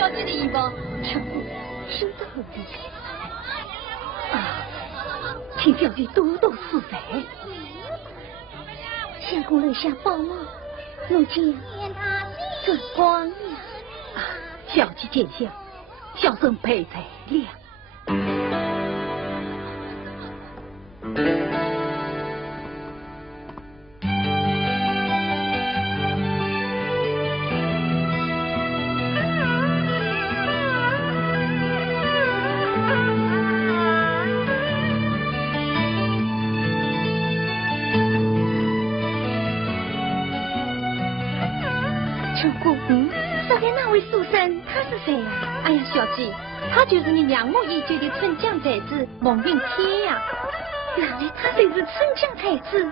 小姐的衣服。成夫收得何意？啊，请小姐多多赐肥。相公留下宝物，奴家转光了。啊，小姐见笑，小生陪在了。少爷那位书生他是谁呀？哎呀，小姐，他就是你娘母已久的春江才子蒙云天呀。原来他就是春江才子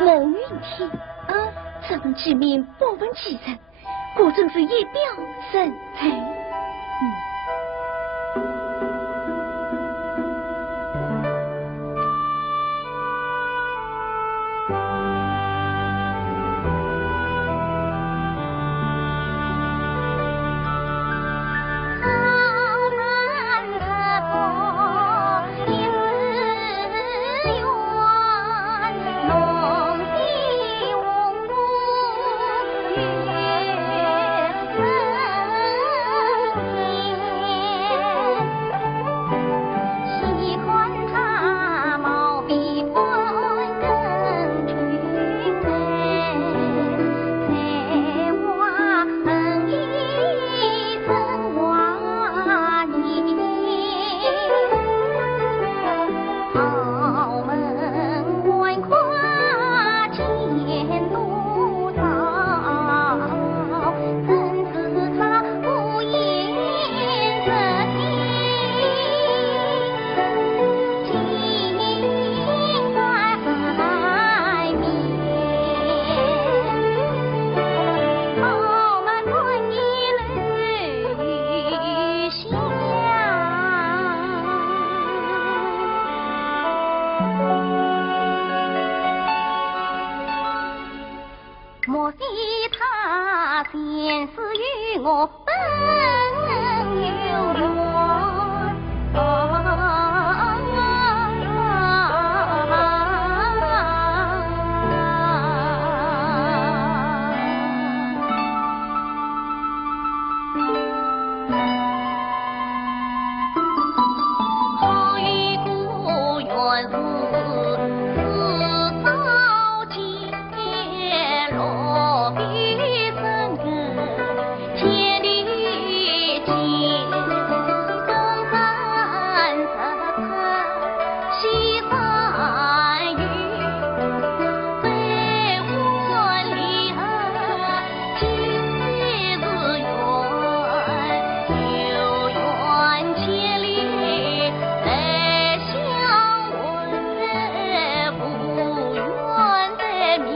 蒙云天。这门之名不闻其人，果真是一表人才。莫非他前世与我本有缘？好与故缘是早见落笔生千里见，东山石头西山云，百万里今日缘，有缘千里来相会，不愿再面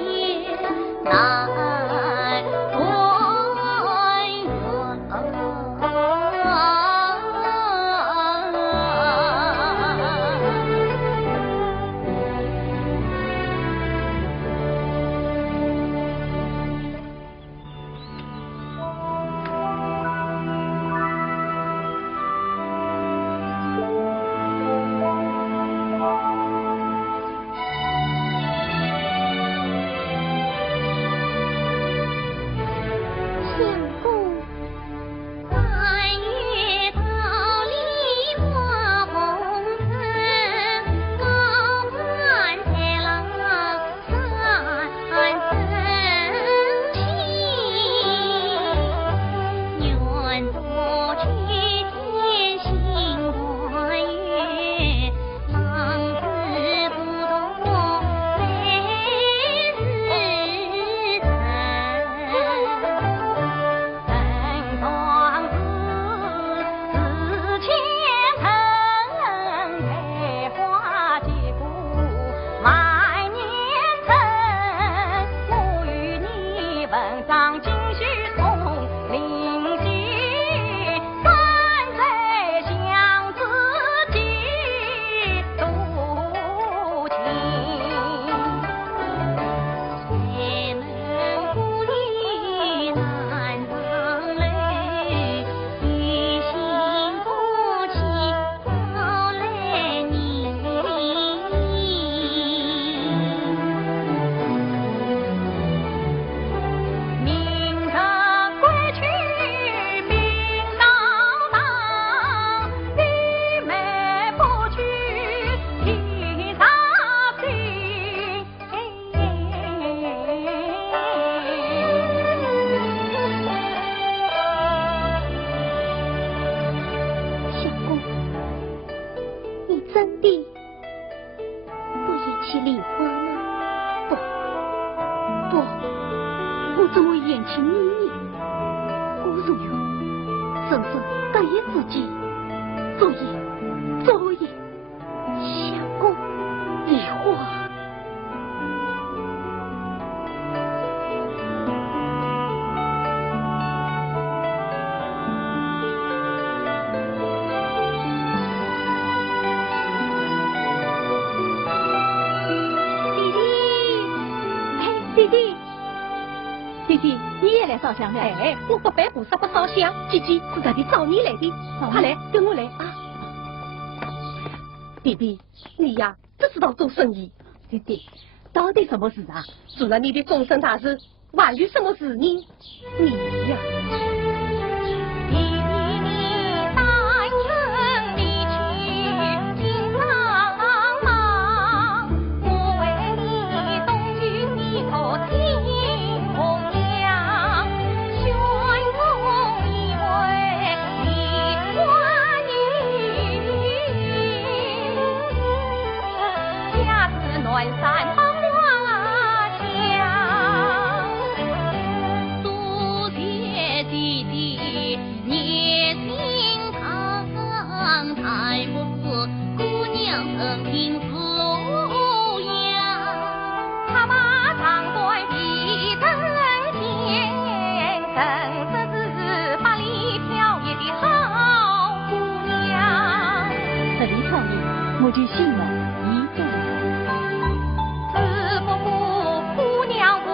难团圆。不，我怎么眼前一你？我如有真是得意自己，所以想过离婚。弟弟，你也来烧香了？哎，我不办菩萨不烧香。姐姐是特地找你来的，快来，跟我来啊！弟弟，你呀，只知道做生意。弟弟，到底什么事啊？做了你的终身大事，还有什么事呢？你呀。我就信了一个。子不顾姑娘不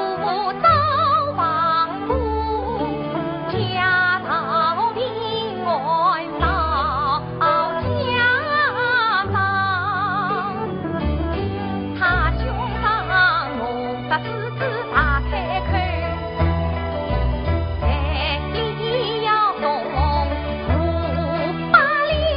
遭亡夫，家道平安到家房。他兄长我的狮子大开口，在里要动5百两。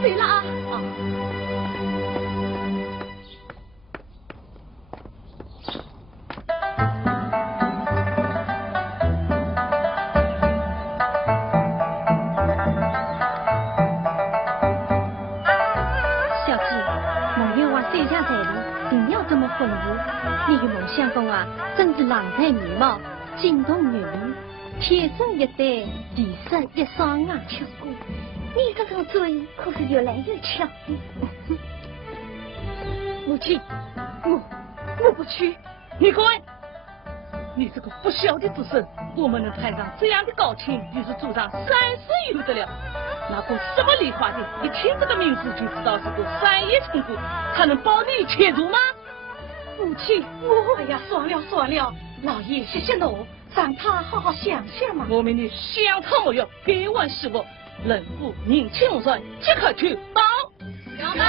对了啊！小姐，梦有话三下在里，定要这么混日。你与梦相公啊，真是郎才女貌，金童玉女，天生一对，地生一双啊！秋姑，你这个嘴可是越来越巧了。母亲，我不去。你滚！你这个不孝的子孙，我们能攀上这样的高情，你是祖上3世有得了。那个什么梨花的，一听这个名字就知道是个商业成功，他能保你前途吗？母亲，哎呀，算了，老爷谢谢侬，让他好好想想嘛。我命你想他没有，给完是我，人不年轻无帅，即刻去报。小妹，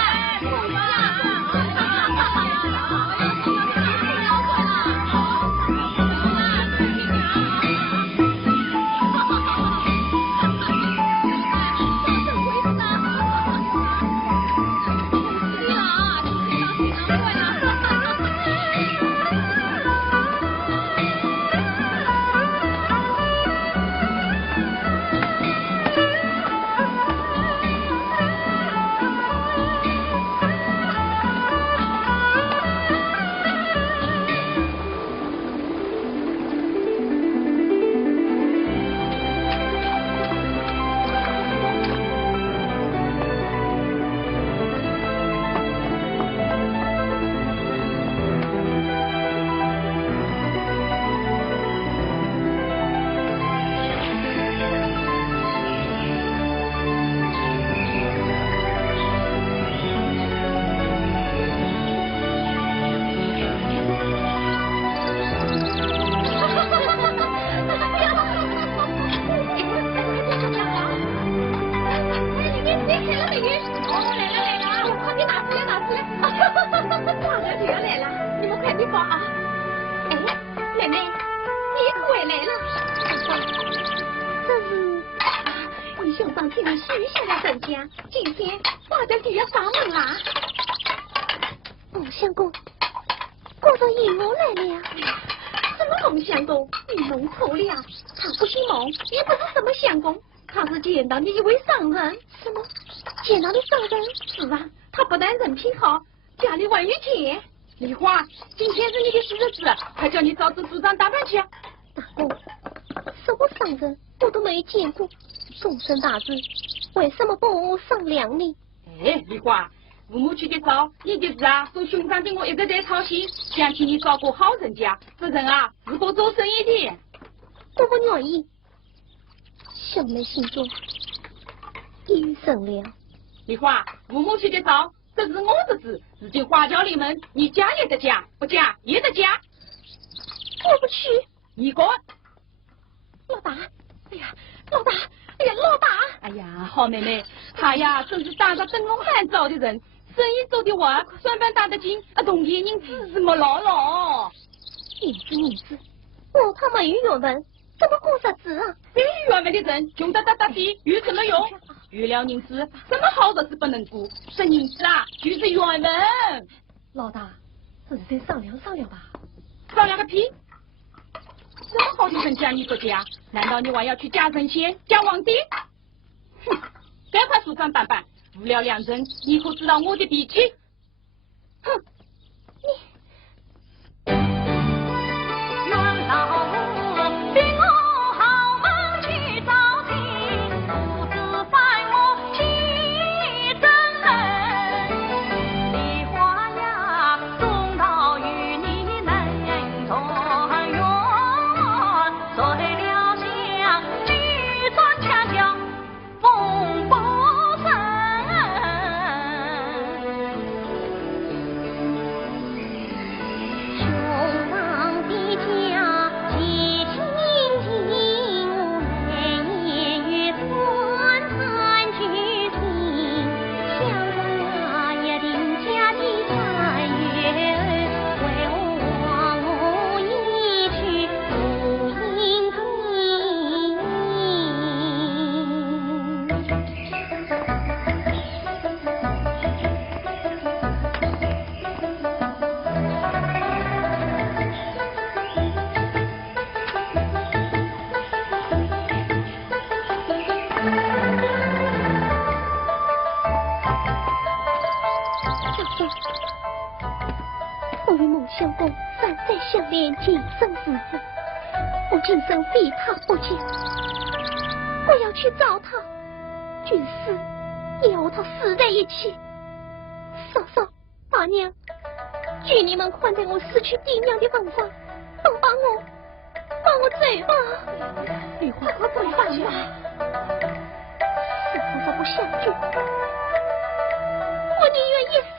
花啊！哎，妹妹，你回来了。这是你兄长替你许下的人家，今天大家就要上门啦。相公，过到姨母来了。什么龙相公？你弄错了，他不姓蒙，也不是什么相公，他是见到你一位商人。什么？见到的商人？是啊，他不但人品好，家里还有钱。梨花，今天是你的生日子，快叫你早知组长打扮去。大公，什么商人我都没有见过，终身大事，为什么不我商量呢？哎，梨花。父母去的早，你的事啊，做兄长的我一直在操心，想替你照顾好人家。这人啊，是多做生意的。我不愿意，小妹心中已有生了。梨花，父母去的早，这是我的事，如今花轿临门，你嫁也得嫁，不嫁也得嫁。我不去。你滚！老大，哎呀，老大，哎呀，老大！哎呀，好妹妹，他呀，真是打着灯笼喊早的人。生意做得完，算盘打得紧，同田人只是没牢牢。银子，我他没有学问，怎么过日子啊？非学问的人，穷得哒地，有什么用？有了银子，什么好日子不能过？这银子啊，就是学问。老大，这是再商量商量吧。商量个屁！什么好的人家你不嫁？难道你还要去嫁神仙、嫁皇帝？哼！赶快梳妆打扮。无聊两人，你可知道我的脾气？哼！你愿老母逼我好门去找亲，父子拜我起真人。梨花呀，送到与你能团圆，随了乡举转墙角风波。今生非他不嫁，我要去找他，军师也要他死在一起。嫂嫂、大娘，举你们宽在我失去爹娘的份上，都把我走吧。梨花，我怎么办吧？是嫂嫂不相拒，我宁愿一死。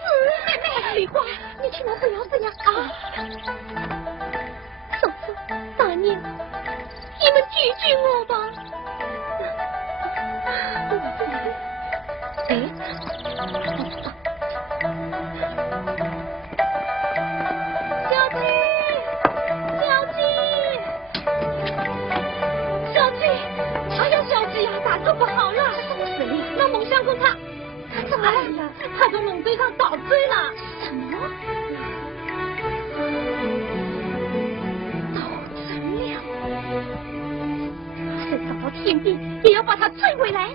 妹妹，梨花，你千万不要这样啊！嫂嫂、大娘。你们拒绝我吧！哎，小鸡，哎呀，小鸡呀，大可不好了！那孟相公他怎么了呀？他从龙堆上倒坠了。什么？找到天兵，也要把他追回来。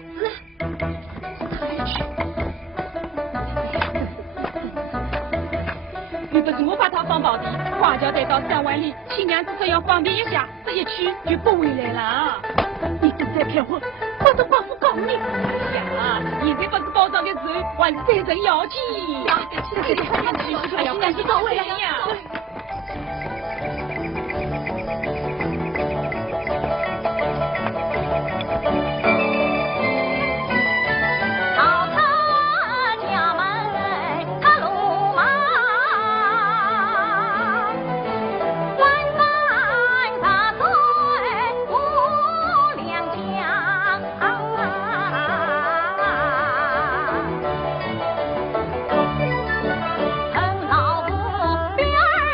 又不是我把他放宝地，花轿带到3万里，新娘子这样方便一下，这一去就不回来了。你正在骗我，我的寡妇告你。呀，现在不是包装的时候，还是再人要紧。哎呀，赶紧到位呀！恨老夫边儿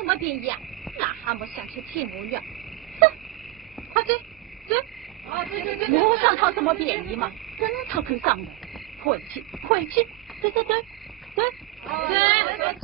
什么便宜啊？那还没想起天母女。走，快走，走。我想讨什么便宜嘛？真讨口上的。回去，回去，对对对，对对。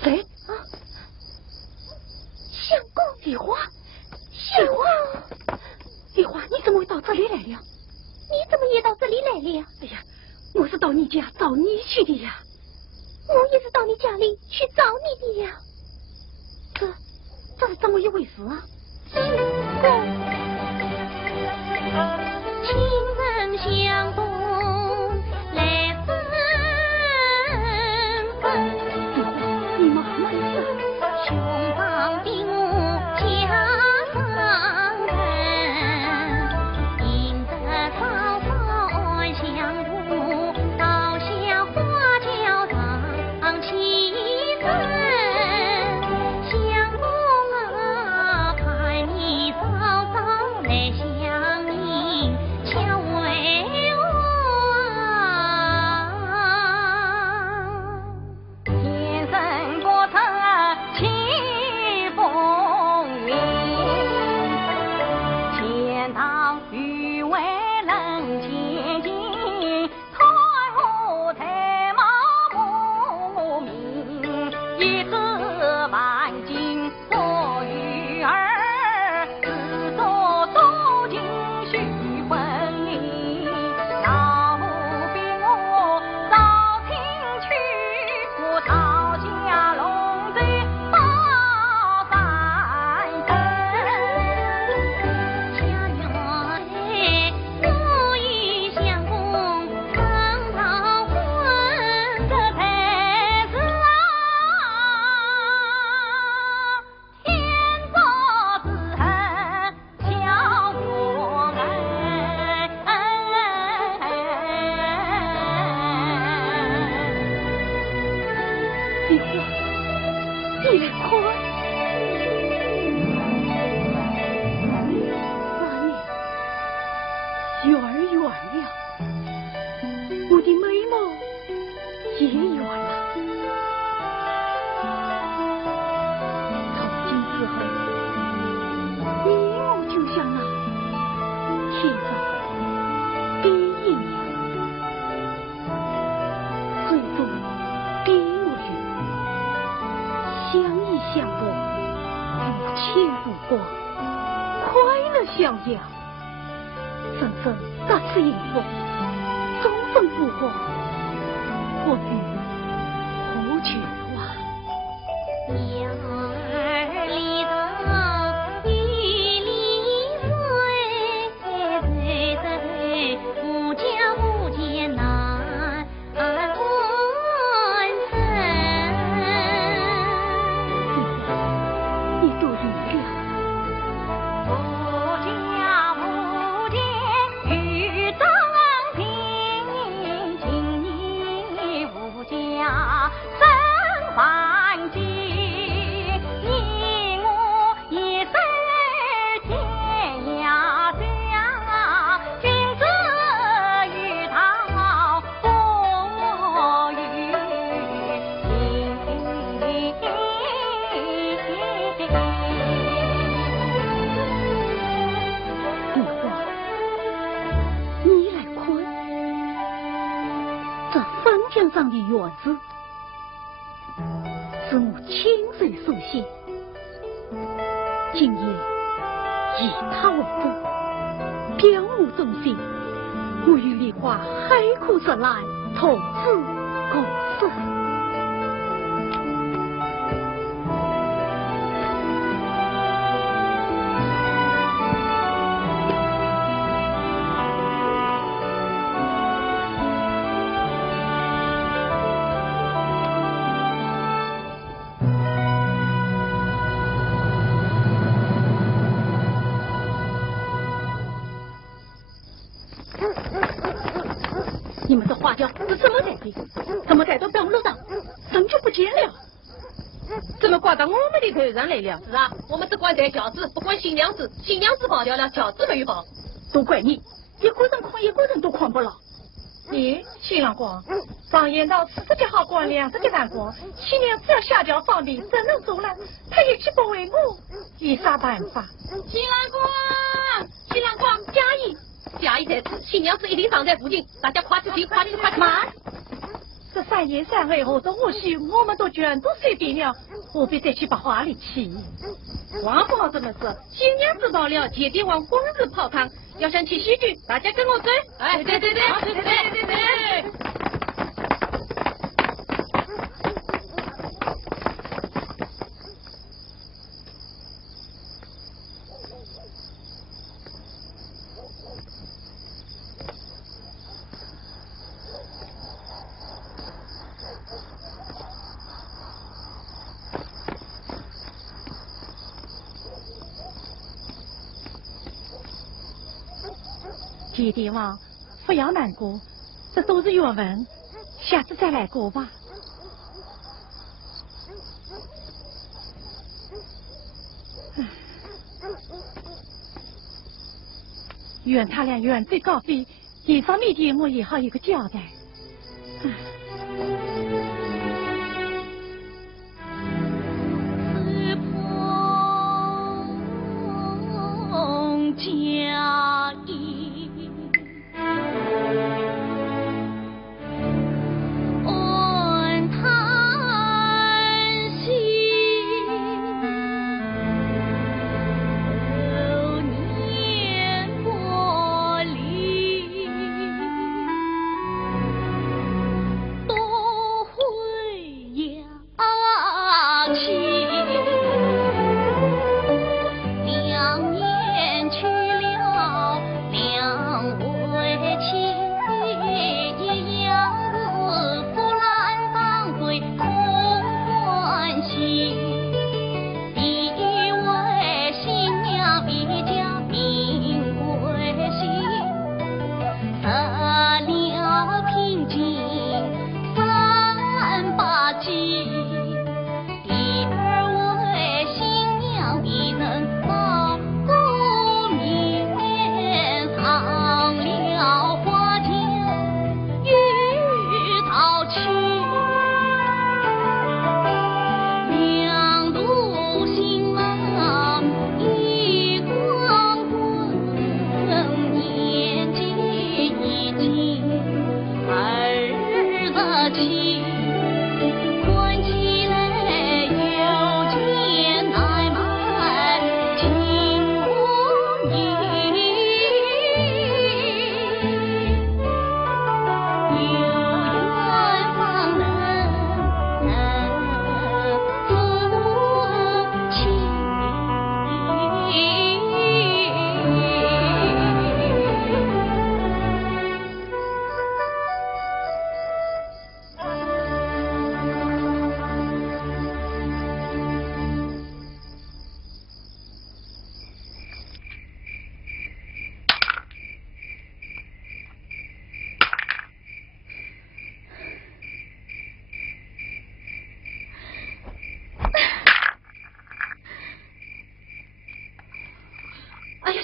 谁啊？相公梨花，梨花，梨花，你怎么会到这里来了？你怎么也到这里来了？哎呀，我是到你家找你去的呀。我也是到你家里去找你的呀。这是怎么一回事啊？相公，情人相公来生分。你慢慢说，兄长的我家上人，迎着嫂嫂安相处，倒像花轿上起身。相公啊，盼你早早来相迎，巧为我天生不曾起风云，前堂欲为人前进，太后太马母命，一纸万金我与儿，自作多情须分明，老逼我早听去，我到家龙贼报三声，家园我与相公成了婚，这才是天作之合，巧我梨花，你来看，娃儿圆了，我的眉毛也圆了。从今之后，你我就像那天上的一样，最终比我相依相伴，无牵无挂，快乐逍遥。生生各自幸福，终生不化，我与何绝话？鸟儿离巢雨里水，水不家不见难完成。你多原谅。不家不见雨正平，今你无家生欢喜，你我一生天涯家，君子与他不与梨花，你来看，这坟墙上的院子，是我亲手所写。今夜以他为证，表我忠心，我与梨花海枯石烂，同志共生。花轿是什么态的？怎么带到半路上，人就不见了？怎么挂到我们的头上来了？是啊，我们只管带轿子，不管新娘子。新娘子跑掉了，轿子没有跑。都怪你，一个人扛，一个人都扛不了。你新郎官，上言道40节好光，20节难光，新娘只要下轿放兵，人能走了，他也去不为我，有啥办法？新郎官，新郎官，嘉义在此，新娘子一定尚在附近，大家快去听，快去。妈，这3言3味或者或许我们都全都随便了，何必再去把话里去？话不好这么说，新娘子到了，姐弟往光日泡汤。要想去西剧，大家跟我走。哎，对。姐弟王，不要难过，这都是缘分，下次再来过吧。愿他俩远走高飞，一方面的我也好有个交代。家义，恩叹息，流年过里，都会扬起。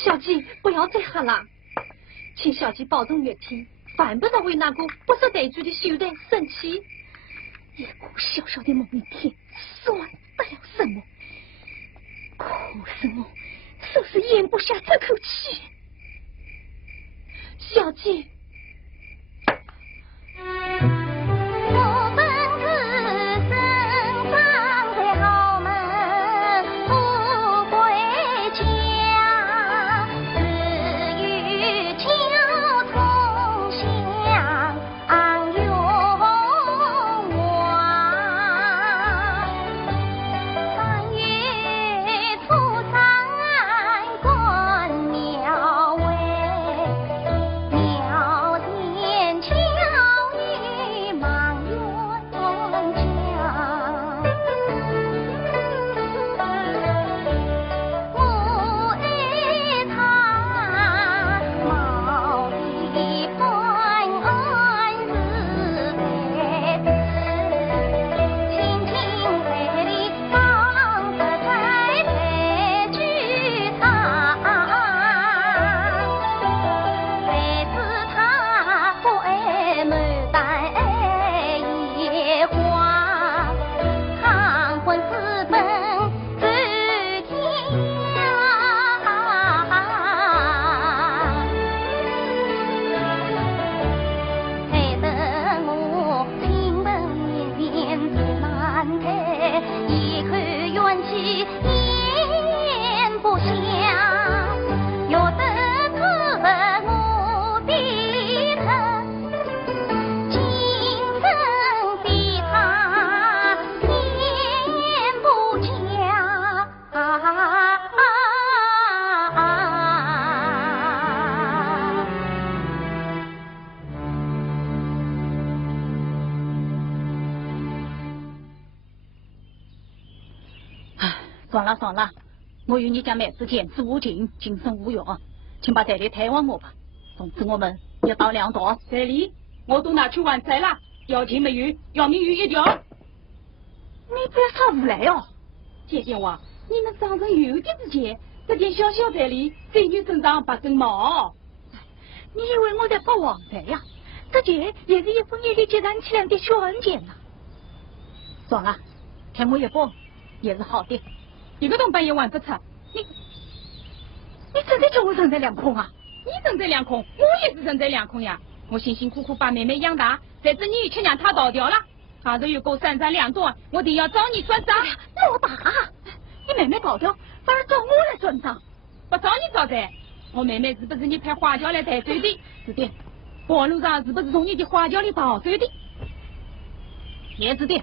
小姐，不要再喊了，请小姐保重月体，犯不着为那个不识抬举的秀才生气。一个小小的梦一天，算得了什么？可是我就是咽不下这口气。小姐。鸟言不详，有得此人我的疼，今生比他言不佳。算了算了，我与你家妹子见此无尽，今生无缘，请把这里退还我吧。从此我们要到两段。这里我都拿去还债了，要金没余，要命余一条。你不要吵无赖哦，姐姐话，你们上层有点之间，这点小小债里，贼女身上拔根毛。你以为我在发王财呀？这件也是一分一厘结攒起来的小恩件呐。算了，看我一帮也是好的。一个铜板也还不出，你真的叫我人财两空啊？你人财两空，我也是人财两空呀。我辛辛苦苦把妹妹养大，这次你却让她倒掉了，她如果三长两短，我定要找你算账。老大，你妹妹倒掉，反而找我来算账，不找你找谁？我妹妹是不是你派花轿来带走的？是的。半路上是不是从你的花轿里跑走的？也是的。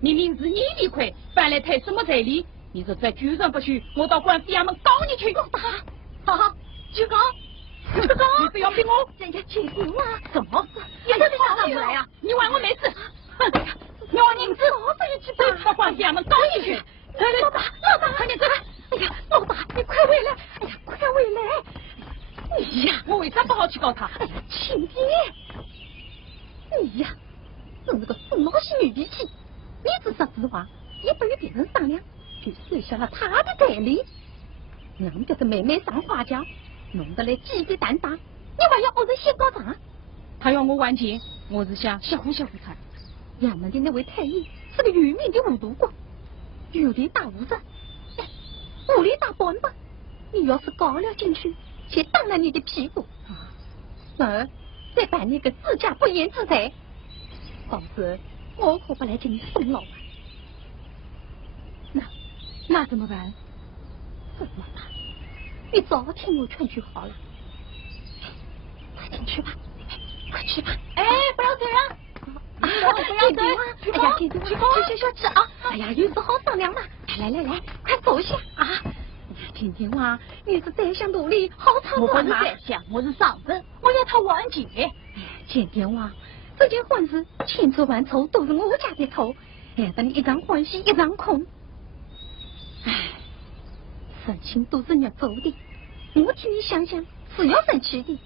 明明是你理亏，反来退什么债里？你说再居然不许，我到官府衙门告你去！老大，好，去告，去告！你不要逼我！人家姐夫啊！什么？你到底想怎么来呀？你玩我没事！哼！你玩银子，我不许去到官府衙门告你去！老大，快点走！哎呀，老大，你快回来！哎呀，快回来！你呀，我为啥不好去告他？哎呀，亲爹，你呀，真是个死老些女脾气！你只说实话，也不与别人商量，就收下了他的债里，让这个妹妹上花轿，弄得来鸡飞蛋打，你还要恶人先告状？他要我还钱，我是想吓唬吓唬他。衙门的那位太医是个愚民的糊涂鬼，有理打无人，无理打本吧。你要是告了进去，先当了你的屁股，再办你个自家不严之罪，否则我可不来给你送老啊！那怎么办？怎么办？你早听我劝去好了。快进去吧，快去吧！哎，不要走啊！不要走！哎呀，姐姐，小吃啊！哎呀，有事好商量嘛！来，快坐下啊！甜甜啊，你是在想努力好唱我不是在想，我是上身，我要他完结。哎呀，甜甜啊，这件婚事千错万错都是我家的错，害得你一场欢喜一场空。唉，事情都是你做的，我替你想想是要生气的。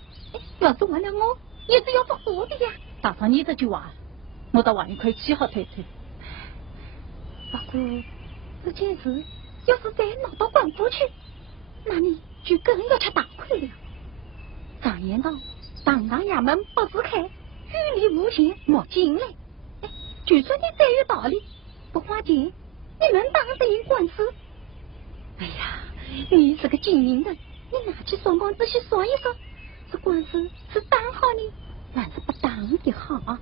要是为了我，也是要不活的呀。打上你这句话，我到外面可以去好推推。不过这件事要是再闹到官府去，那你就更要吃大亏了。常言道，堂堂衙门不自开，雨里无钱莫进来。就算你再有道理，不花钱，你能当得赢官司？哎呀，你是个精明人，你拿起双光仔细算一算，这官司是当好呢，还是不当的好？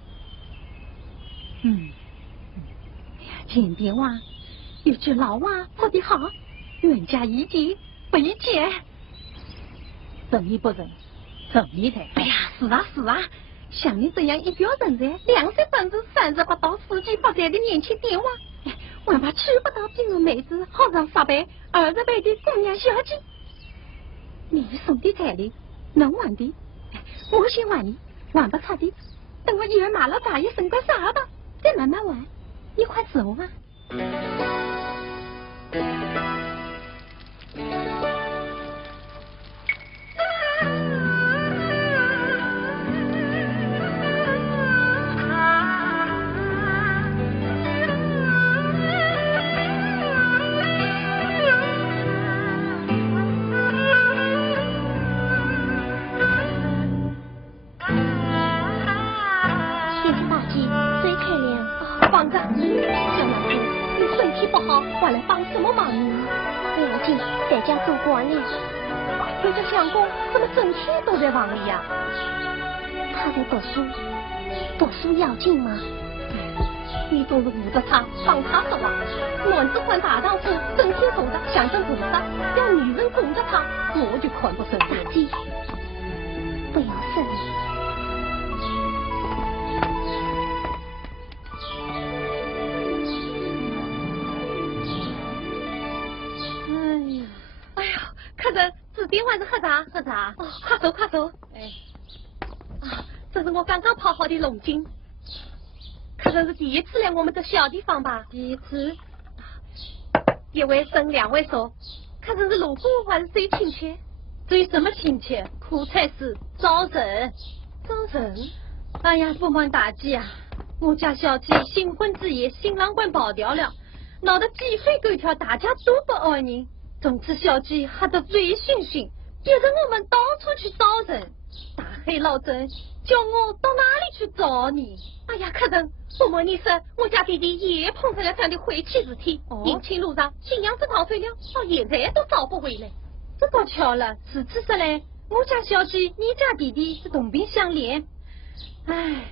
哎呀，前边话有句老话说得好，冤家宜解不宜结。正义不仁，正义才。哎呀，是啊，像你这样一表人才，2岁本事38到4级发财的年轻爹娃，还怕娶不到比我妹子好上10倍、20倍的姑娘小姐。你送的彩礼能还的，我先还你，还不出的，等我一儿马了大爷生个啥吧，再慢慢还。你快走啊！还来帮什么忙呢？不要紧，在家做官呢。你这相公怎么整天都在房里呀？他在读书，读书要紧吗？你总是扶着他，帮他说话。男子换大丈夫，整天走着像尊菩萨，要女人供着他，我就看不顺眼。大姐，不要生气。哎呀，客人，指定还是喝茶？喝茶。哦，快走快走。哎，啊，这是我刚刚泡好的龙井。客人是第一次来我们这小地方吧？第一次。一位生两位熟，客人是路过还是最亲切？最什么亲切？苦差事招人。招人？哎呀，不瞒大姐啊，我家小姐新婚之夜，新郎官跑掉了，闹得鸡飞狗跳，大家都不安宁。从此小姐吓得醉醺醺，逼着我们到处去找人。大黑老郑叫我到哪里去找你？哎呀，客人，不瞒你说，我家弟弟也碰上了这样的晦气事体。迎亲路上，新娘子逃走了，到现在都找不回来。这倒巧了，如此说来，我家小姐，你家弟弟是同病相怜。唉，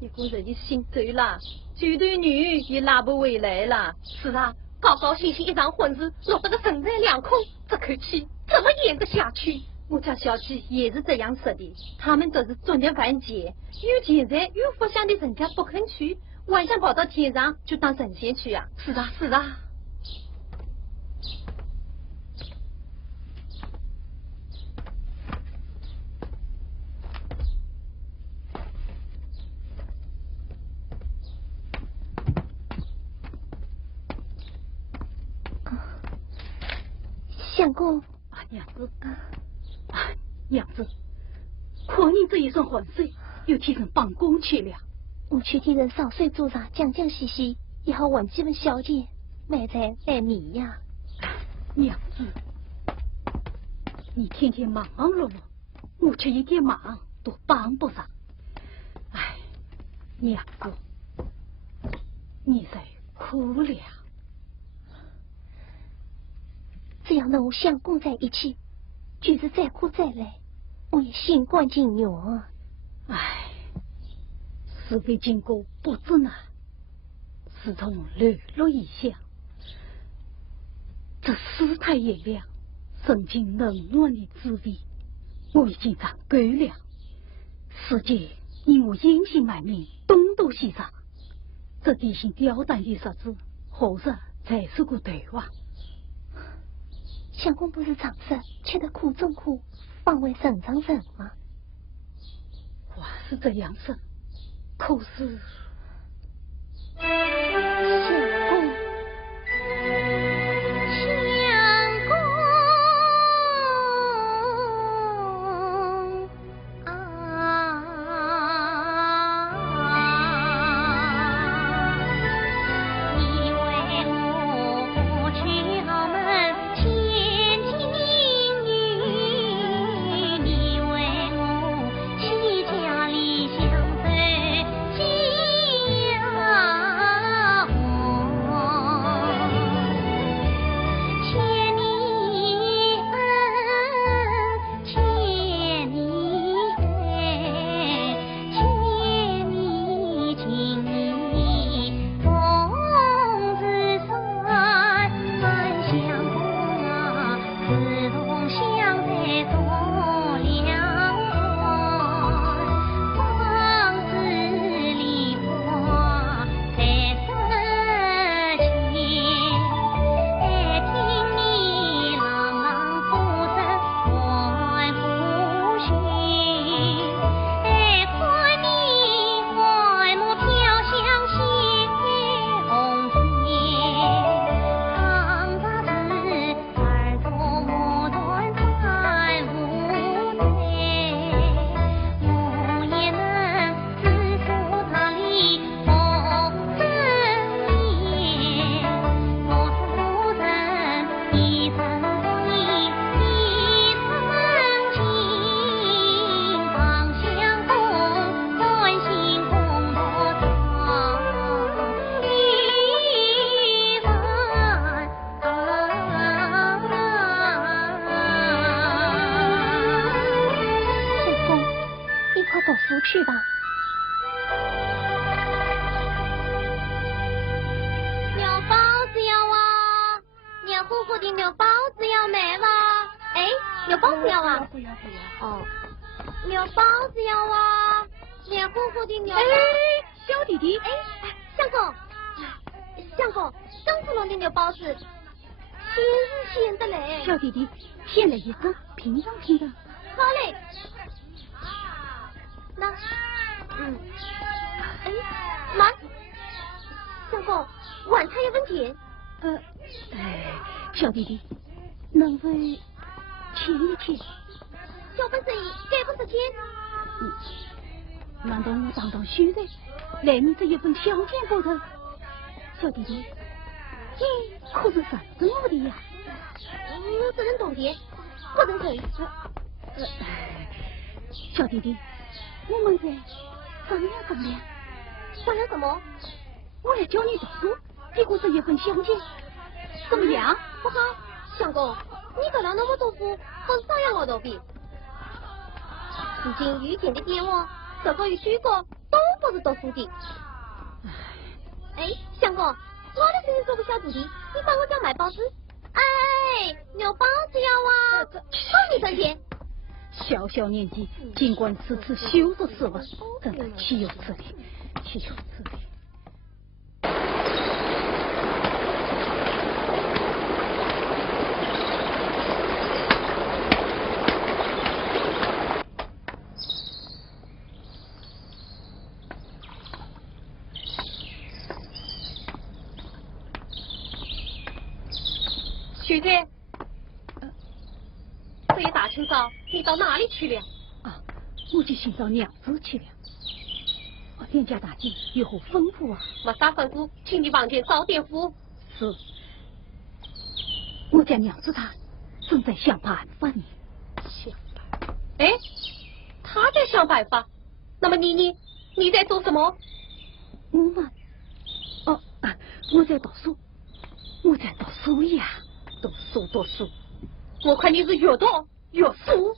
一个人一心走了，这对女也拉不回来了。是啊，高高兴兴一场婚事，落得个人财两空，这口气怎么咽得下去？我家小姐也是这样说的，他们都是昨日晚节，有钱财有福相的人家不肯去，晚上跑到天上就当神仙去啊！是啊，是啊。相公，啊，娘子，娘子，可你这一身浑水，又替人帮工去了。我去替人烧水煮茶，讲讲嘻嘻，也好问几问小姐买菜买米呀。娘子，你天天忙忙碌碌，我却一点忙都帮不上。哎，娘子，你在苦了。只要能和相公在一起，就是再苦再累，我也心甘情愿啊。唉，是非经过不知难，自从流落异乡，这世态炎凉，生情冷暖的滋味，我已经尝够了。世界因我隐姓埋名，东渡西杀，这地形刁难的日子，何日才是个头啊？相公不是常说吃得苦中苦，方为人上人吗？话是这样说，可是相公。牛包子要买吗？哎，牛包子要啊？不要。哦，牛包子要啊？黏糊糊的牛。哎，小弟弟，哎，相公，上次弄的牛包子，鲜的嘞。小弟弟，先来一个，品尝品尝。好嘞。那，哎，妈，相公，晚餐有问题。小弟弟，能否请一请？小本生意给不出钱。难道我当虚的？来你这一份相见不成？小弟弟，你可是认识我的呀？我只能同意，不能退。小弟弟，我们在商量商量。商量什么？我来教你读书，结果是一份相见，怎么样？不好，相公，你跟了那么多书，和商量我都比。如今遇见的爹我，这个与许个都不是读书的。哎，相公，我的生意做不小徒弟，你帮我家买包子。哎，牛包子要啊，帮你存钱。小小年纪，尽管此次羞辱死了，真的岂有此理，岂有此理！徐姐，这一大清早你到哪里去了？啊，我去寻找娘子去了。店家大姐有何吩咐啊？没啥吩咐，请你房间早点服。是，我家娘子她正在想办法呢。想办法？哎，她在想办法。那么你在做什么？我嘛，我在读书，我在读书呀。读书，我看你是越读越书。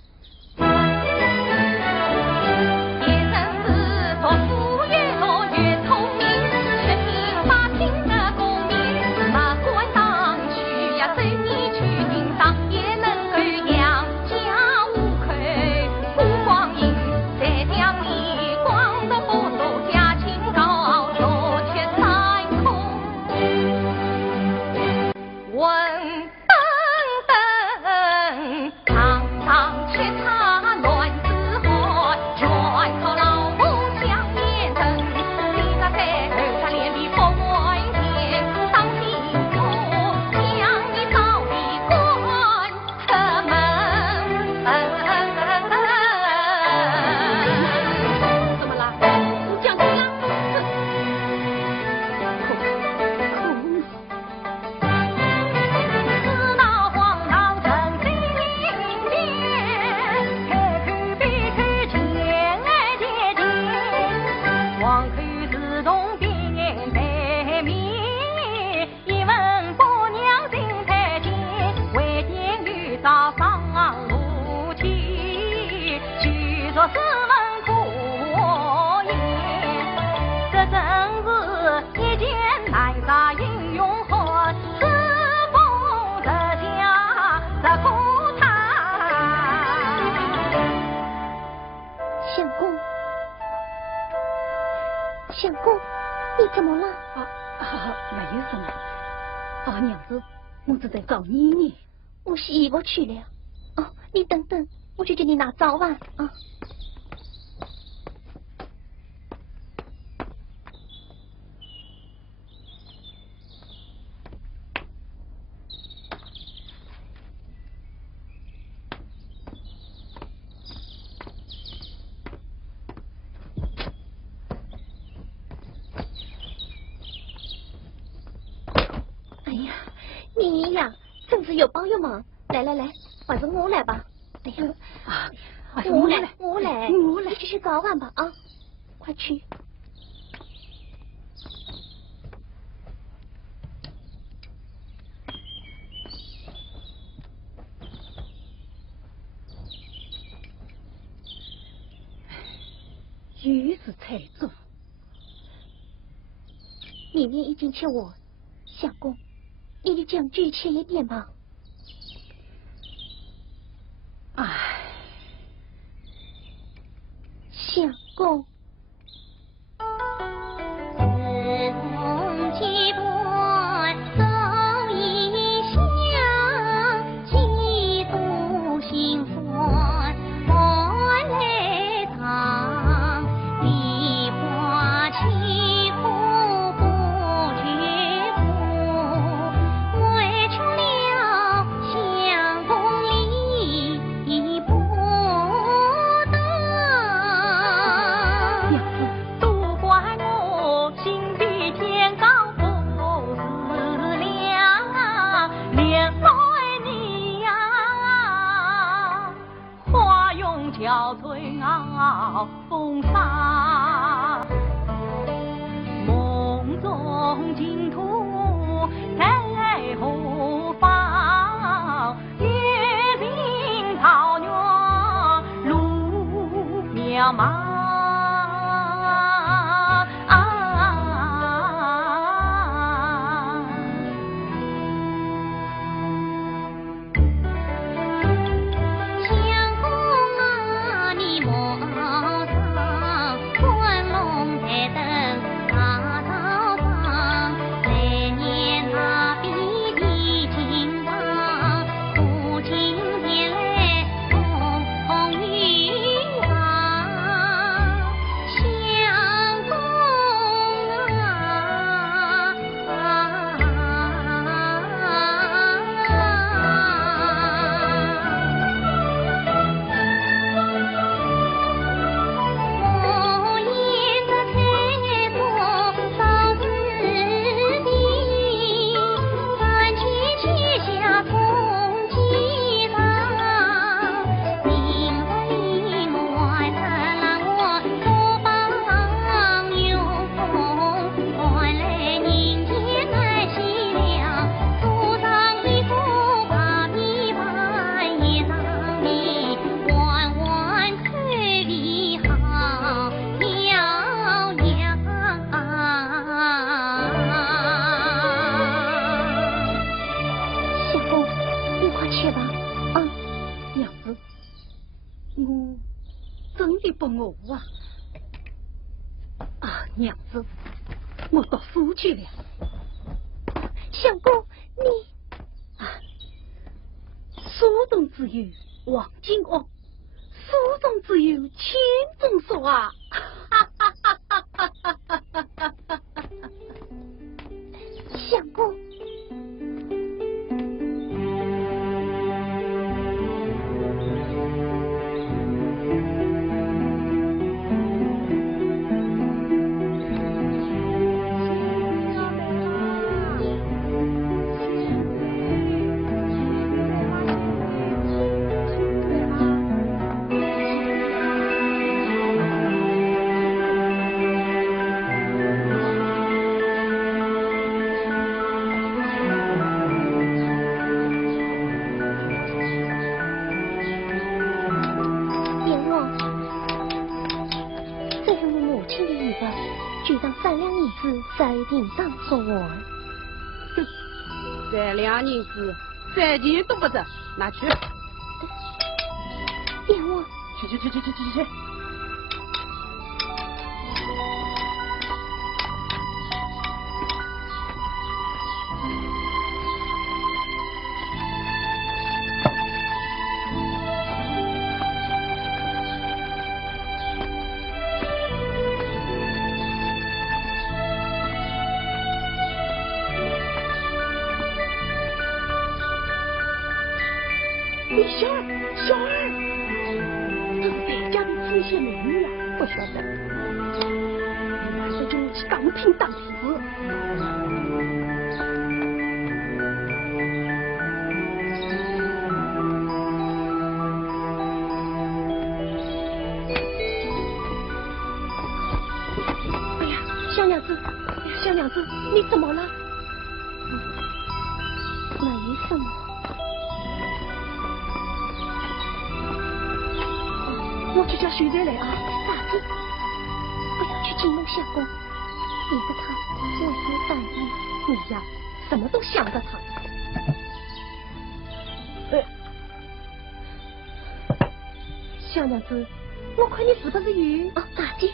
相公，你怎么了？没有什么。娘子，我是在找你呢。我洗衣服去了。哦，你等等，我去给你拿早碗啊。你呀，真是又帮又忙。来，换成我来吧。哎呀，我来，你去洗早碗吧啊，快去。又是财主，里面已经欠我，相公。你的奖具欠一点吧。唉，相公。憔悴傲风沙，梦中净土在后方，月尽桃源路渺茫。娘子，我到府去了。相公，你书中自有黄金屋，书中自有千钟粟啊！相公。3锭当作我3两银子，3钱都不值，拿去。阎王，去。小儿，这是谁家的亲戚美女呀？不晓得，马上就去当庭当死。哎呀，小娘子，你怎么了？没什么。我去叫秀才来啊！大弟，不要去惊动相公，免得他为非反意。你呀，什么都想着他。小娘子，我看你是不是有？哦，大姐，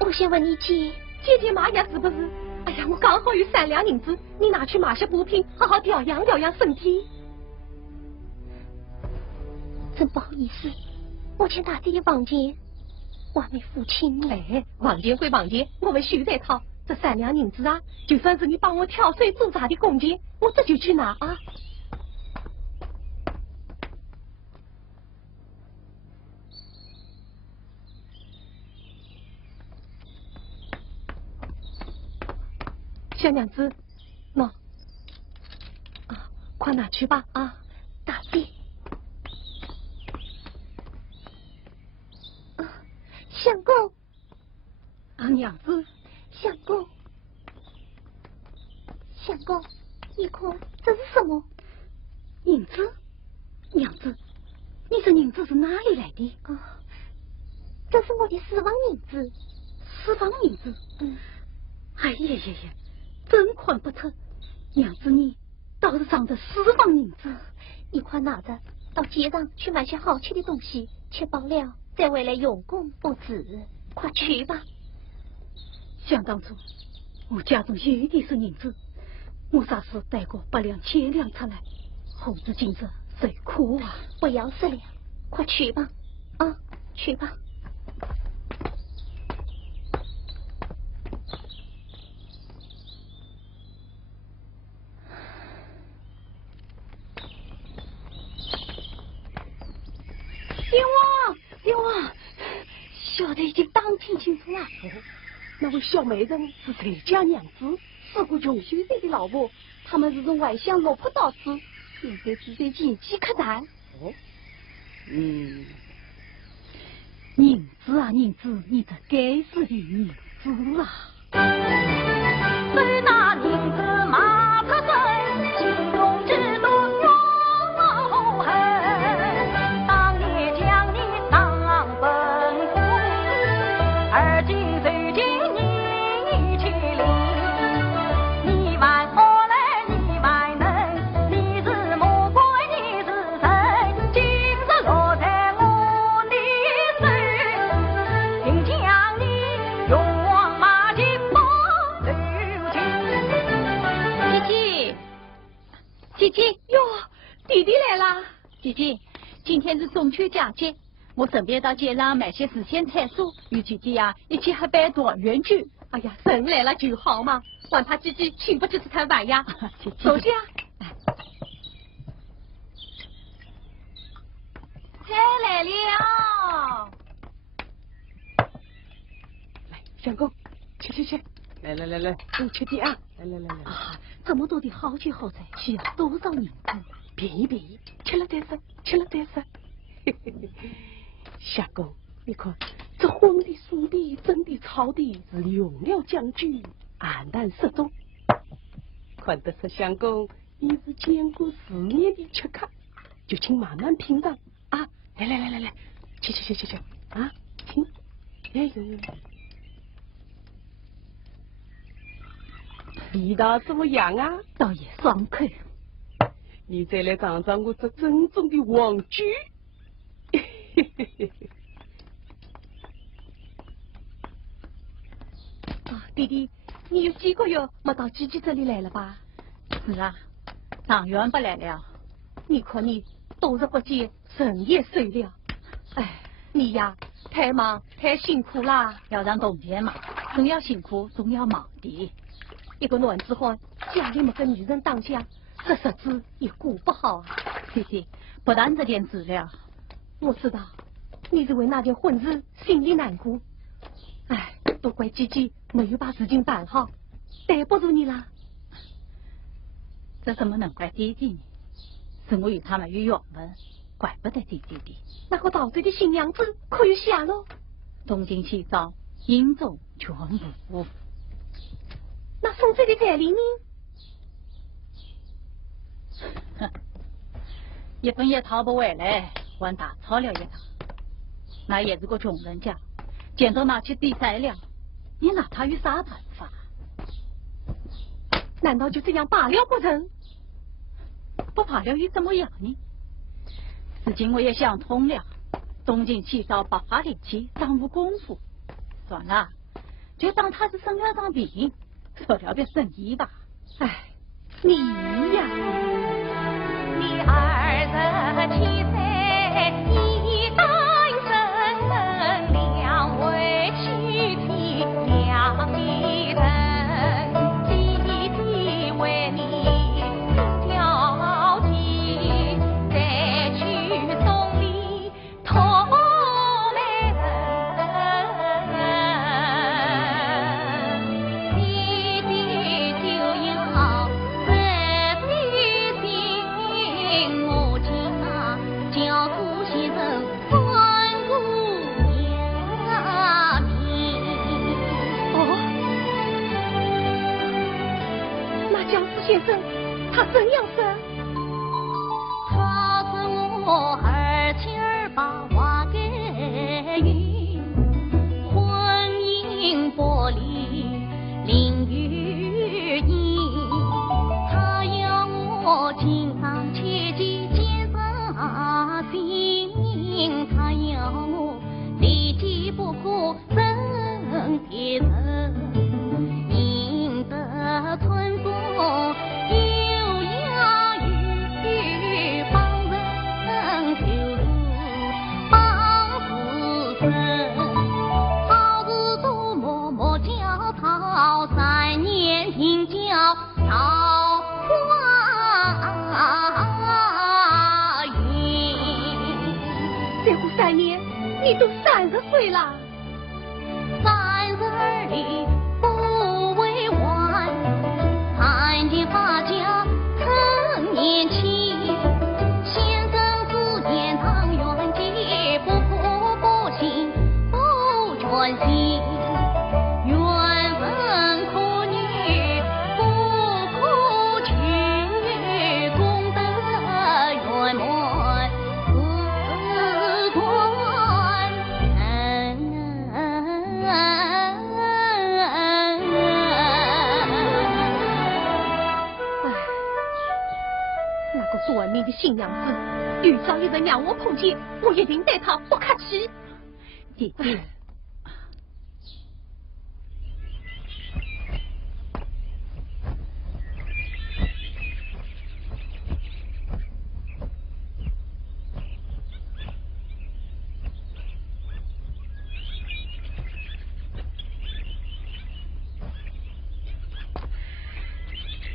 我想问你姐妈呀，是不是？哎呀，我刚好有3两银子，你拿去买些补品，好好调养调养身体。真不好意思，我欠大姐的房钱，我还没付清呢。哎，房钱归房钱，我们修再讨。这3两银子啊，就算是你帮我挑水煮茶的工钱，我这就去拿啊。小娘子，喏，啊，快拿去吧啊，大姐。相公，啊，娘子，相公，你看这是什么？银子？娘子，你这银子是哪里来的？啊，这是我的私房银子。私房银子？嗯。哎呀呀呀，真看不透，娘子你倒是藏着私房银子。你快拿着到街上去买些好吃的东西，吃饱了再回来用功布置。快去吧。想当初我家中有的是银子，我啥时带过8两10两出来，后至今日谁苦啊！不要10两，快去吧，啊，去吧。爹王，小的已经当听清楚了。那位小媒人是谁家娘子？是个穷学生的老婆，他们是从外乡落魄到此，现在只在前期客栈。哦，银子啊银子，你这该死的银子啊！虽那银子马出身，心中只怒怨恨。当年将你当本夫，而今随今你去离。你为何来？你为能？你是魔鬼，你是神，今日落在我的手，并将你勇往马前不留情。姐姐哟，弟弟来啦！姐姐，今天是中秋佳节，我准备到街上买些时鲜菜蔬，与姐姐呀一起喝杯团圆酒。哎呀，人来了就好嘛，管他姐姐请不起这餐饭呀。姐姐，坐下。菜来了。来，相公，吃，来，多吃点啊！来。啊，这么多的好酒好菜，需要多少银子？便宜，吃了再说。相公，你看这荤的、素的、蒸的、炒的，是用料讲究，暗淡适中。看得出相公你是见过世面的吃客，就请慢慢品尝啊！来，吃啊！请，哎呦，味道怎么样啊？倒也爽口。你再来尝尝我这正宗的黄酒。啊，弟弟，你有几个月没到姐姐这里来了吧？是啊，长远不来了。你看你度日不见，人也瘦了。哎，你呀，太忙太辛苦啦。要让冬天嘛，总要辛苦，总要忙的。一个男子汉，家里没个女人当家，这日子也过不好啊。姐姐，不但这点事了，我知道你是为那件婚事心里难过。哎，都怪姐姐没有把事情办好，对不住你啦。这怎么能怪姐姐呢？是我与他们有缘分，怪不得姐姐的。那个陶醉的新娘子可有下落？东京西照，阴中全无。那宋翠的彩礼呢？哼，一分也讨不回来，还大吵了一场。那也是个穷人家，见到拿去抵债了，你拿他有啥办法？难道就这样罢了不成？不怕了又怎么样呢？如今我也想通了，东京起早不花力气，耽误功夫。算了，就当他是生了场病，做了点生意吧。哎，你呀，你27岁已单身，两位妻妻两地人，弟弟为你挑剔，再去送礼托媒人，弟弟就要这笔心，我叫顾先生关顾娘命。哦，那姜子先生他怎样生？他是我儿妻儿把话给允，婚姻薄离淋雨阴，他要我经常切记奸杀心，他要我立即不可生别人，赢得村中有雅语，帮人求助帮自身，好事多默默教他3年听教桃花运。再过3年，你都30岁了。 30里不为晚，参见发家趁年轻，先生之言当圆寂，不可不信不全心，缘分可女不可娶，功德圆满自关那个做文明的新娘子，遇上一人让我碰见，我一定对她不客气。弟弟，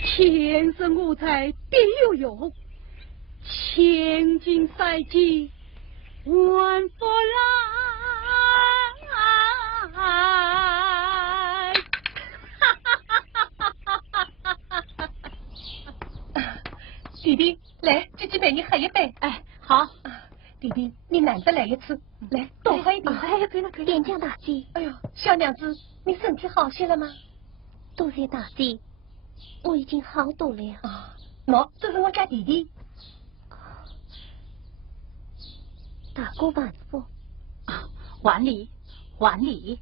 天生我材必有用，千金赛金万不来。弟弟，来，姐姐陪你喝一杯。哎，好，弟弟，你难得来一次，来多喝一点。哎，可以了，可以了。点将大姐，哎呦，小娘子，你身体好些了吗？多谢大姐，我已经好多了。啊，喏，这是我家弟弟。大哥万福。还礼，还礼。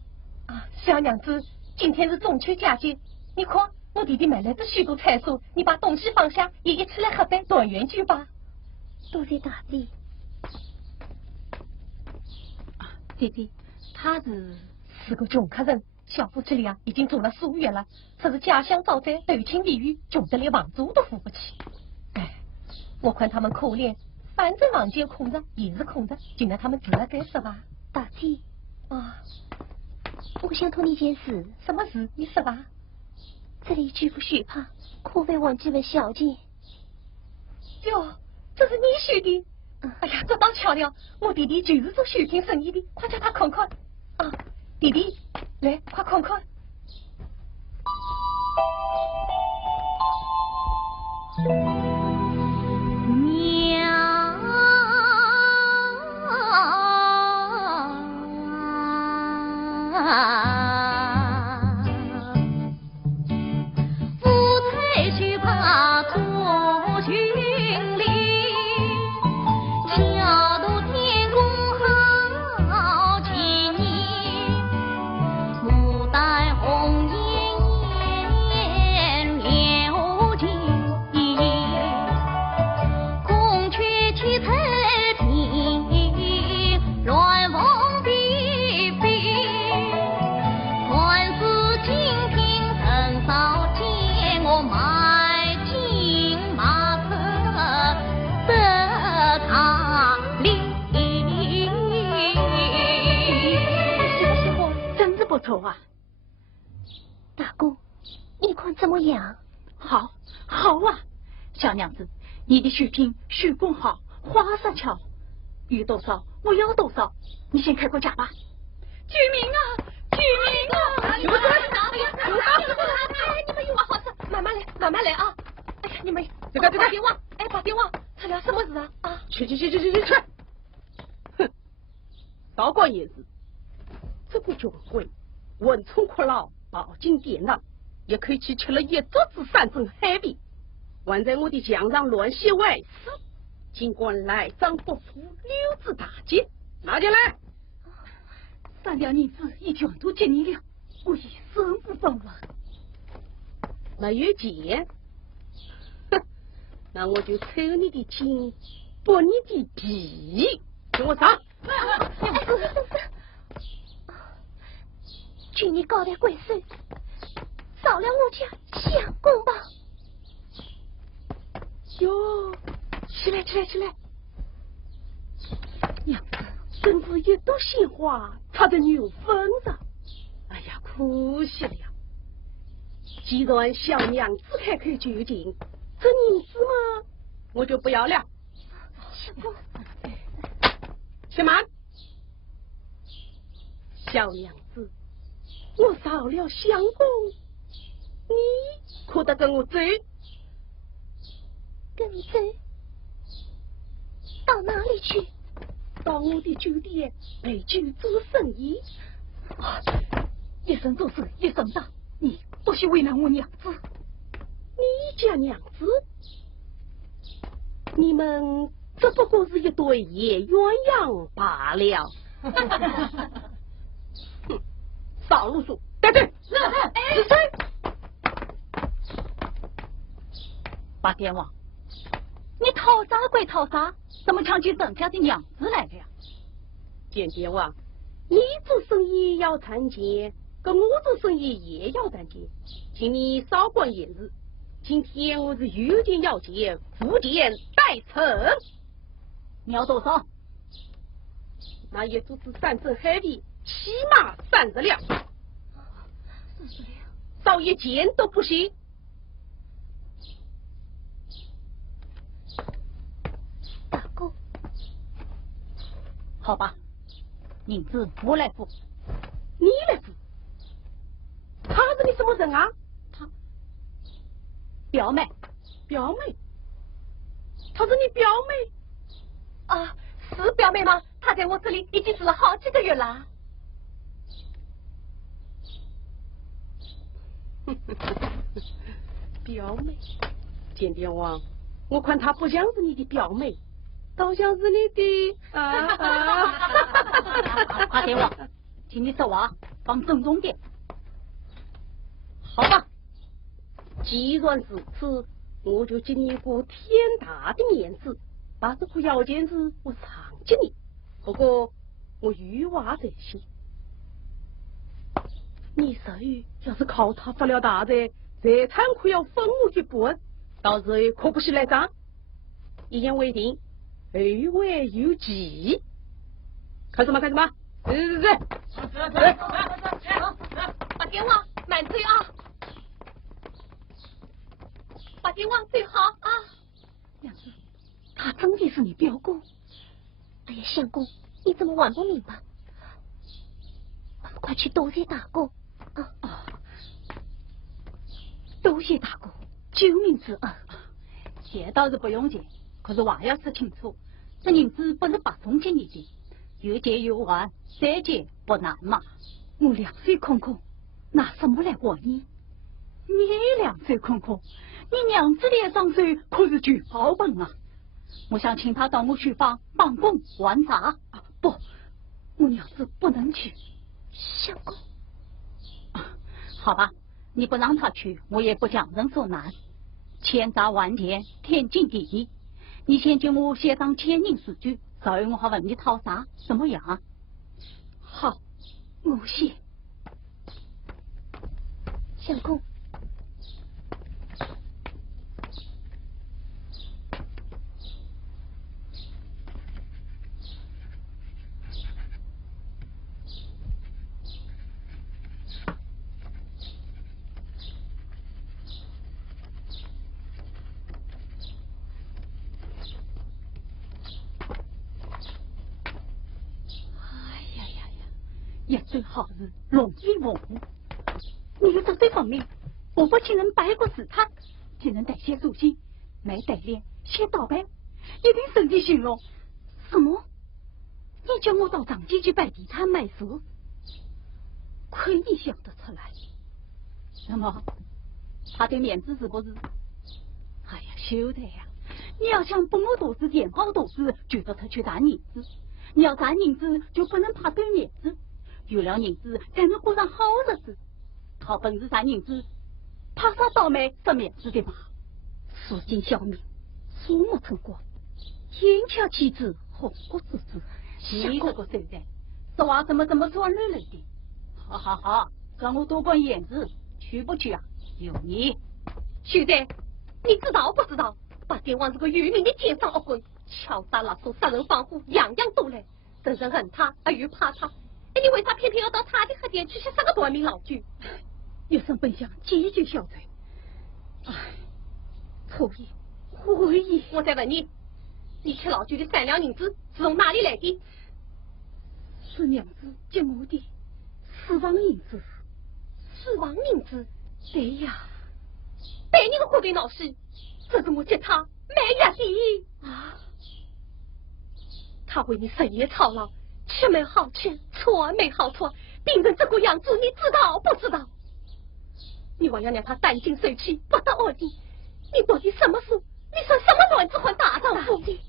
啊，小娘子，今天是中秋佳节，你看我弟弟买来的许多菜蔬，你把东西放下，也一起来喝杯团圆酒吧。多谢大姐。弟弟，他是个穷客人，小夫妻俩已经做了4、5月了，说是家乡遭灾，头亲地狱，穷得连房租都付不起。哎，我看他们可怜，反正房间空着也是空着，就让他们自然该说吧。大姐，啊，我想托你件事。什么事？你说吧。这里举不许怕，可别忘记问小姐。哟，这是你许的？哎呀，这倒巧了，我弟弟就是做绣品生意的，快叫他看看。啊，弟弟，来，快看看。红颜颜，流金。错啊。大公，你看怎么样？好，好啊，小娘子，你的水平水工好，花色巧，鱼多少我要多少，你先开个价吧。救命啊！救命啊！你们过来拿的呀！哎，你们有话好说，慢慢来，慢慢来啊！哎呀，你们这个把电话，哎，把电话，出了什么事啊？啊！去！哼，道光爷子，这个军会文冲阔佬报警电脑，也可以去吃了一桌子三层海味，还在我的墙上乱写外事，尽管来张不服，溜之大吉，拿进来。三两银子已全都给你了，我一生不放了。没有钱，哼，那我就抽你的筋，剥你的皮，跟我上。据你高抬贵手，少了我家相公吧。哟，起来！娘子，真是一朵鲜花插在牛粪上。哎呀，可惜了。既然小娘子开口就进，这银子嘛，我就不要了。相公，且慢，小娘子，我少了相公，你可得跟我走。跟你走到哪里去？到我的酒店陪酒做生意。一生做事一生大，你不许为难我娘子。你家娘子，你们只不过是一对野鸳鸯罢了。哼，少啰嗦，带队。是谁？八天王，你讨啥归讨啥，怎么抢起人家的娘子来了？简爹王，你做生意要赚钱，跟我做生意也要赚钱，请你少管言语。今天我是有件要件，付钱代称。你要多少？那一桌子三升海味，起码30两。30两，少一件都不行。大公，好吧，银子我来付。你来付？他是你什么人啊？他表妹。表妹？她是你表妹？啊，是表妹吗？她在我这里已经住了好几个月了。表妹，简天王，我看她不像是你的表妹，倒像是你的阿天王，请你说话放郑重点。好吧，既然如此，我就给你一个天大的面子，把这个要件事我偿给你。不过我有话在先，你手要是靠他发了大财，财产可要分我一半，到时候可不许来账。一言为定，后会有期。开始吗？对。把电话慢走啊！把电话最好啊！娘子，他真的是你表哥？哎呀，相公，你怎么还不明白？我们快去多谢大哥啊！多谢大哥救命之恩。钱倒是不用钱，可是话要说清楚，这银子不是白送给你的，有借有还，再借不难嘛。我2岁空空，拿什么来还你？你2岁空空，你娘子脸上手可是聚宝本啊！我想请他到我书房帮工还债。不，我娘子不能去。相公，好吧，你不让他去，我也不强人所难。千诈万骗，天经地义。你先给我写张签名诗句，稍后我好问你讨啥，怎么样？好，我写。相公。也最好是龙飞凤舞。你有这方面，我不请人摆过试探，请人带些书信，买带脸，写盗版，一定生气形容。什么？你叫我到张记去摆地摊卖书？亏你想得出来。那么他的面子是不是？哎呀，休得呀！你要想帮我多子见好多子，就得他去赚银子。你要赚银子，就不能怕丢面子。有了银子，才能过上好日子。靠本事赚银子，怕啥倒霉得面子的嘛？如今小民书没成光，天桥妻子红果子子，你这个手段，说话怎么说女人的？好好好，让我多管言子，去不去啊？有你，兄弟，你知道不知道？八点王是个愚民的天上恶鬼，敲打勒索、杀人放火，样样都来。人人恨他，而又怕他。哎，你为啥偏偏要到他的客店去写个夺命老剧？有生本想解决小罪。唉，错意，悔意。我再问你，你吃老剧的3两银子是从哪里来的？是娘子借我的4万银子。4万银子？对呀。被你个货柜闹事，这是我借他买药的啊！他为你深夜操劳，吃没好吃，穿没好穿，病成这个样子，你知道不知道？你还要让他担惊受气，不得安宁。你到底什么事？你说什么卵子换大丈夫的？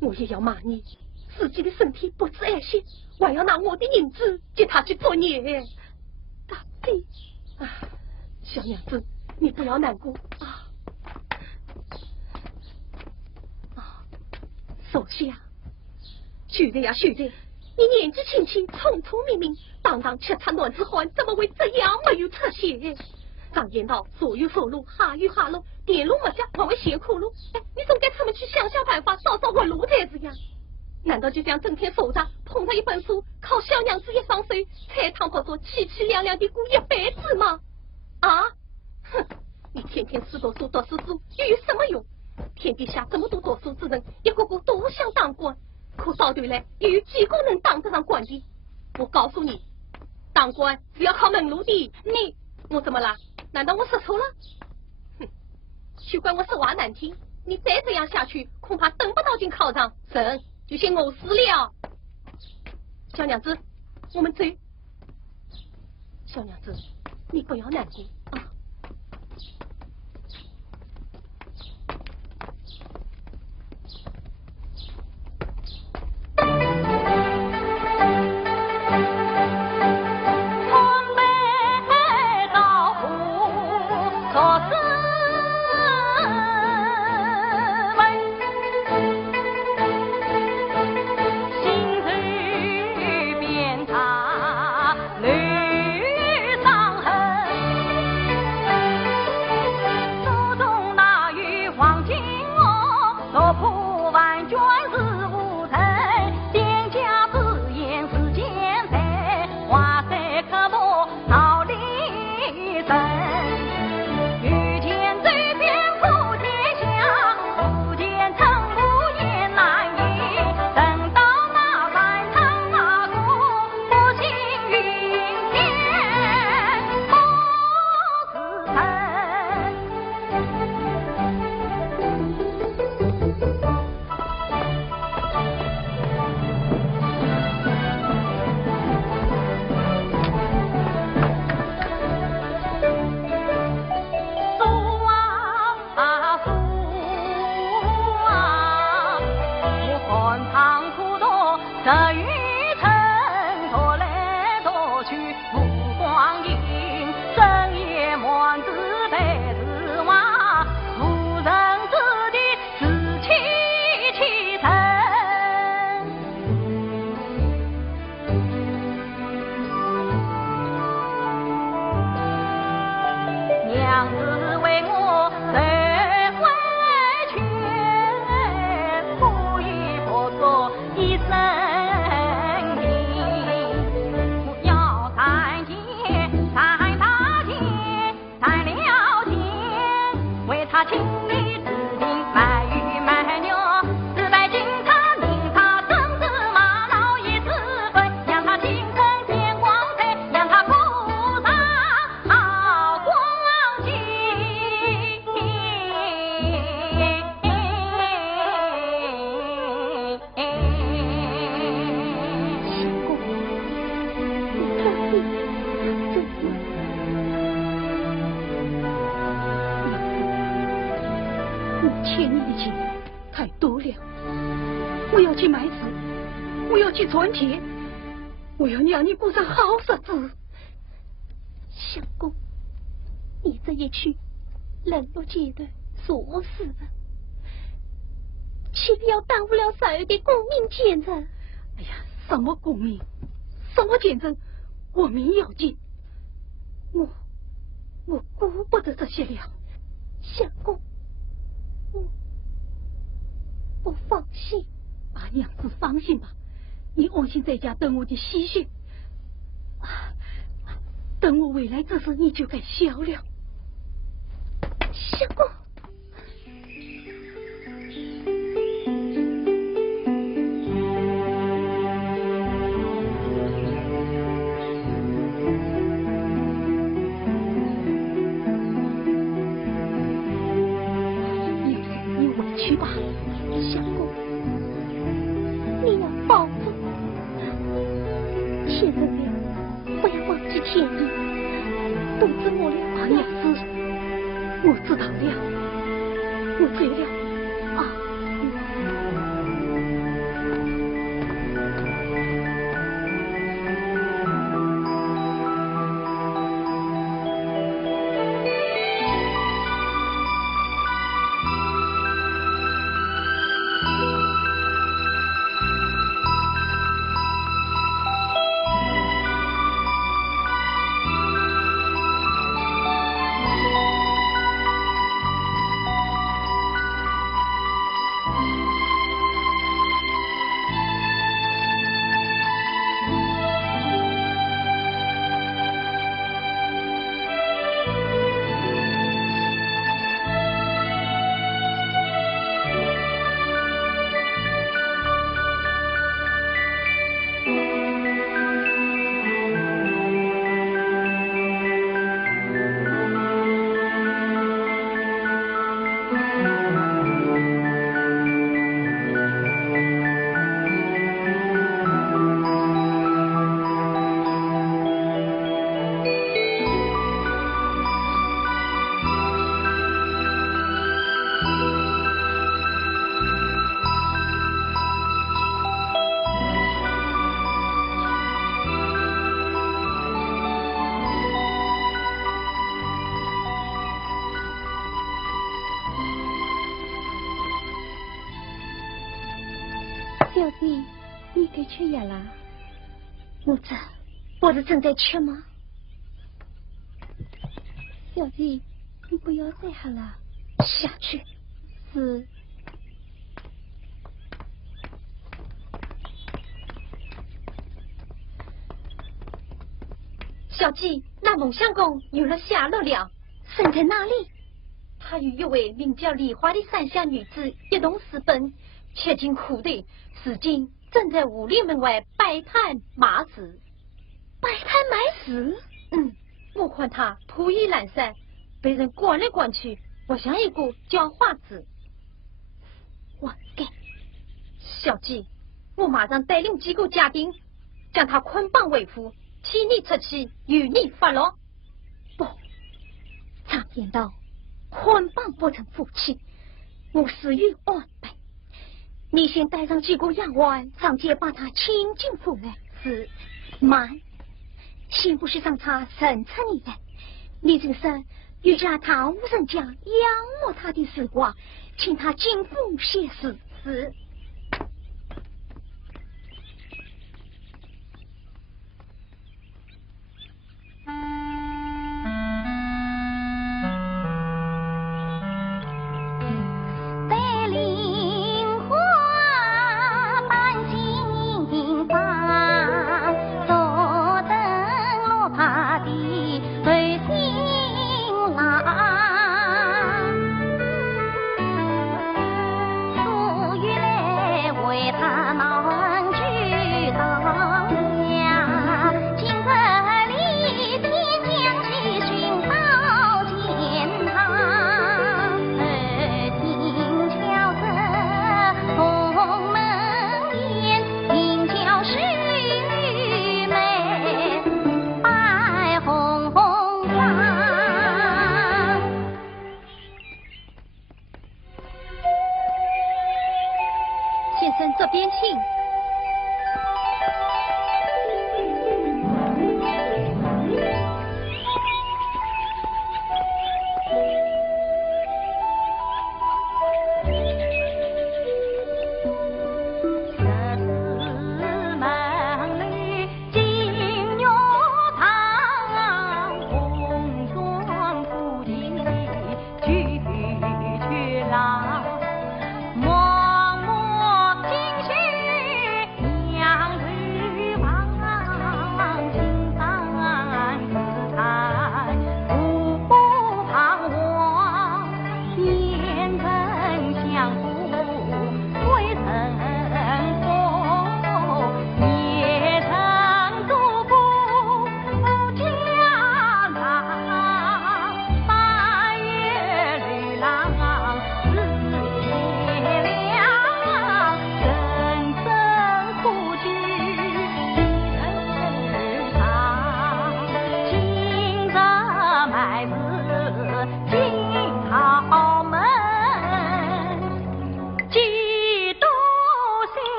我也要骂你，自己的身体不知爱惜，还要拿我的银子借他去做孽。大弟，啊，小娘子，你不要难过啊！啊，首先啊，兄弟呀兄弟，你年纪轻轻，聪聪明明，当当吃茶卵子汉，怎么会这样没有出息？常言道，左有所路，下有下路，电路没家，还会陷苦路。哎，你总该出门去想想办法，找找活路才是呀。难道就这样整天守着，捧着一本书，靠小娘子一双手，才趟破说凄凄凉凉的过一辈子吗？啊！哼！你天天读书又有什么用？天底下这么多读书之人，一个个都想当官，可到头来又有几个能当得上官的？我告诉你，当官是要靠门路的。我怎么了？难道我说错了？哼！就怪我说话难听，你再这样下去，恐怕登不到进考场，人就先饿死了。小娘子，我们走。小娘子，你不要难过啊。买鱼买牛，400斤他拧他，甚至骂老爷子。我欠你的钱太多了，我要去买纸，我要去赚钱，我要让你过上好日子。相公，你这一去，冷落阶段做事了，岂不要耽误了少爷的功名前程？哎呀，什么功名，什么前程，我命要紧，我顾不得这些了。相公，我放心。把娘子放心吧，你安心在家等我的喜讯。等我回来之时，你就该晓了。相公。你回去吧，相公，你要保重。天冷了，不要忘记天意。肚子饿了，娘子，我知道了，我醉了啊。小弟，你该吃药了。我这不是正在吃吗？小弟，你不要再喝了。下去。是。小姐，那孟相公有了下落了，身在哪里？他与一位名叫梨花的山下女子一同私奔，切进苦地，如今正在武林门外摆摊卖纸。摆摊卖纸？我看他破衣烂衫，被人赶来赶去，不像一个叫花子。活该！小姐，我马上带领几个家丁，将他捆绑为夫，替你出气，与你发落。不，常言道，捆绑不成夫妻，我死于安排。你先带上几个丫鬟上街把他请进府来。是。慢，先不是让他审查你的，你这是欲加他无人家仰慕他的时光，请他进府谢事。是。素月来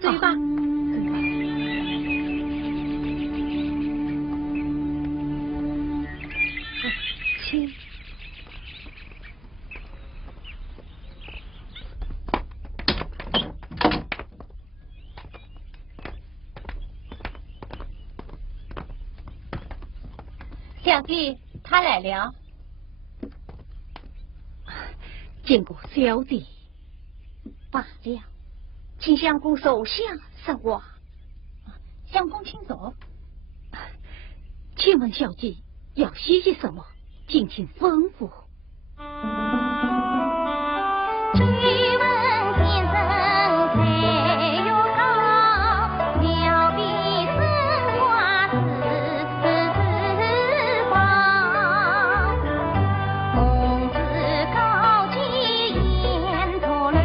走吧。请。小弟，他来了。见过小弟。罢了，请相公手下甚话。相公请坐。请问小姐要写些什么？敬请吩咐。追问先生才有道，了必生花是方。公子高洁言错泪，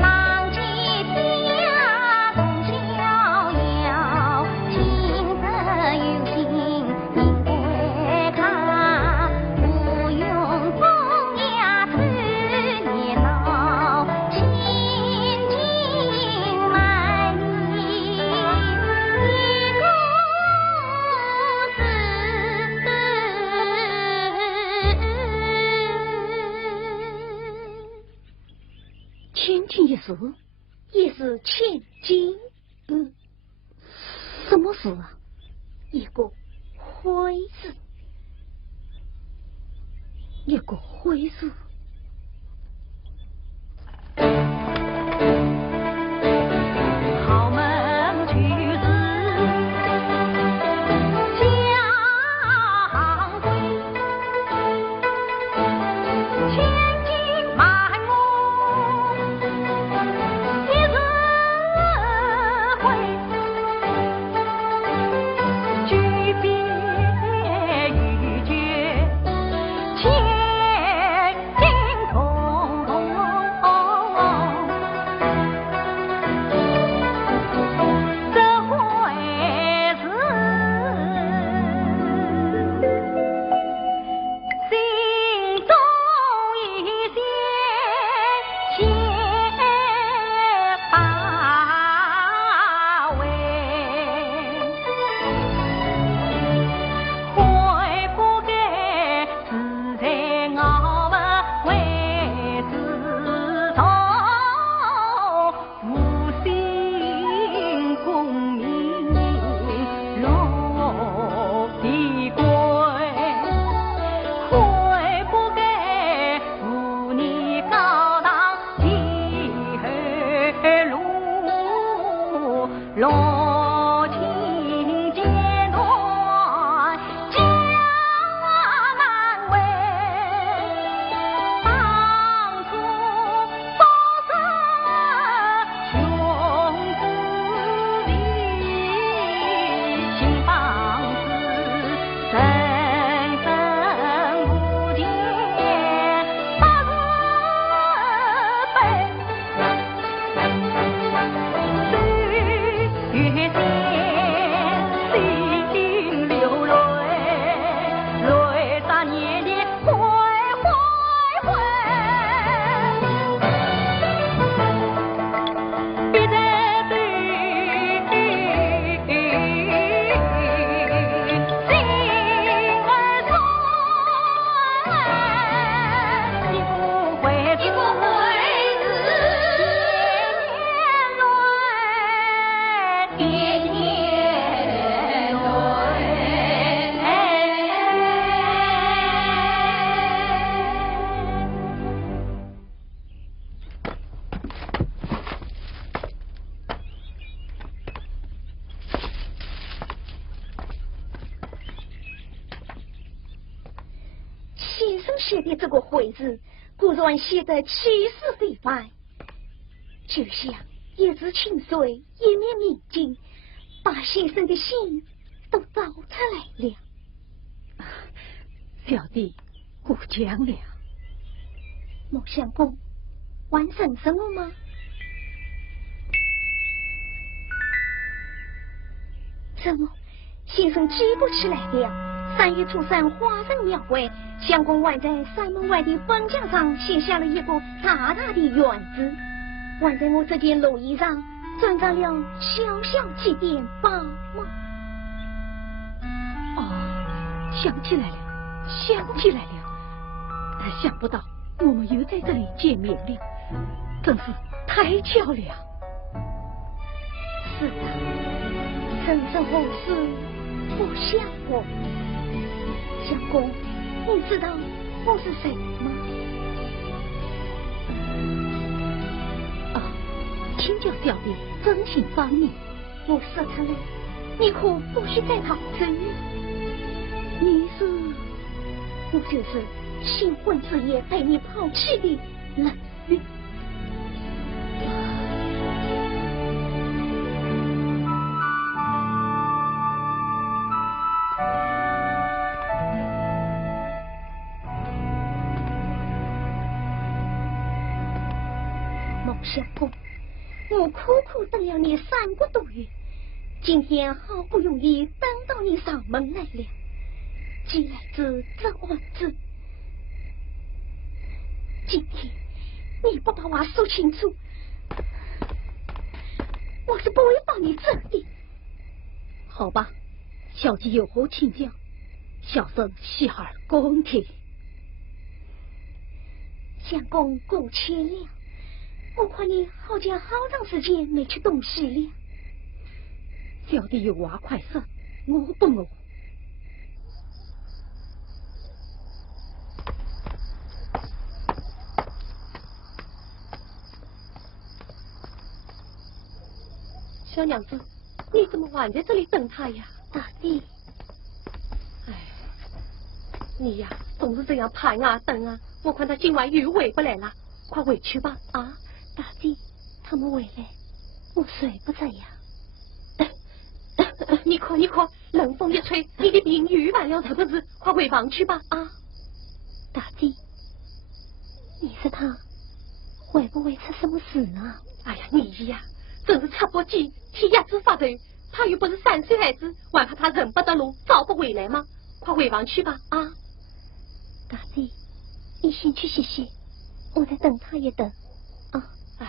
郎妻天涯总逍遥。情色有心应归看，不用风雅吹热闹，千金买你一个千金一事，也是千金。什么事啊？一个徽字，一个徽字。豪门举子将归，千金买我一日回，举别欲绝千金痛。这回是心中一些千把味，悔不该自在我们为自从无心功名落地归，悔不该扶你高堂前路，落情阶段江南为，当初保守兄子弟，新房子生生不见八十倍。岁月线，心流泪，泪洒年年回回回。别再对心儿酸，一不回子，年年泪。先生写的这个徽字，果然写得气势非凡，就像一池清水，一面明镜，把先生的心都照出来了。小弟过奖了。莫相公，完成什么吗？怎么，先生记不起来了？3月初3花神庙会，相公还在山门外的本墙上写下了一个大大的“愿”字，还在我这件胪衣上转达了小小几点帮忙。哦，想起来了，想起来了，想不到我们又在这里见面了，真是太巧了。是的，人生后事不相逢。相公，你知道我是谁吗？请教小弟真心帮你，我说他了，你可不许再逃走。你是？我就是新婚之夜被你抛弃的冷玉。孟相公，我苦苦等了你3个多月，今天好不容易等到你上门来了，既来之则安之。今天你不把话说清楚，我是不会帮你走的。好吧，小姐有何请教，小生细耳恭听。相公过谦了，我看你好像好长时间没吃东西了。小弟有话快说，饿不饿？小娘子，你怎么晚在这里等他呀？大弟，哎，你呀，总是这样排啊等啊，我看他今晚又回不来了，快回去吧。啊，大弟，他们回来，我睡不着呀。你看，冷风一吹，你的病愈完了，是不是？快回房去吧。啊，大弟，你说他会不会出什么事呢？哎呀，你呀，真是吃不鸡，替鸭子发愁。他又不是3岁孩子，还怕他认不得路，找不回来吗？快回房去吧。啊，大弟，你先去歇歇，我再等他一等。啊，哎，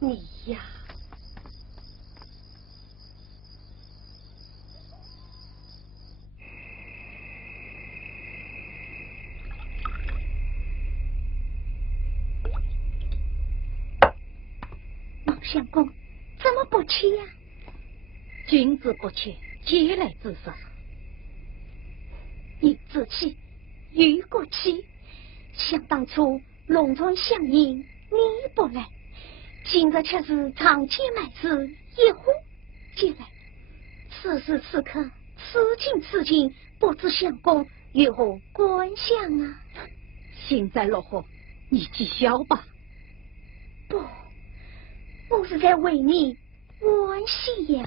你呀。相公，怎么不去呀？君子不去，嗟来之食。你自气，与国气。想当初龙船相迎，你不来，今日却是长街买子一呼即来。此时此刻，此情此景，不知相公有何观想啊？幸灾乐祸，你记笑吧。不，我是在为你惋惜呀。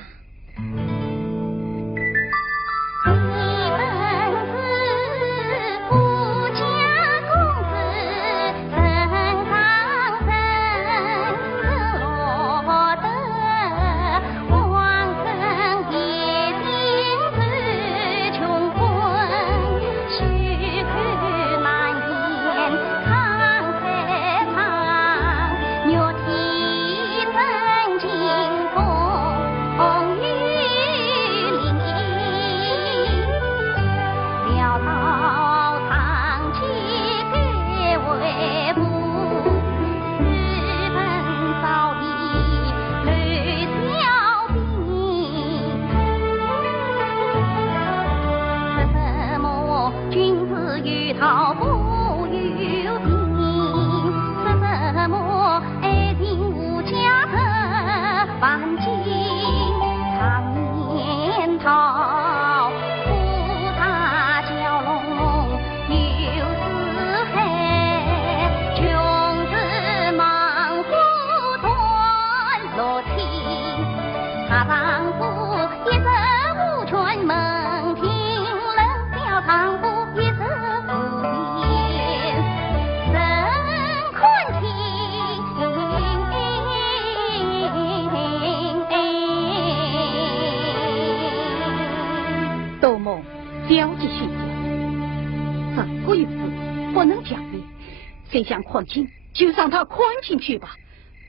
谁想宽亲，就让他宽亲去吧，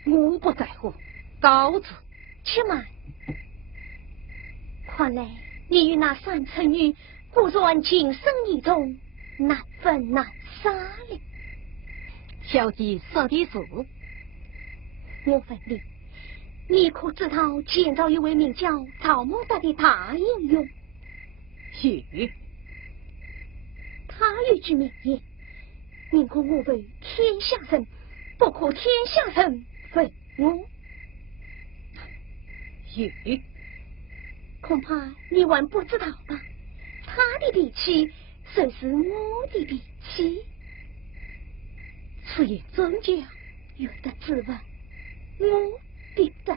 我不在乎。告辞。且慢，看来你与那三成女果然情深意重，难分难舍了。小姐说的是，我问你可知道见着一位名叫赵某达的大英雄？是。他有句名言：宁可我为天下人，不可天下人为我。有。恐怕你还不知道吧？他的脾气虽是我的脾气。此言怎讲？有的自问我的德。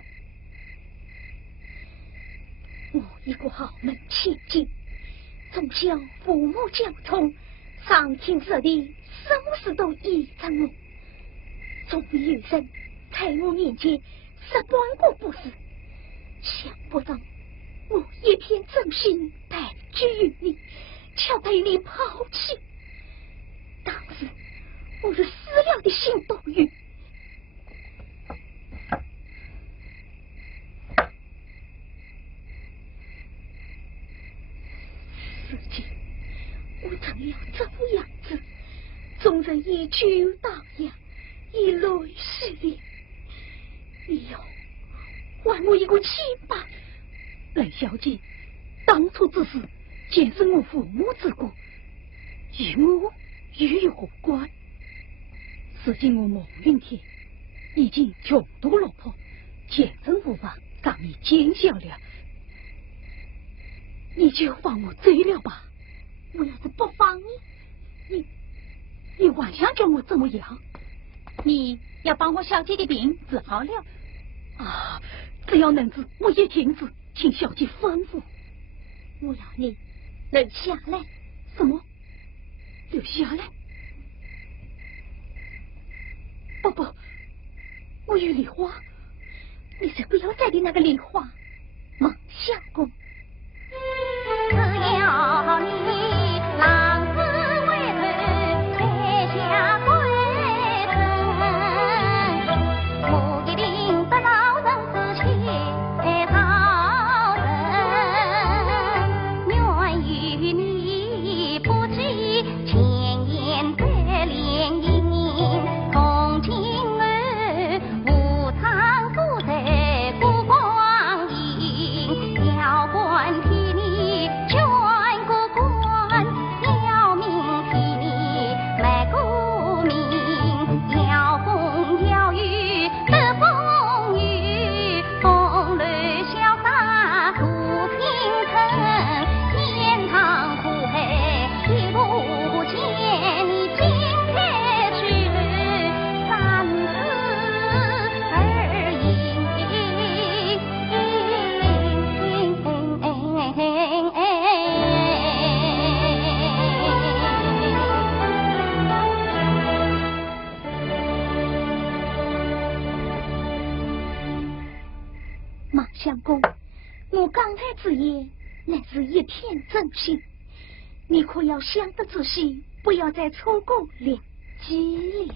我一个豪门千金，从小父母教宠，上天设地，什么事都依着我。终于有人在我面前实断过不是，想不到我一片真心白居于你，却被你抛弃。当时我是死了的心都有。事情我怎要这样子？众人一句荡漾，以泪洗脸。你要还我一个清白。雷小姐，当初之事皆是我父母之过，与我又有何关？如今我孟云天已经穷途落魄，前程无望，刚已见效了，你就放我走了吧。我要是不放你还想叫我怎么样？你要帮我小姐的病治好了啊！只要能治，我也听旨，请小姐吩咐。我要你留下来。什么？留下来？不，我有梨花。你是不要摘的那个梨花，孟相公。只要你浪子回头，摘下归程，我一定得到人之情好人，愿与你不计前言再联姻，同情儿无偿负在过光阴，要管替你全国官，要命替你卖国民，要风要雨得风雨，风雷潇洒渡星辰，天堂苦海一路见你金开去三思而已。孟相公，我刚才之言乃是一片真心，你可要想得仔细，不要再错过良机了。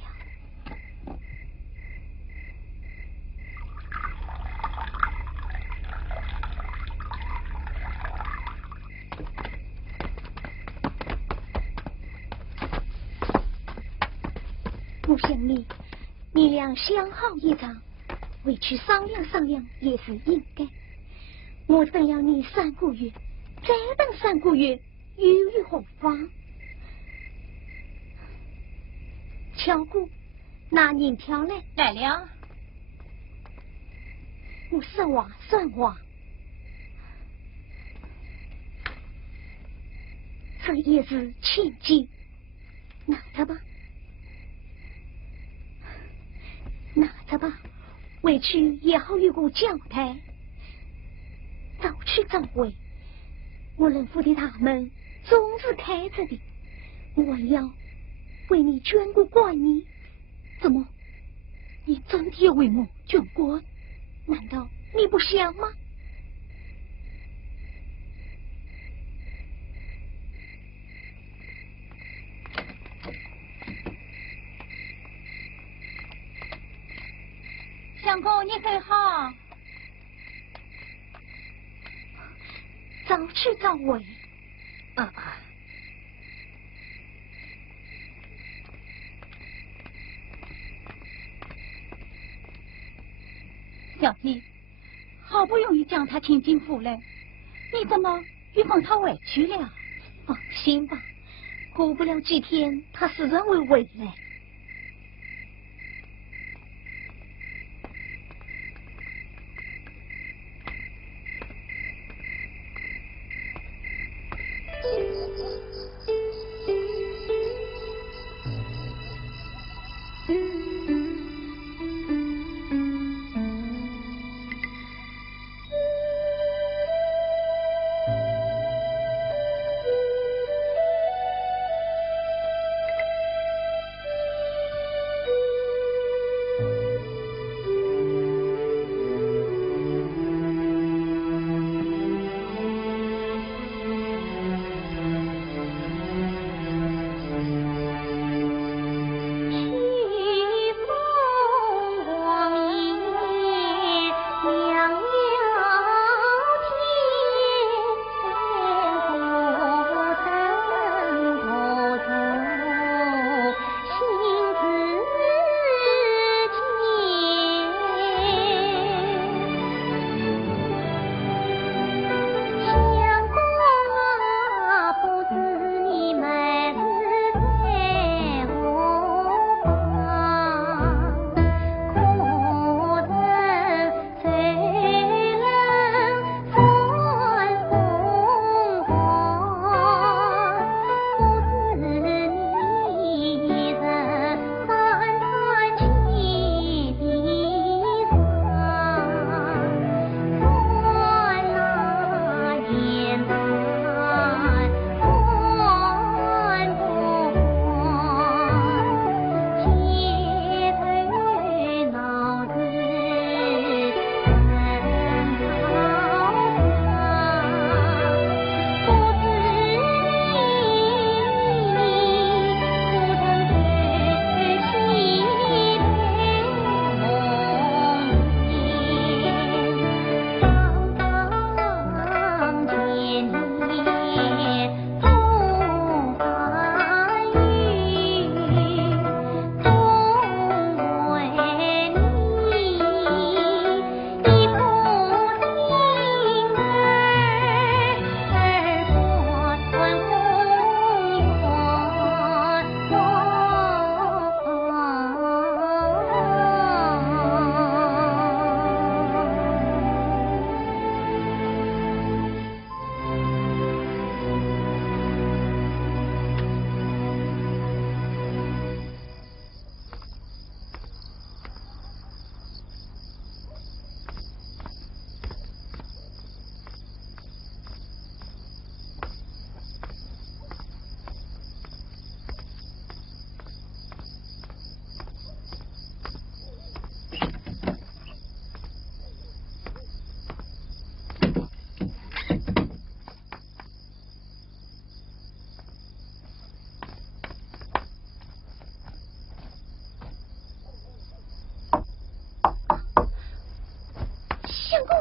我想你俩想好一场，回去商量商量也是应该。我等了你3个月，再等3个月，又有何妨？巧姑，拿银条来。来了。我实话算话，这也是千金，拿着吧。拿着吧，回去也好有个交代。早去早回，我人府的大门总是开着的，我还要为你捐个官呢。怎么？你真的要为我捐官？难道你不想吗？相公，你很好。早去早回。小弟，好不容易将他请进府来，你怎么又放他回去了？放心吧，过不了几天，他自然会回来。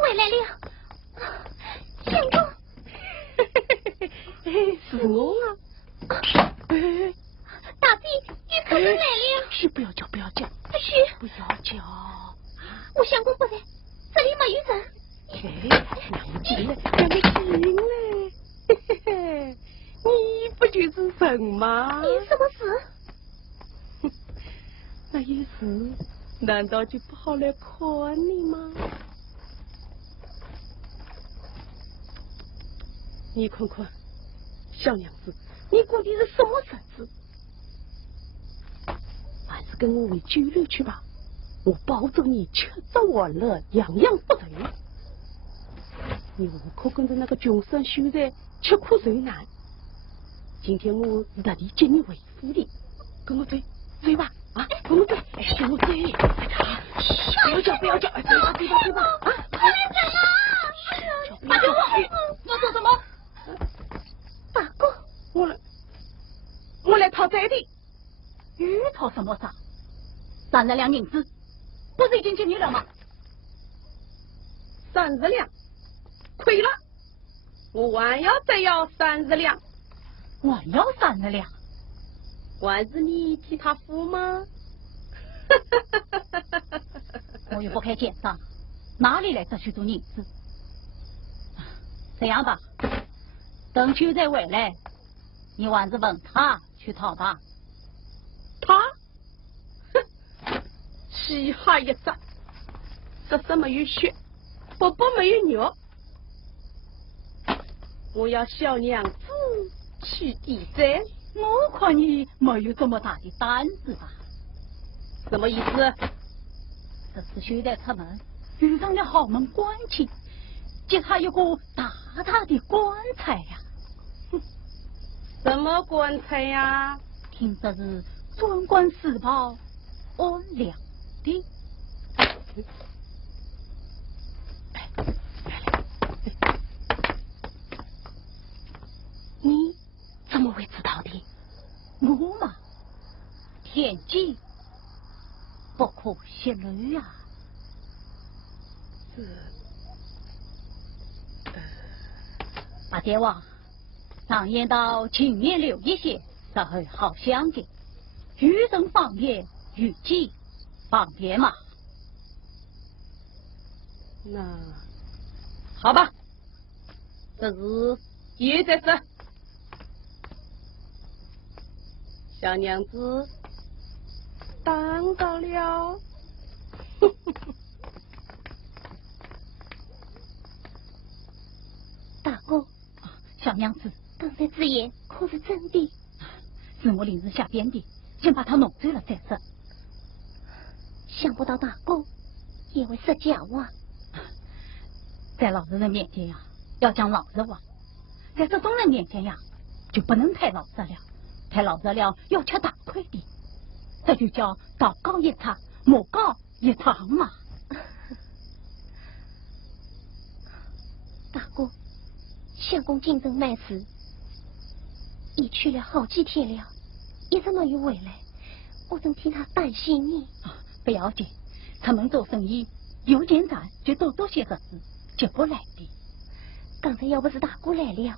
回来了，相公。是我啊。大弟，你可是来了。嘘，不要叫，不要叫。嘘，不要叫。我相公不在，这里没有人。让我进来，让我进来。嘿嘿嘿，你不就是神吗？你什么事？哼，那有事，难道就不好来看你吗？你看看，小娘子，你估计是什么神子？还是跟我回酒楼去吧，我保证你吃着玩乐，样样不累。你无可跟着那个穷酸秀才吃苦受难。今天我是特地接你回府的，跟我走，走吧，啊，跟我走，跟我走。不要叫，不要叫，走吧，走吧，走吧，啊！快点走啊！不要叫，要做什么？大哥，我来讨债的。又讨什么账？30两银子，不是已经给你了吗？ 30两，亏了。我还要再要30两。还要30两？还是你替他付吗？我又不开奸商，哪里来这许多银子？这样吧，等秀才回来，你还是问他去讨吧。他，哼，嘻哈一只，只是没有血，伯伯没有肉。我要小娘子去抵债。我看你没有这么大的胆子吧？什么意思？这次秀才出门遇上了豪门官亲，给他一个大大的棺材呀！什么棺材呀？听说是尊冠四宝安良的。你怎么会知道的？我嘛，天机不可泄露啊！八戒王，常言道，情面留一些，才会好相见。余生方便，与己方便嘛。那好吧，这是也在这。小娘子当到了。大哥，小娘子，刚才之言可是真的？是我临时瞎编的，先把他弄醉了再说。想不到大哥也会说假话。在老实人面前呀，要讲老实话；在这种人面前呀，就不能太老实了。太老实了，要吃大亏的。这就叫道高一尺，魔高一丈嘛。大哥，相公进城卖时，已去了好几天了，一直没有回来，我正替他担心呢。不要紧，出门做生意，有钱赚就多做些个事，就不来的。刚才要不是大哥来了，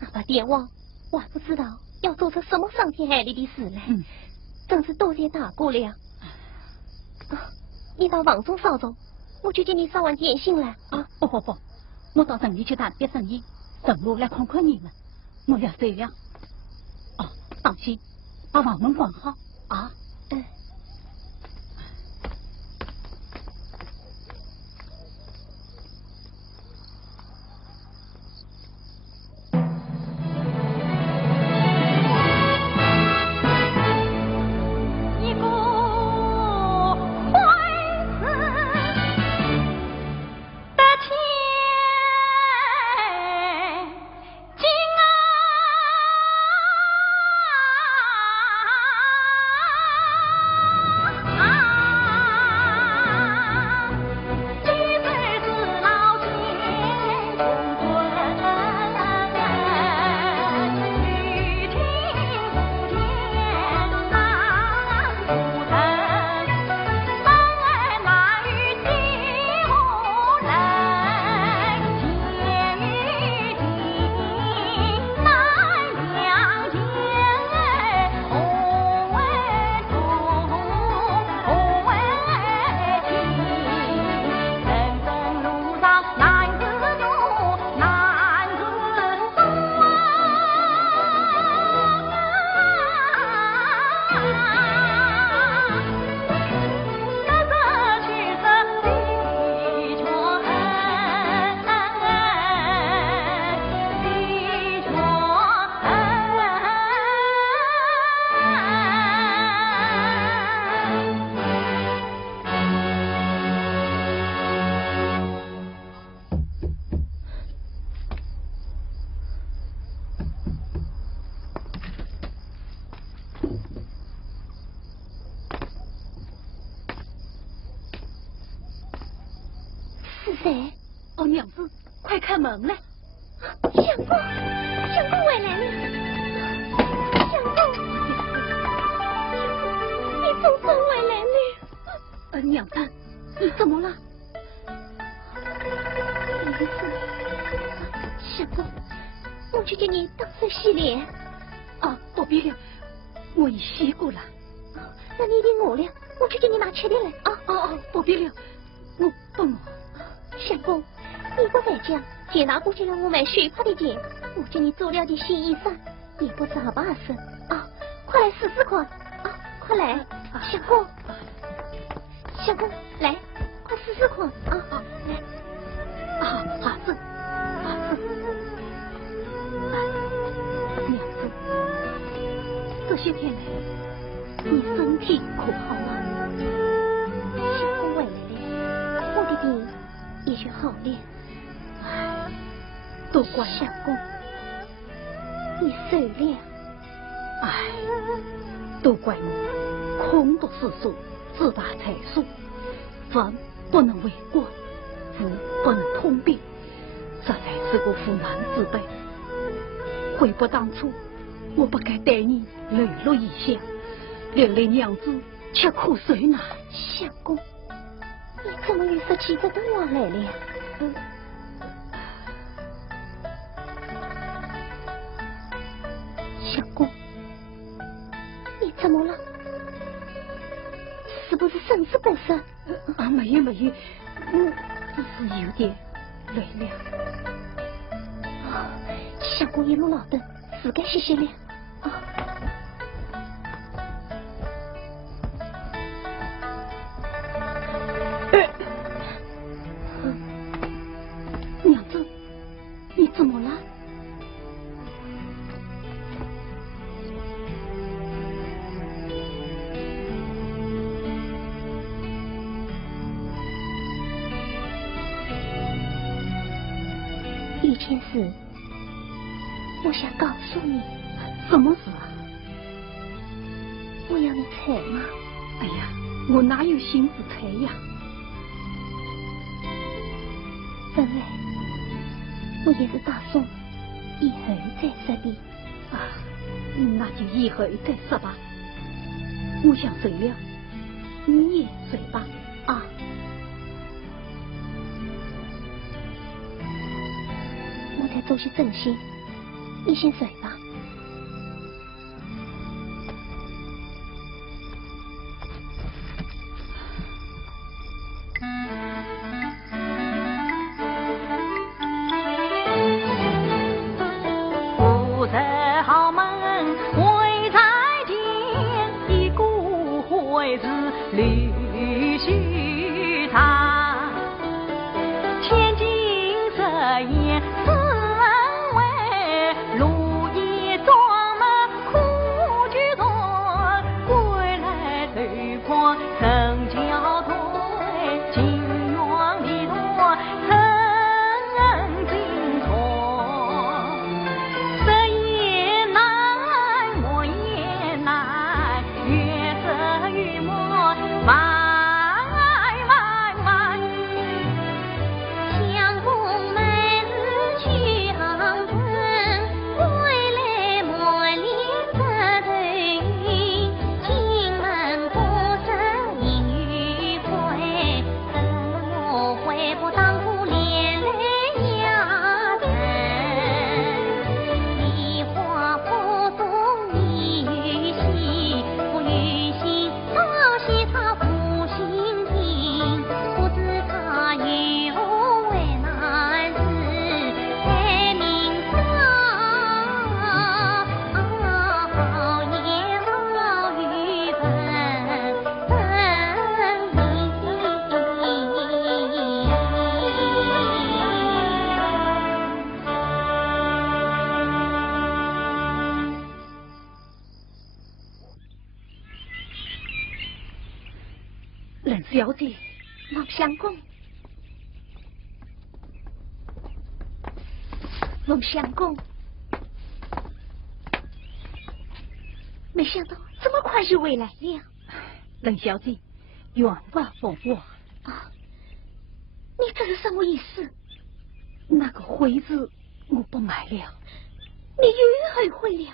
哪怕电话，我还不知道要做出什么伤天害理的事来。真是多谢大哥了。你到房中稍坐，我去给你烧碗点心来。不，我到城里去谈别生意，顺路来看看你们。我要这样。当心，把房门关好啊。是谁？娘子，快开门来！相公回来了！相公，你总算回来了！娘子，你怎么了？没事，相公，我去给你打水洗脸。啊，不必了，我已洗过了。那你一定饿了，我去给你拿吃的来。不必了，我不饿。相公，你不在家，姐拿过去了我买水泡的钱，我给你做了件新衣裳，也不是好不好身啊！快来试试看啊！快来，相公，相公，来，快试试看啊！来，好子，娘子，这些天来，你身体可好吗？相公回来了，我的病也就好了。都怪相公，你瘦了。都怪我空读世俗，自大才疏，文不能为国，武不能通兵，这才是个妇难之辈。悔不当初，我不该带你流落异乡，留来娘子吃苦受难。相公，你怎么又说起这段话来了？相公，你怎么了？是不是身子不适？没有，只是有点累了。相公一路劳顿，自该歇歇了。娘子，你怎么了？有件事，我想告诉你。什么事啊？我要你猜嘛。哎呀，我哪有心思猜呀？本来我也是打算以后再说的。那就以后再说吧。我想睡了，你也睡吧。我在做些正事，你先睡吧。不得好门为在见，一股会是绿须长，千金设宴四人围，如意装满苦剧多，归来头狂成交退，情愿离多成金错，这也难，我也难，月色与我慢。相公每日去航程，归来莫恋这头云，进门不生应愉快，怎么会不当初连累压人？梨花不懂你于心，不于心，倒喜他不心听，不知他有为难事，才明早也好于冷小姐，王相公，王相公，没想到这么快就回来了。冷小姐，冤枉奉我。你这是什么意思？那个徽子我不买了。你又后悔了？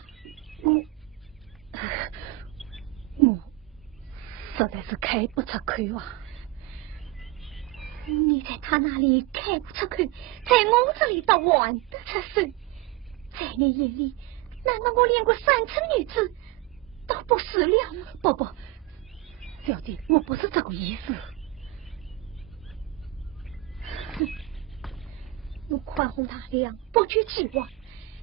我实在是开不出口啊。你在他那里开不出口，在我这里倒玩得出手。在你眼里，难道我连个山村女子都不是了吗？不，小弟，我不是这个意思。我宽宏大量，不拘既往。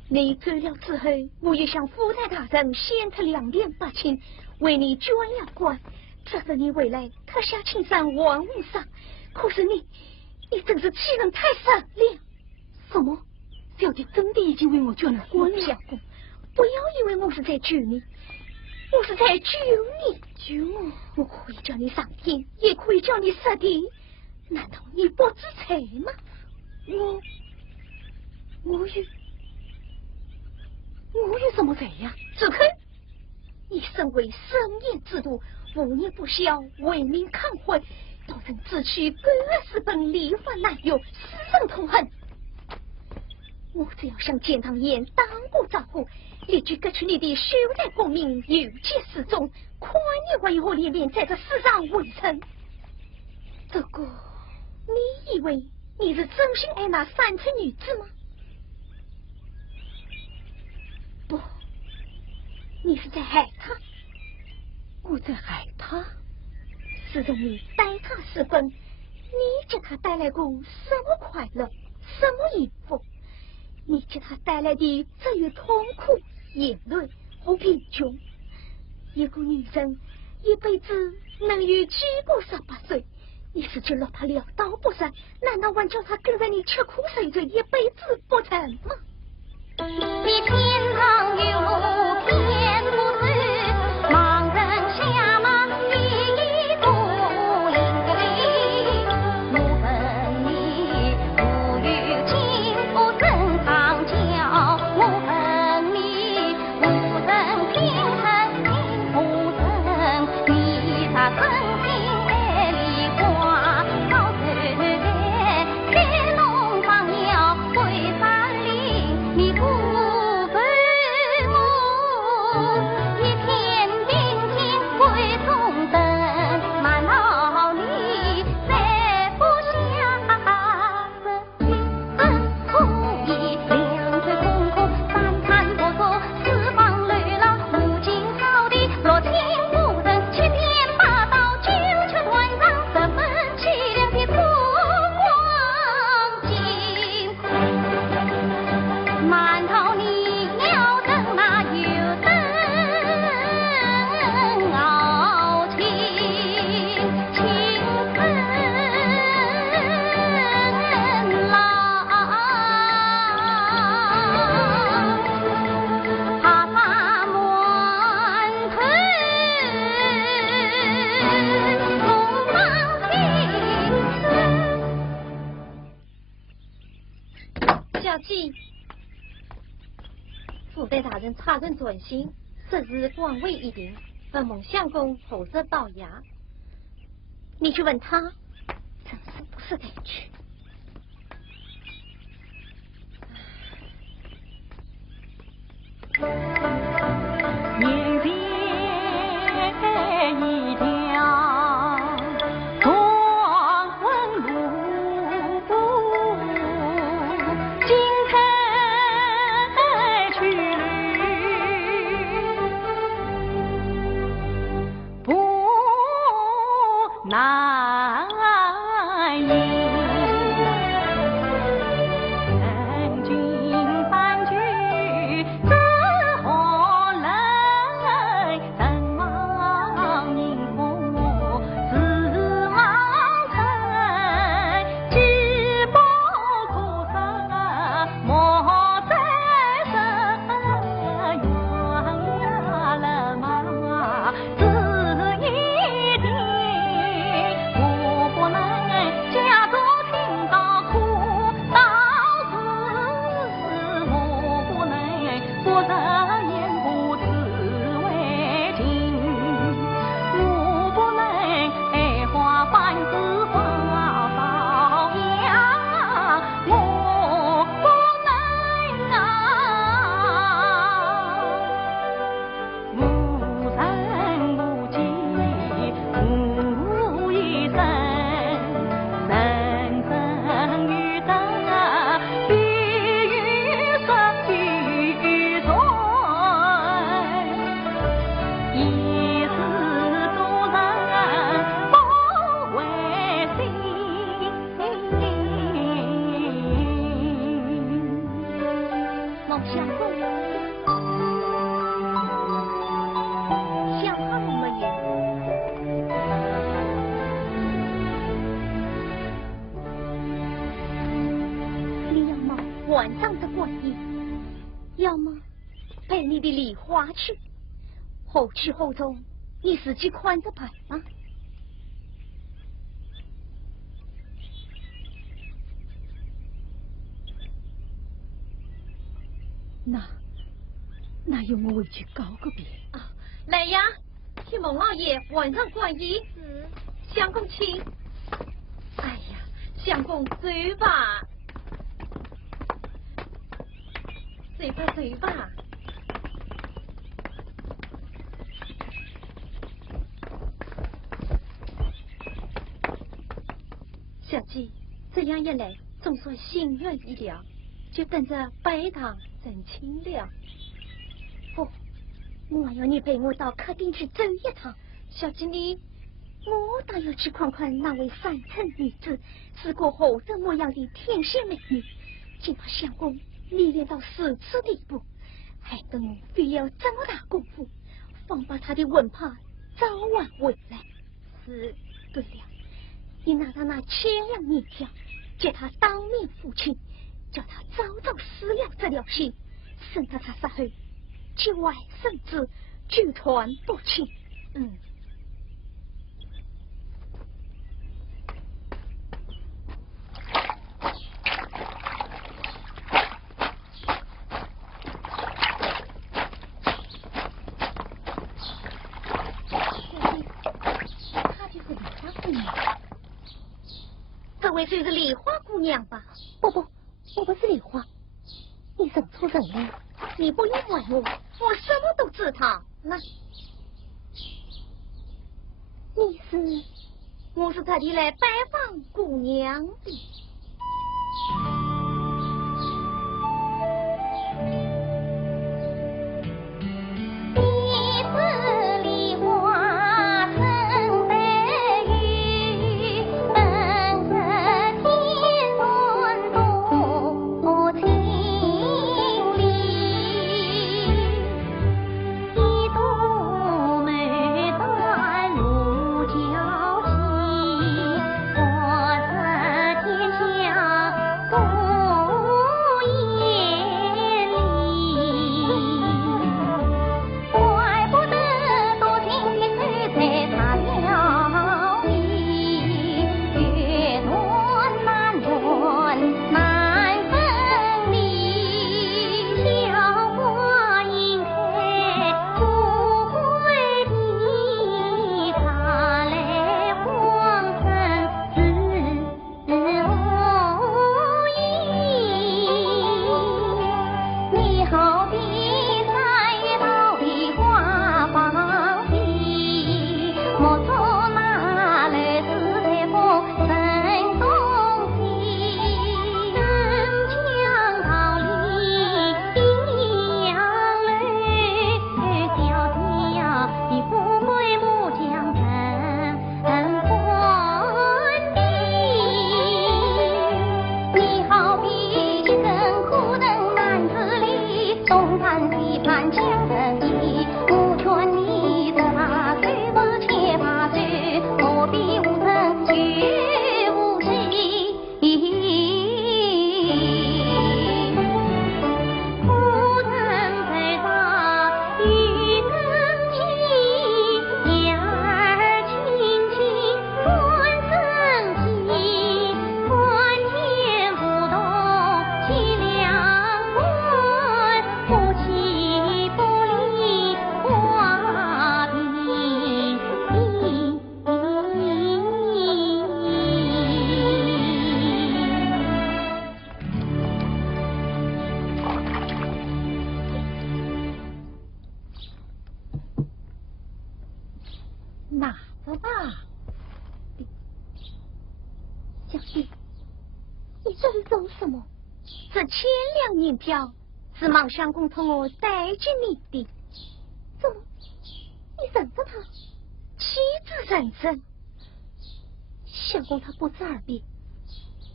你走了之后，我也向夫太大人献出2两8千，为你捐了官，这是你未来特下青山王无上。可是你真是欺人太甚了！什么？小弟真的已经为我捐了官了？相公，不要以为我是在救你，我是在救你。救我？我可以叫你上天，也可以叫你下地，难道你不知财吗？我有什么罪呀？只可你身为深夜之徒，无年不孝，为民抗婚，都曾自取各20本礼法难有，私生痛恨。我只要向建堂宴当过招呼，立即革去你的修代功名，有节示众，夸你为何连连在这世上为臣？这个，你以为你是真心爱那山村女子吗？不，你是在害她。我在害她？自从你待她10分，你给她带来过什么快乐，什么幸福？你给她带来的只有痛苦、眼泪和贫穷。一个女人一辈子能有几个18岁？你是去落她潦倒不成？难道还叫她跟着你吃苦受罪一辈子不成吗？你天堂有路偏不走，盲人瞎忙一步一。我问你不与金不正常教，我问你无人平衡心不正，你他真心爱梨花，好走在天龙放鸟归山林，你不陪我一片冰清归中灯，满脑里再不下这一生苦意，两腿空空三餐不足，四方流浪无尽草地，若情无人欺骗霸道，九曲断肠十分凄凉的苦光景。馒头你要等那有等熬情，情深郎，怕把满头匆忙听。小姐，副队大人差人转心，这日官位一定，本蒙相公后日到衙。你去问他，真是不识抬举。面前一条断魂路，金钗去旅，不难移。晚上的观音，要么陪你的梨花去，后去后中，你自己宽着办吧。那由我回去告个别啊！来呀，去孟老爷晚上观音。相公请。哎呀，相公随吧，随吧随吧。小姐，这样一来，总算心愿已了，就等着拜堂成亲了。不，我要你陪我到客厅去走一趟。小姐你，我倒要去看看那位三寸女子是个何等模样的天仙美女，竟把相公迷恋到如此地步，害得我非要这么大功夫，方把她的魂魄早晚回来。是，对了，你拿他那千两银票，叫他当面付清，叫他早早撕了这条心，省得他杀后节外生枝，纠缠不清。这位就是梨花姑娘吧？不，我不是梨花，你认错人了。你不用问我，我什么都知道。那，我是特地来拜访姑娘的。银票是孟相公托我带给你的，怎么你认得他？妻子认真，相公他不知而别，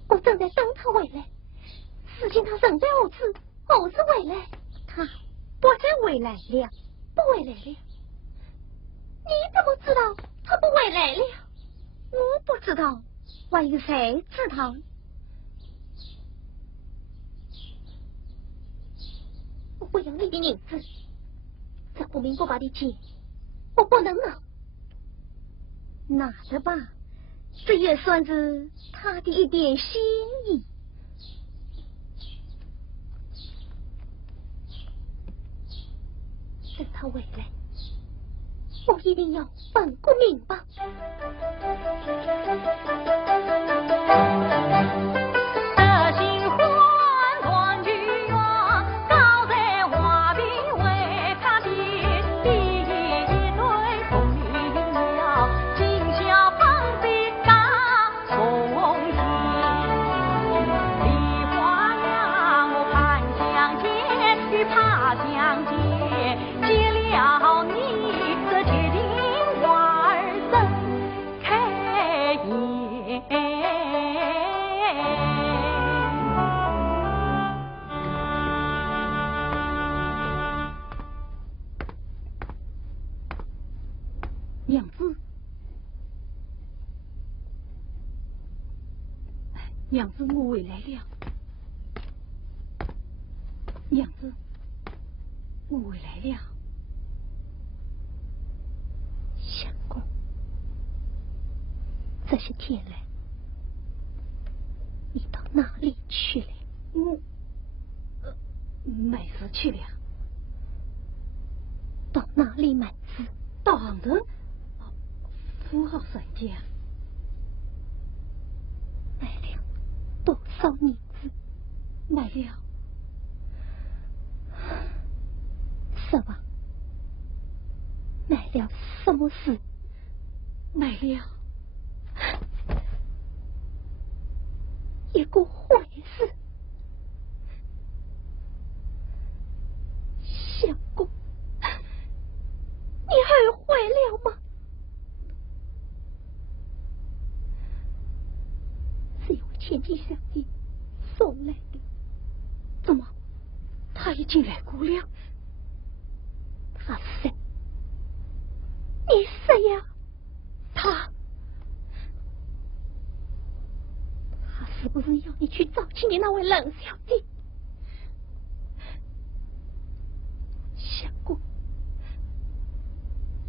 我正在等他回来，事情他仍在何时回来？他不再回来了，不回来了。你怎么知道他不回来了？我不知道，还有谁知道？我要你的银子，这不明不白的钱，我不能拿。拿着吧，这也算是他的一点心意。等他回来，我一定要问个明白。娘子，娘子，我回来了。娘子，我回来了。相公，这些天来，你到哪里去了？我，买事去了。到哪里买字？到杭州。富豪三家。买了多少银子？买了10万。买了什么事？买了一个坏事。相公，你还坏了吗？是由前妻小弟送来的。怎么？他已经来过了？他是谁？你谁呀？他是不是要你去找起你那位冷小弟？相公，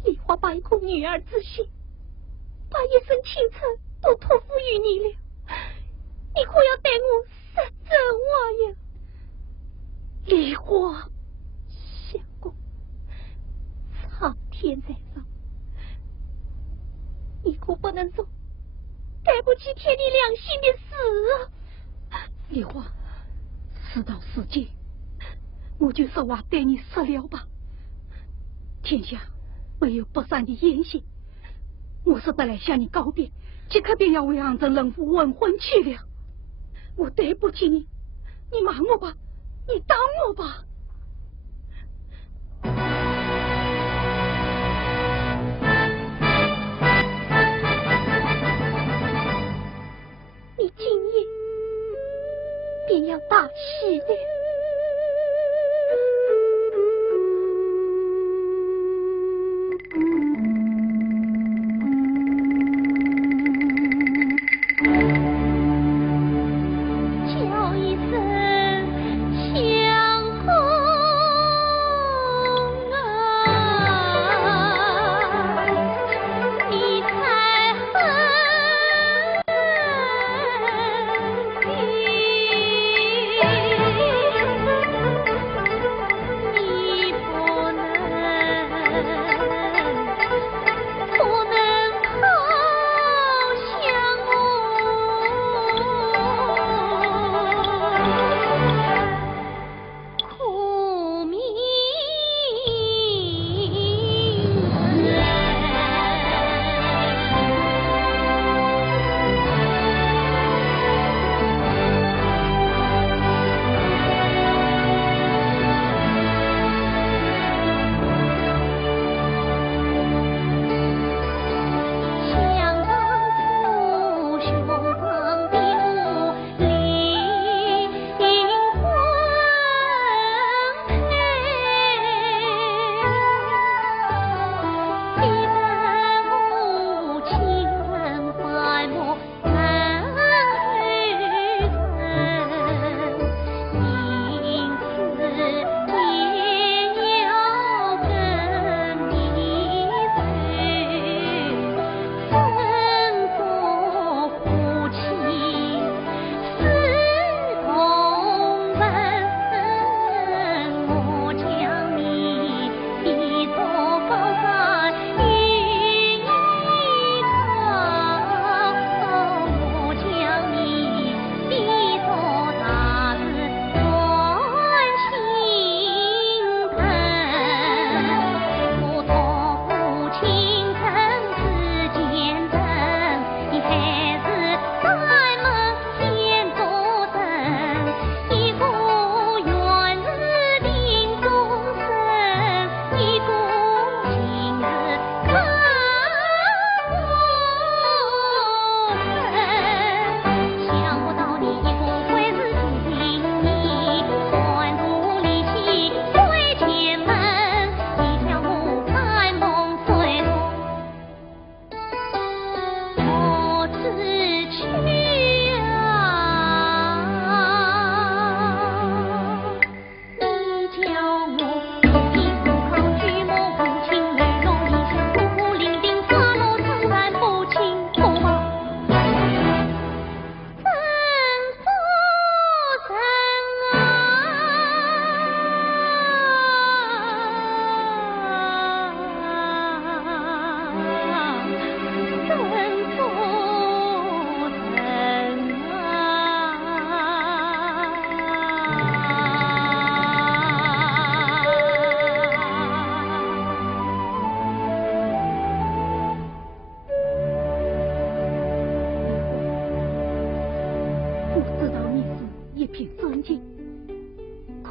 梨花把一颗女儿之心，把一生青春都托付于你了，你可要对我说真话呀？梨花，相公，苍天在上，你可不能做对不起天地良心的事啊！梨花，事到如今，我就实话对你说了吧。天下没有不散的筵席，我是得来向你告别，即刻便要为杭州人妇问婚去了。我对不起你，你骂我吧，你打我吧。你今夜便要大喜了。叫一声相公啊，你才恨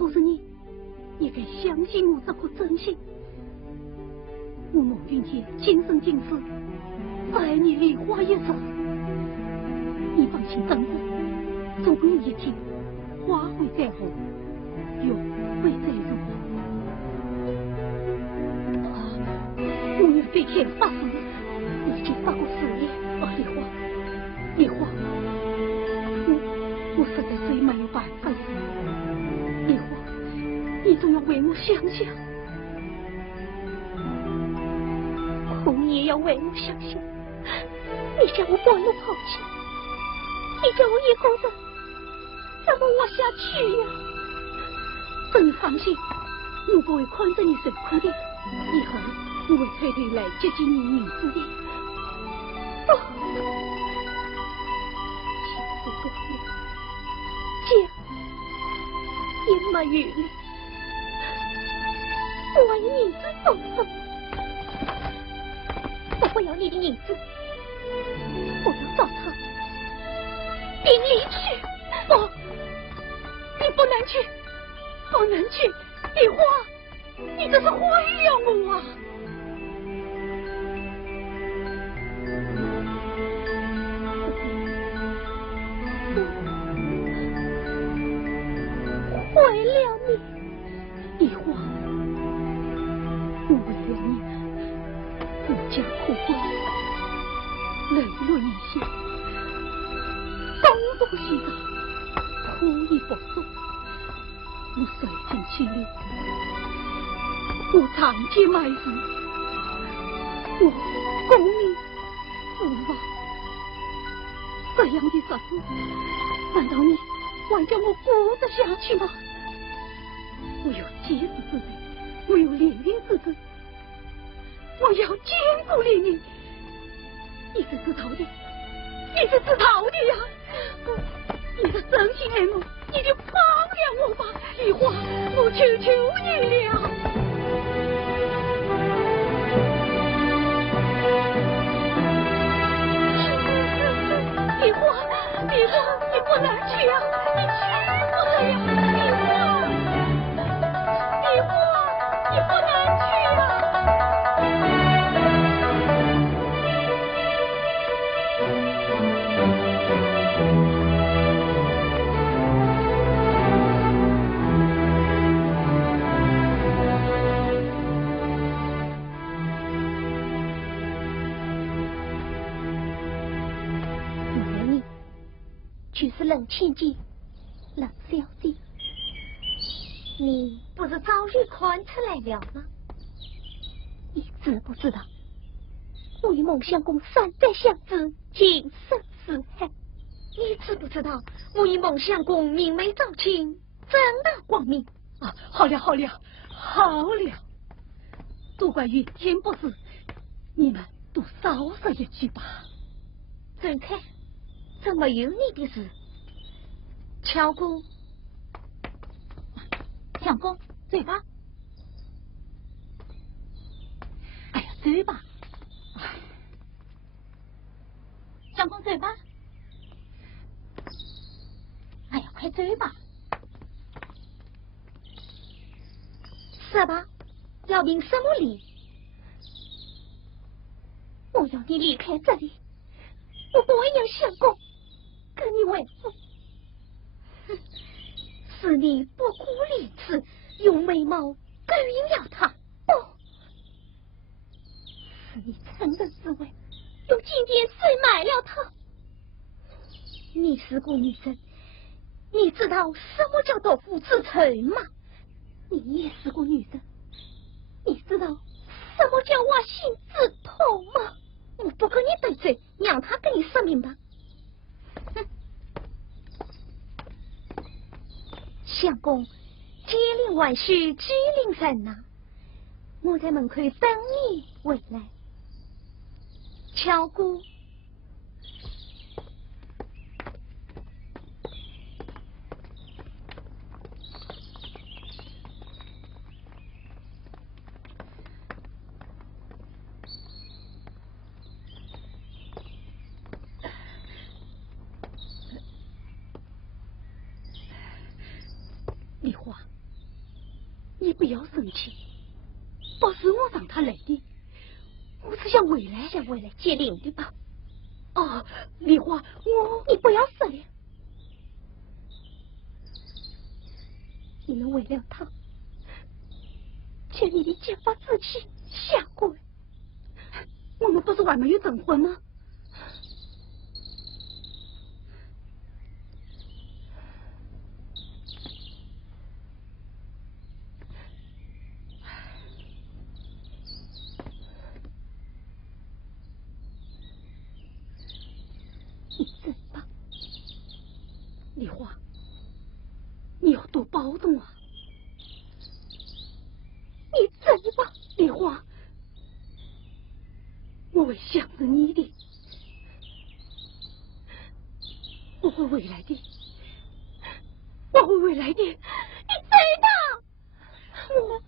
可是你也该相信我这颗真心。我孟云杰今生今世爱你梨花一生，你放心等着，总有一天花会再红，雨会再入。我要对天发誓，我已经发过誓言。梨花，梨花，我实在是没有办法了。梨花，你总要为我想想。可你也要为我想想，你叫我半路抛弃，你叫我一个人怎么活下去呀？等你放心，我不会宽着你受苦的，以后我会退退来接近你名字的。情丝断了，家也没有了，我为名字动手。我不要你的影子，我要找他，并离去。不，你不能去，不能去，梨花，你这是毁了我啊！毁了你，梨花，我为了你。无家苦归，泪落一线，东风西打，苦亦不送。我水尽清流，我长街埋伏，我功名无望。这样的日子，难道你还叫我过得下去吗？我有节制之罪，我有烈阴之罪。我要坚固你，你是自讨的，你是自讨的呀！你是真心爱我，你就放了我吧，梨花，我求求你了。梨花，梨花，你不能去呀，你去不得呀，梨花，梨花，你不能去呀。就是冷千金，冷小姐，你不是早日看出来了吗？你知不知道，我与孟相公3代相知，今生死海？你知不知道，我与孟相公明媒照亲，正大光明？啊，好了好了好了，都怪云天不是，你们都少说一句吧。怎看？怎么有你的事？乔姑，相公，走吧。哎呀，走吧。相公，走吧。哎呀，快走吧。是吧？要凭什么理？我要你离开这里。我不会让相公跟你为夫，是你不顾廉耻，用美貌勾引了他。哦，是你趁人之危，用金钱收买了他。你是个女人，你知道什么叫做夫之仇吗？你也是个女人，你知道什么叫挖心之痛吗？我不跟你对嘴，让他跟你说明白。哼！相公，机灵万事机灵人呐！我在门口等你回来。乔姑，梨花，你不要生气，不是我让他来的，我是想回来接令的吧。哦，梨花，你不要死了，你们为了他，将你的结发之妻下跪。我们不是还没有证婚吗？你真棒，梨花，你要多保重啊！你真棒，梨花，我会想着你的，我会回来的，我会回来的，你真的，我。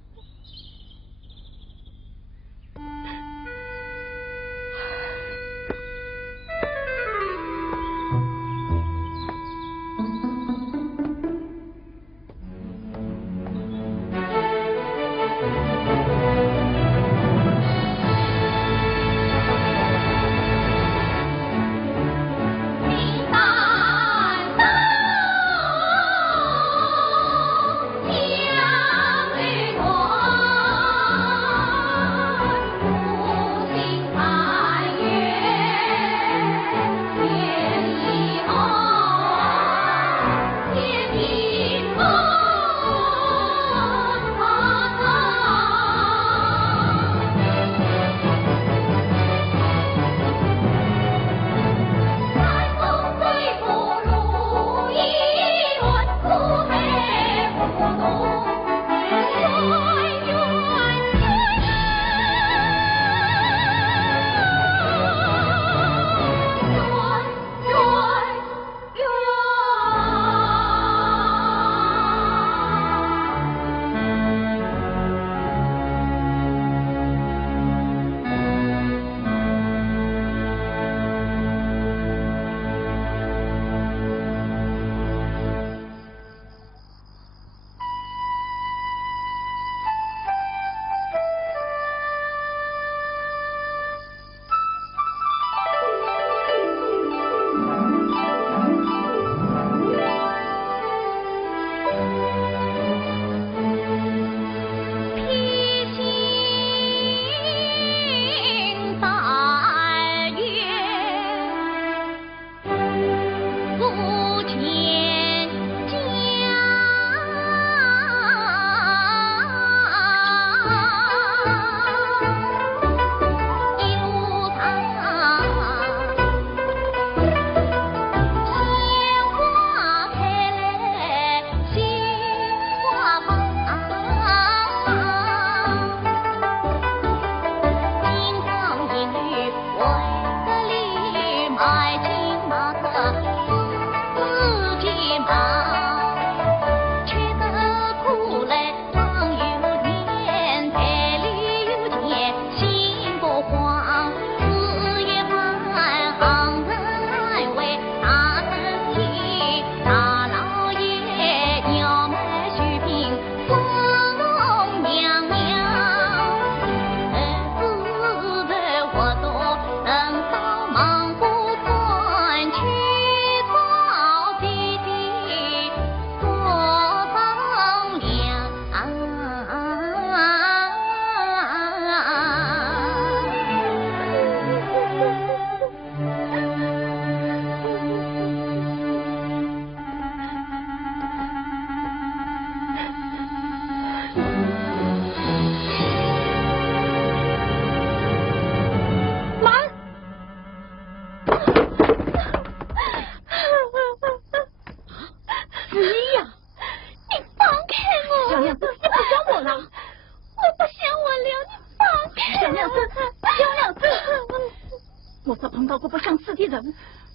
我只碰到过不相识的人，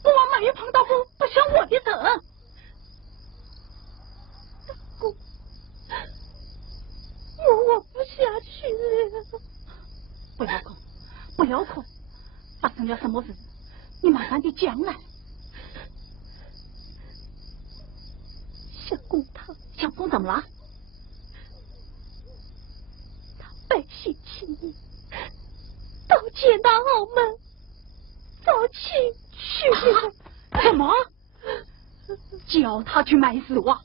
我没有碰到过不像我的人。我不下去了。不要哭，不要哭，发生了什么事？你马上地讲来。相公他，相公怎么了？拜谢起你，到剑大澳门找亲去了。什么？叫他去买丝袜，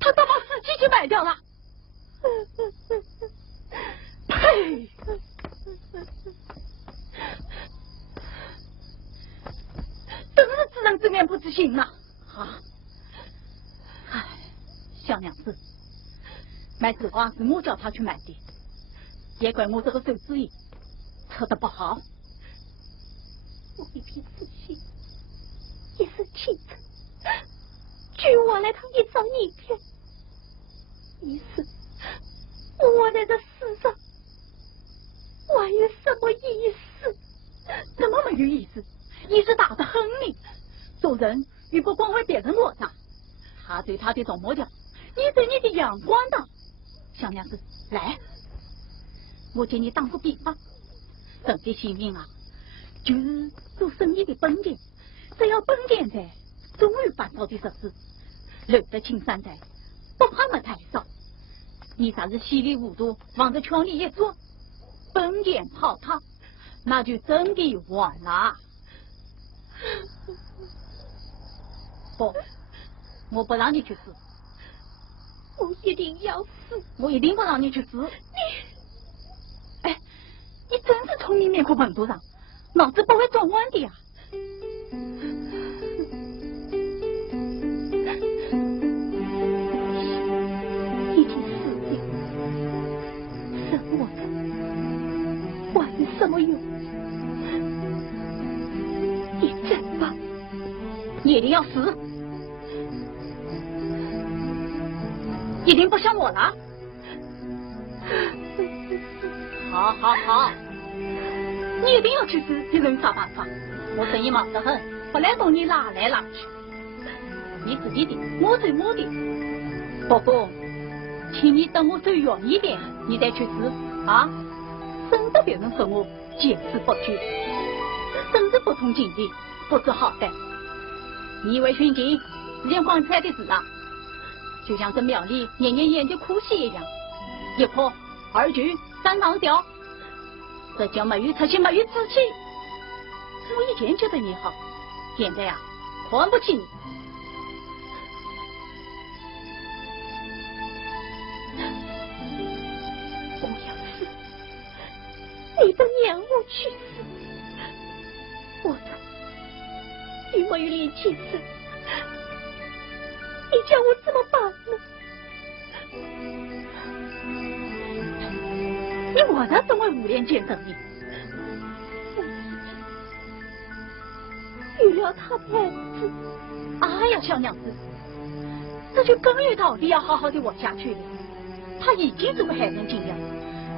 他倒把自己去买掉了。呸！真是知人知面不知心呐！啊！唉，小娘子，买丝袜是我叫他去买的，也怪我这个手指印测得不好。我一片私心，一时清晨，据我来趟一张泥片，于是我在这世上还有什么意思？怎么没有意思？意思大得很呢。做人如果光为别人落账，他对他的总磨掉，你对你的阳光呢？小娘子，来，我借你当副比方，人的性命啊，就是做生意的本钱，只要本钱在，终于办到的实事，留得青山在，不怕没柴烧。你啥是稀里糊涂往这圈里一坐，本钱泡汤，那就真的完了。不，我不让你去死，我一定要死！我一定不让你去死。哎，你真是聪明面孔本多上，脑子不会转弯的呀。一件事情，生我的还有什么用？你真吧，你一定要死，一定不像我了。好好好，你一定要去死，你能有啥办法？我生意忙得很，不来动你拉来拉去。你自己的，我走我的。不过，请你等我走远一点，你再去死啊！省得别人说我见死不救，甚至不通情理，不知好歹。你以为寻经是件光彩的事啊？就像这庙里年年演的哭戏一样，一哭二句三上吊，这叫没有出息，没有志气。我以前觉得你好，现在呀，看不起你。我要死，你的娘我去死！我的，你没有年轻人，你叫我怎么办呢？你我才成为无脸见人呢。遇了他婆子，哎呀，小娘子，这就更有道理要好好的活下去了。他已经是个害人精了，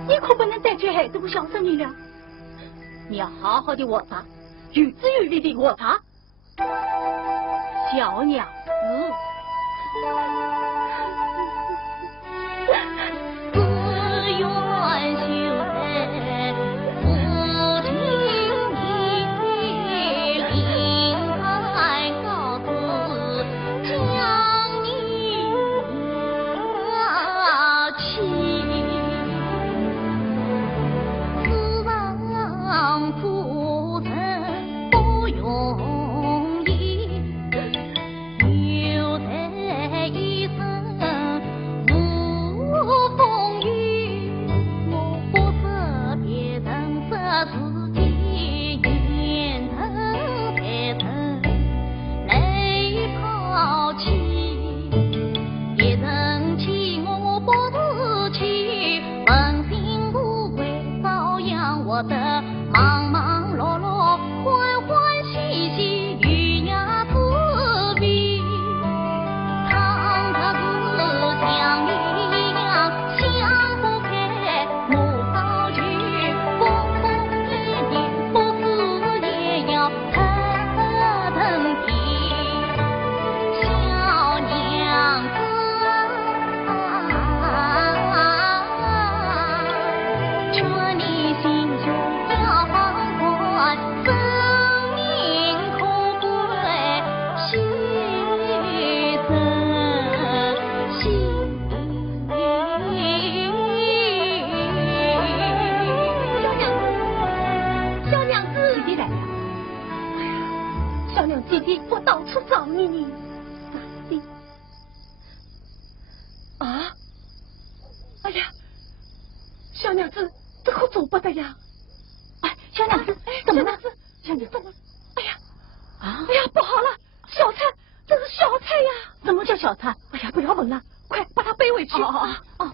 你可不能再去害这个小生意了。你要好好的活着，有滋有味的活着，小娘子。自愿修在父亲你临海告辞，将你弃，此上夫人不容易，有在一生。哎呀，小娘子，这可走不得呀！哎，小娘子，怎么了？小娘子，哎呀，啊！哎呀，不好了，小菜，这是小菜呀！什么叫小菜？哎呀，不要问了，快把它背回去。哦，快！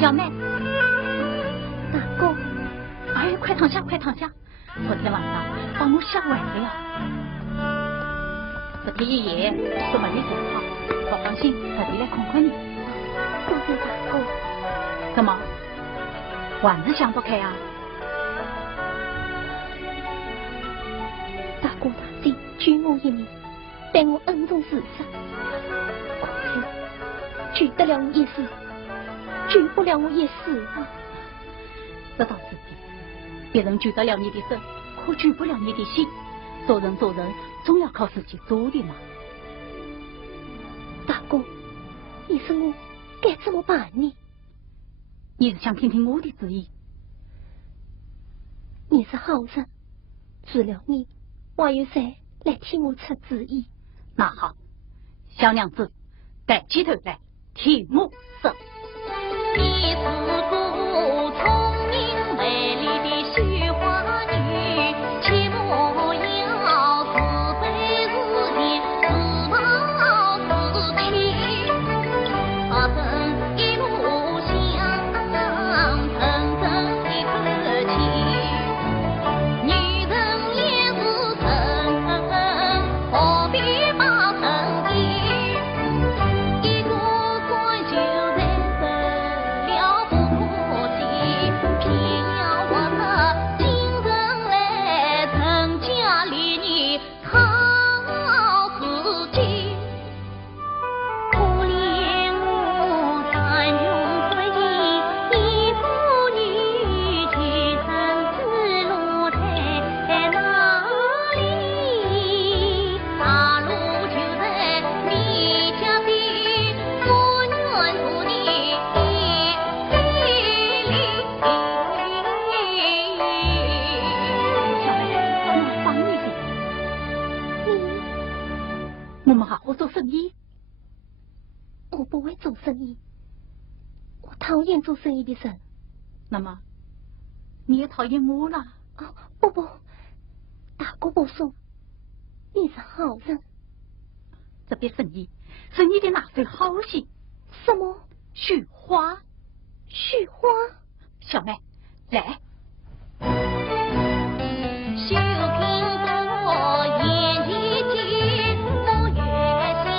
小妹，大哥，哎，快躺下，快躺下！昨天晚上把我吓坏了。这天一夜都没你做好，不放心，特地来看看你。多谢大哥。怎么，还是想不开啊？大哥大人救我一命，待我恩重如山。可是，救得了我一时。救不了我一时啊！这倒是的，别人救得了你的手，可救不了你的心。做人总要靠自己做的嘛。大哥，你说我该怎么办呢？你是想听听我的旨意？你是好人，除了你，还有谁来替我出旨意？那好，小娘子，抬起头来听我说。你是个聪明美丽的绣花女，切莫要自卑自恋，自暴自弃。等一路香，阵阵的客气。女人也是人，何必把身依？一个关就在手。我不会做生意，我讨厌做生意的人。那么，你也讨厌我了？哦，不，大哥不说，你是好人。这笔生意是你的拿手好戏。什么？绣花？绣花？小妹，来。绣苹果眼一睛，我越想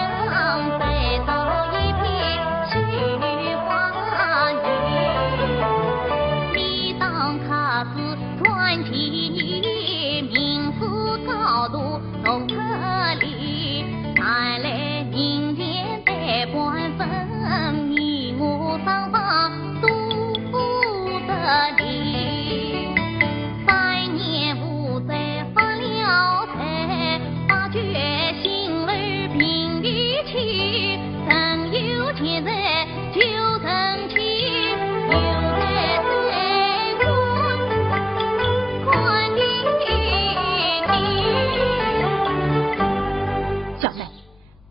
再造一片绣花女。你当她是传奇女，名字高度都可理，带来民间百官分，你我双方都得利。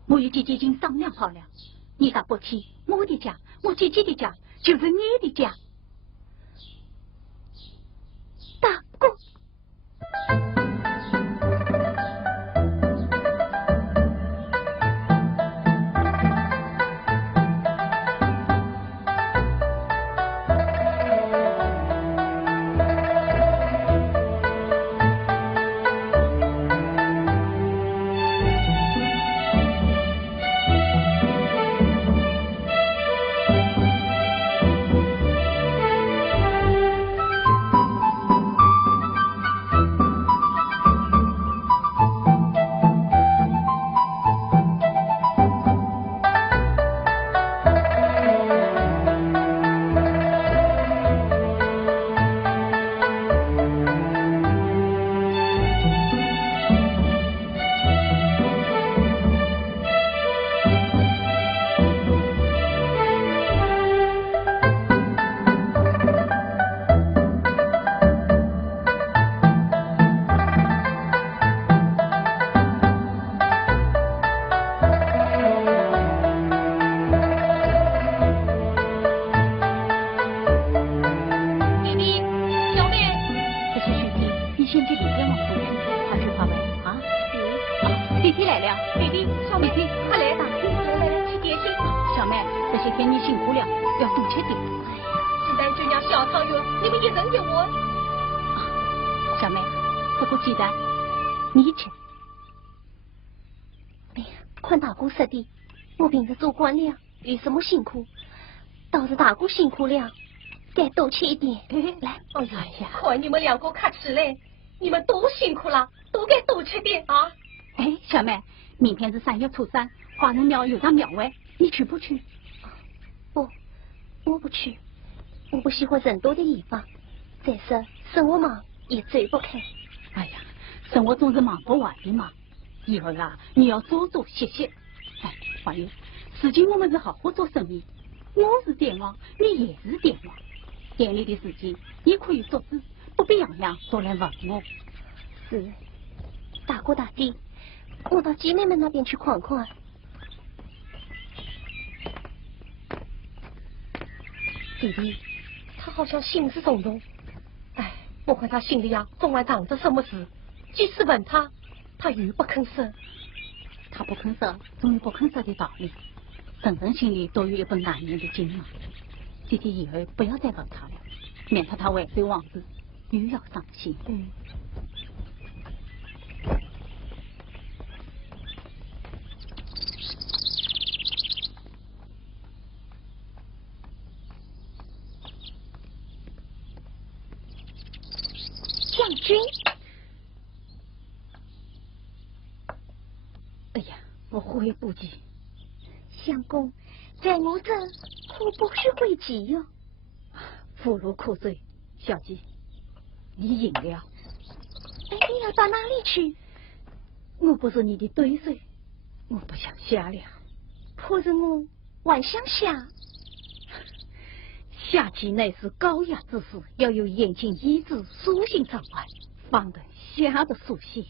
我与姐姐已经商量好了，你大伯去我的家，我姐姐的家就是你的家。大哥。去，快来打去，来吃点心。小妹，这些天你辛苦了，要多吃点。哎呀，鸡蛋就让小汤圆，你们一人给我。小妹，这个鸡蛋你吃。哎呀，宽大姑说的，我平时做官了，有什么辛苦？倒是大姑辛苦了，该多吃一点。来，哎呀，快你们两个客气嘞，你们多辛苦了，都该多吃点啊。哎，小妹，明天是3月初3，华人庙有场庙会，你去不去？不，我不去，我不喜欢人多的地方。再说生活忙也走不开。哎呀，生活总是忙不完的嘛。以后啊，你要多多歇歇。哎，还有，事情我们是好好做生意。我是店王，你也是店王。店里的事情你可以做主，不必样样都来问我。是，大哥大弟，我到姐妹们那边去逛逛。弟弟，他好像心事重重。哎，不管他心里呀，总爱藏着什么事。即使问他，他又不肯说。他不肯说，总有不肯说的道理。人人心里都有一本难念的经嘛。弟弟以后不要再问他了，免得他为非忘事，又要伤心。将军，哎呀，不会不急。相公，在我这可不许讳疾哟。夫如苦水，小姐，你赢了。哎，你要到哪里去？我不是你的对手，我不想下了。可是我还想下。下棋乃是高雅之事，要有言情意志、书信掌管，方能下得舒心。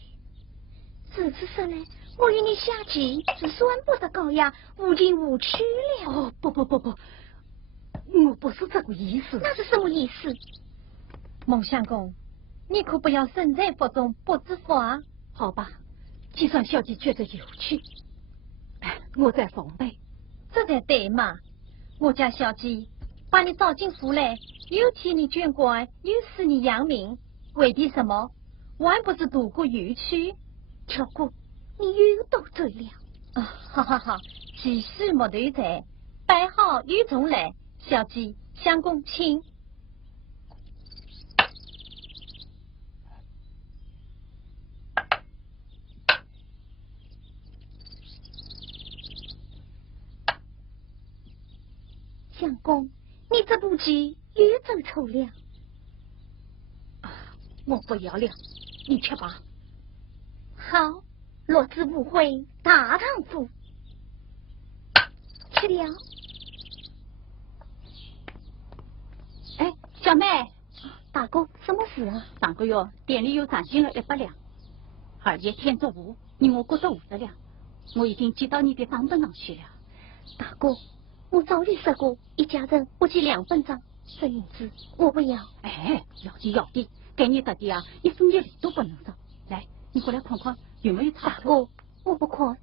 如此说来，我与你下棋是算不得高雅、无情无趣了。哦，不，我不是这个意思。那是什么意思？孟相公，你可不要身在福中不知福啊！好吧，既算小姐觉得有趣，我在奉陪。这才对嘛！我家小姐把你招进府来，又替你捐官，又使你扬名，为的什么？还不是图个有趣？巧姑，你又多嘴了。啊，好好好，其事莫对在，摆好又重来。小姐，相公请。相公，你这步棋又走错了。我不要了，你吃吧。好，落子无悔大丈夫。吃了。哎，小妹，大哥，什么事啊？上个月店里有涨进了100两，2月天做五，你我各得50两，我已经寄到你的账本上去了。大哥，我早就说过，一家人不计2分账，这银子我不要。哎，要的，给你得的啊，1分1厘都不能少。来，你过来看看有没有差错。大哥，我不看。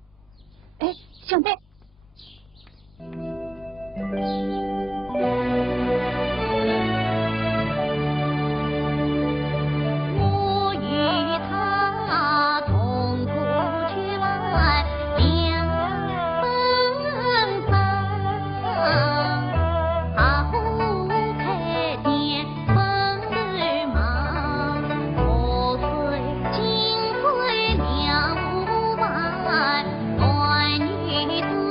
哎，小妹。我与他同苦劝2分房，好开店风儿忙，破碎金龟2五万，短女子。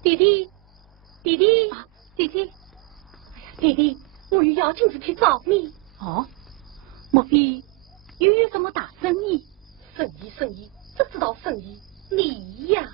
弟弟，弟弟，弟弟，弟弟，我有要紧事去找你。哦，莫非又有什么大生意？生意，只知道生意，你呀。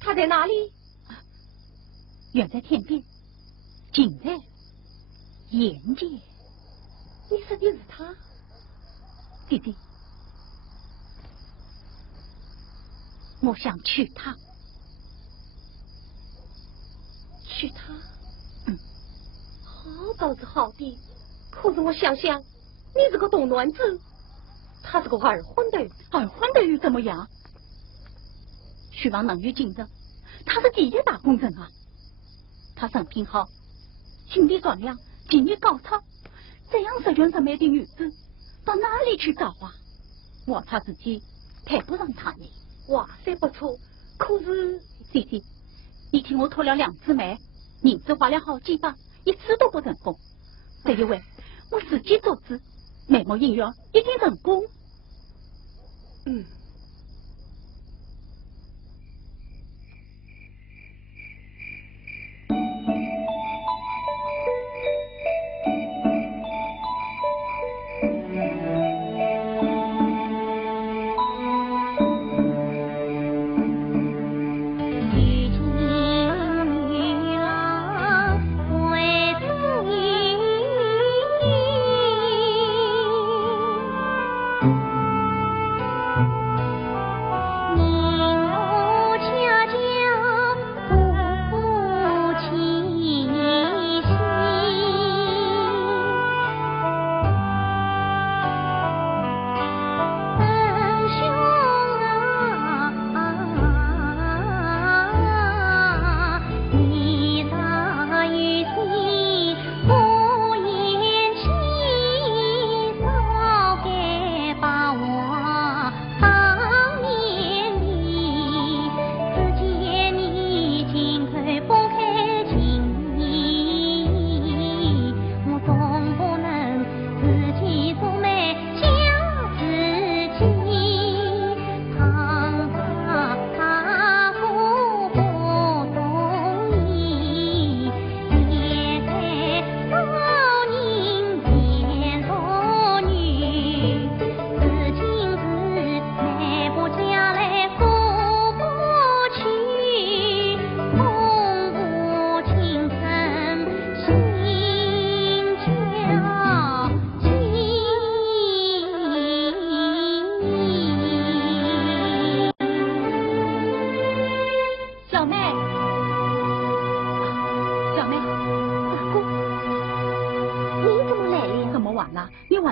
他在哪里？远在天边，近在眼前。你说的是他？弟弟，我想娶她。娶她？好倒是好的，可是我想想，你是个懂卵子，他是个二婚的。二婚的又怎么样？许王能有竞争，他是第一大功臣啊！他人品好，心地善良，经济高超，这样十全十美的女子，到哪里去找啊？我他自己配不上他呢。哇塞，不错，可是弟弟，你听我托了2次媒，银子花了好几把，一次都不成功。这一回我自己做主，美貌姻缘一定成功。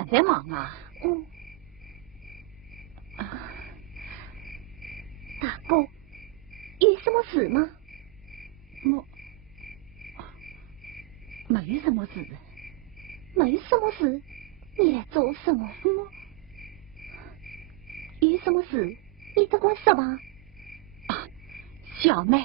在忙啊？大哥，有什么事吗？没什么事。没什么事？你来做什么？有什么事？你得我说吧。小妹。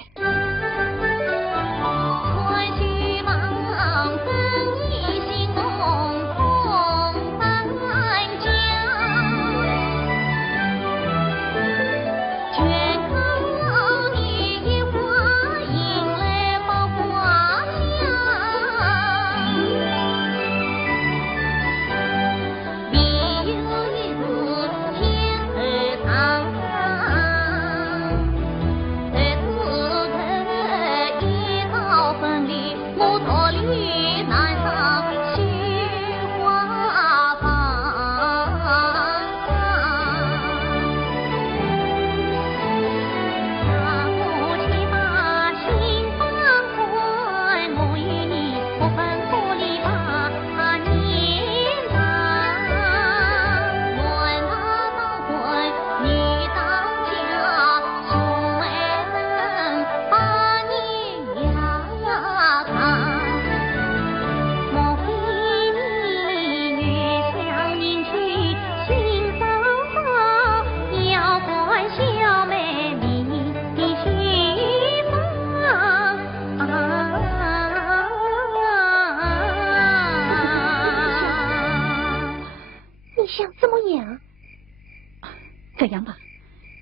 这样吧，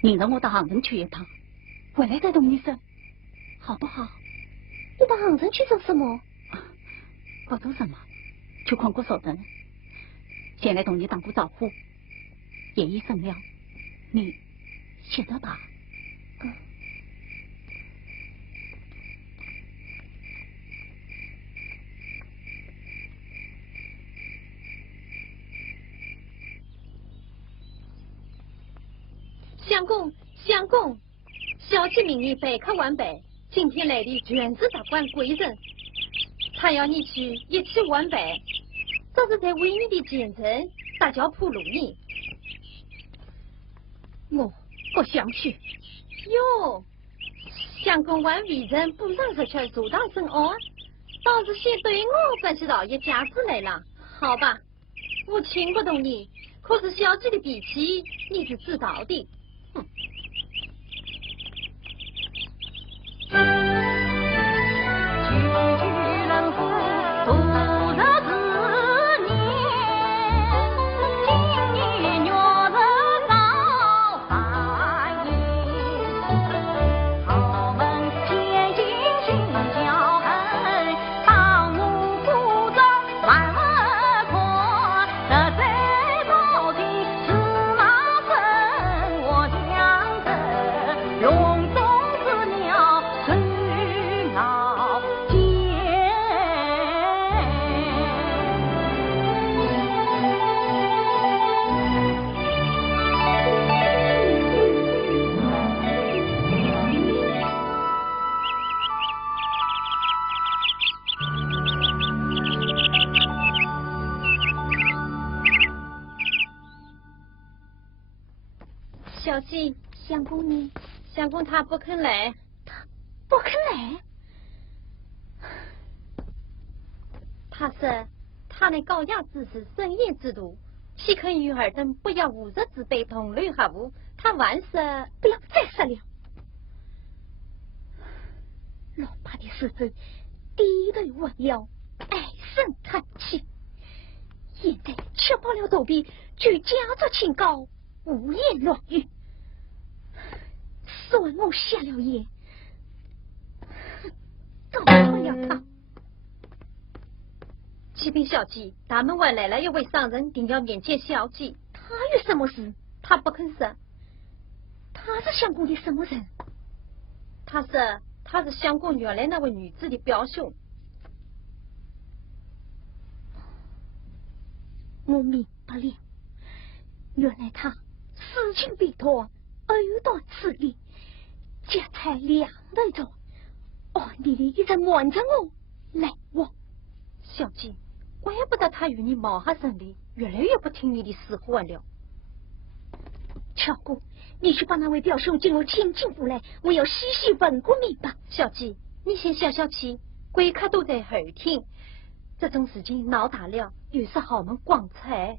明日我到杭城去一趟，回来再同你说，好不好？你到杭城去做什么？不做什么，去看过首登，先来同你打个招呼。夜已深了，你歇着吧。相公，相公，小姐明日备课完备，今天来的全是达官贵人，他要你去一起完备，这是在为你的前程打交铺路呢。我不想去。哟，相公还为人不让着去阻挡深安，倒是先对我关系到一家子来了。好吧，我请不动你，可是小姐的脾气你是知道的。哼。小姐，相公呢？相公他不肯来，他不肯来。他说他那高雅之士、深言之徒，岂肯与尔等不要无日之辈同流合污？他万事不要再说了。老爸的世子低头弯腰，唉声叹气。现在吃饱了肚皮，却家作清高，无言落语。算我瞎了眼，搞错了他。启禀小姐，大门外来了一位商人，定要面见小姐。他有什么事？他不肯说。他是相公的什么人？他说他是相公原来那位女子的表兄。我明白了，原来他私情被托，偶到此地，家才两代着。暗地里一直瞒着我来往。小姐，怪不得他与你貌合神离，越来越不听你的使唤了。巧姑，你去把那位表兄请我请进府来，我要细细问个明白。小姐，你先消消气，贵客都在后厅，这种事情闹大了，又是豪门光彩。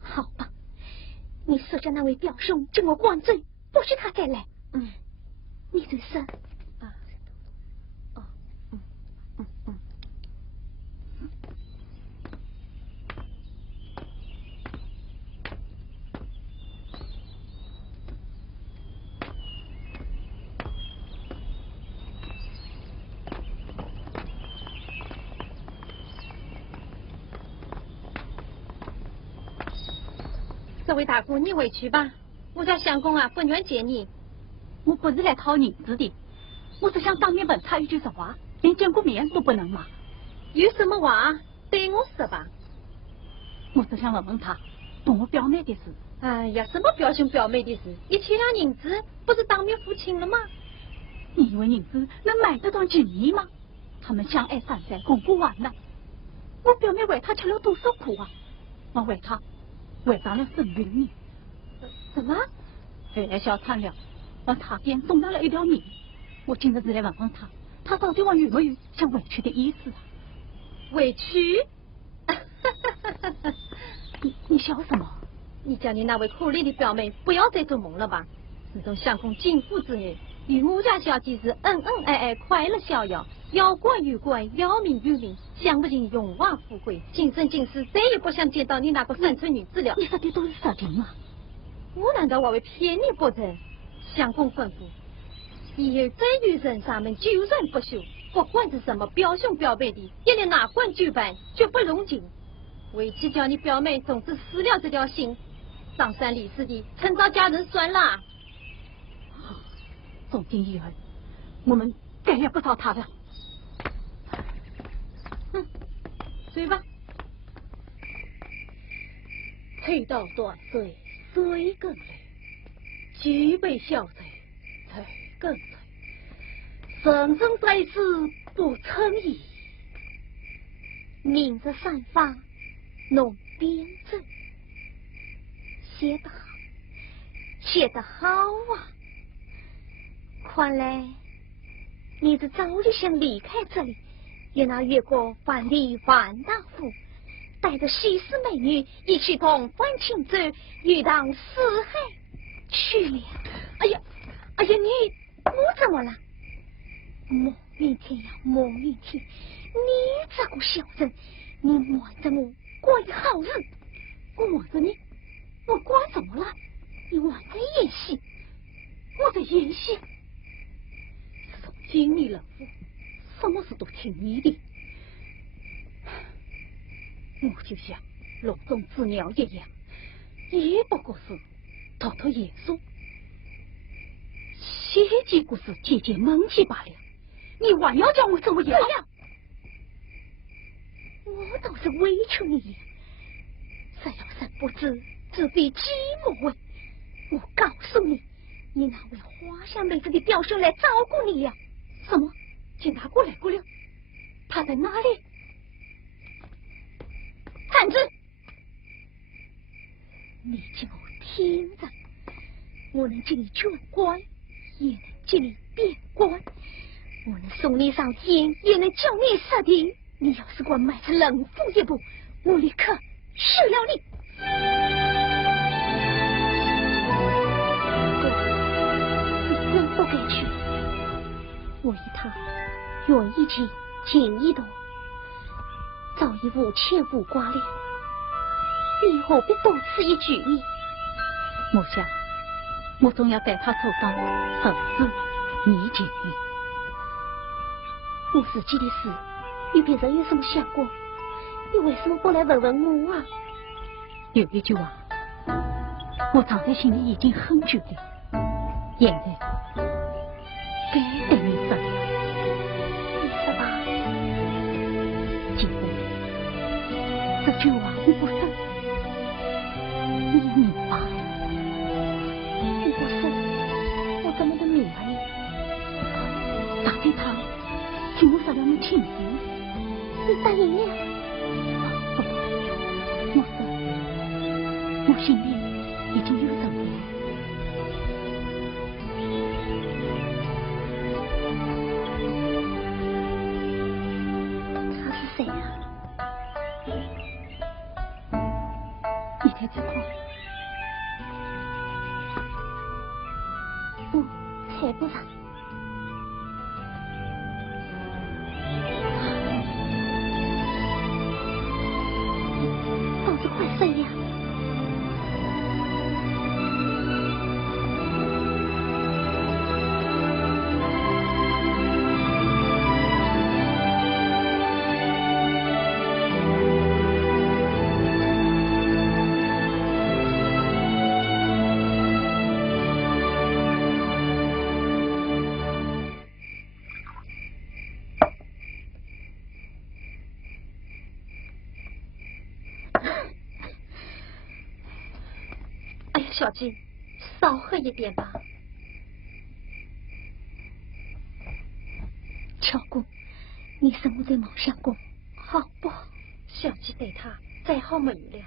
好吧，你说着那位表兄叫我管罪，不许他再来。你最深。啊，哦，这位大姑，你回去吧。我家相公啊，不愿见你。我不是来讨银子的，我只想当面问他一句实话，连见过面都不能吗？有什么话对我说吧。我只想问问他，同我表妹的事。哎呀，什么表兄表妹的事，1000两银子不是当面付清了吗？你以为银子能买得到情谊吗？他们相爱3载，共过完了。我表妹为他吃了多少苦啊！我为他违上了生命呢。什么？太小看了，让他便送到了一条命。我今日是来问问他，他到底还有没有想回去的意思啊？委屈？你笑什么？你叫你那位可怜的表妹不要再做梦了吧。自从相公金夫之女，与我家小姐是恩恩爱爱，快乐逍遥，要官有官，要民有民，享不尽荣华富贵。今生今世再也不想见到你那个山村女子了。你说的都是实情啊！我难道还会骗你不成？相公吩咐，以后再有人上门救人不休，不管是什么表兄表妹的，一律拿官就办，绝不容情。为妻叫你表妹从此撕了这条心，上山立誓的，趁早嫁人算了。从今以后，我们再也不找他了。睡吧。黑道断水，水更累；举杯消灾，财更财。生生在世不称意，明日散发弄边阵。写得好，写得好啊！看来你是早就想离开这里，也那越过万里万大湖，带着西施美女一起同欢轻舟，游荡四海去了。哎呀，你我怎么了？莫云天呀，莫云天，你这个小人，你瞒着我过一好日。我瞒着你，我管什么了？你还在演戏？我在演戏。从今你老夫，什么事都听你的。我就像笼中之鸟一样，也不过是偷偷演说，写几故事解解闷气罢了。你还要叫我怎么样？我倒是委屈你呀！只要人不知，自比鸡莫为。我告诉你，你那位花香妹子的表兄来照顾你呀！什么？请他过来了？他在哪里？站住！你给我听着，我能接你军官，也能接你边关，我能送你上天，也能叫你杀敌。你要是给我迈出冷风一步，我立刻吃了你。你真不该去，我与他远一近，近一多，早已无牵无挂了。你何必多此一举呢？我想，我总要带他走到生死你前。我自己的事，与别人有什么想过？你为什么不来问问我啊？有一句话，我藏在心里已经很久了，现在该对你说了。你说吧。今后这句话我不说，你也明白。你不说，我怎么能明白呢？大姐她请我说了你情谊，你答应了？不，我说，我心里已经有人了。他是谁啊？你猜猜看。不，猜不上。小姐，少喝一点吧。巧姑，你生活在某相公，好不？小姐对他再好没有了。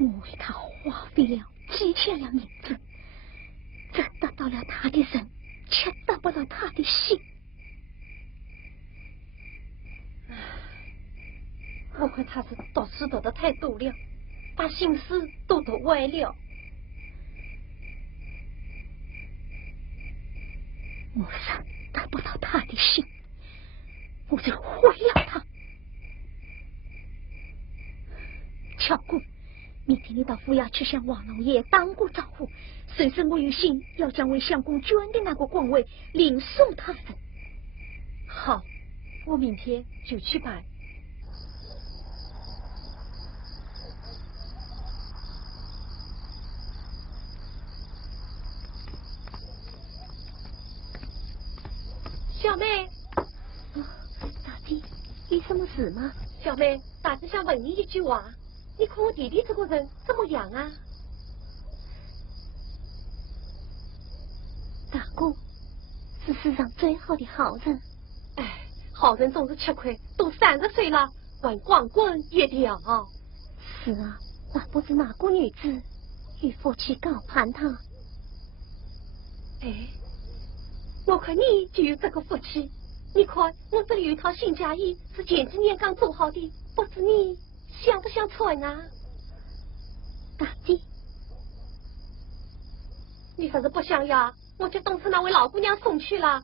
我为他花费了几千两银子，只得到了他的人，却得不到他的心。我看他是读书读得太多了，把心思都读歪了。我是得不到他的心，我就毁了他。巧姑，明天你到府衙去向王老爷当过招呼，随时我有心要将为相公捐的那个官位领送他人。好，我明天就去办。小妹，大弟，有什么事吗？小妹，大弟想问你一句话，你看我弟弟这个人怎么样啊？大哥是世上最好的好人。哎，好人总是吃亏，都30岁了，还光棍一条。是啊，那不知哪个女子与夫妻高攀他。哎，我看你就有这个福气。你看我这里有一套新家衣，是前几年刚做好的，不知你想不想穿啊？大弟，你要是不想要，我就东是那位老姑娘送去了。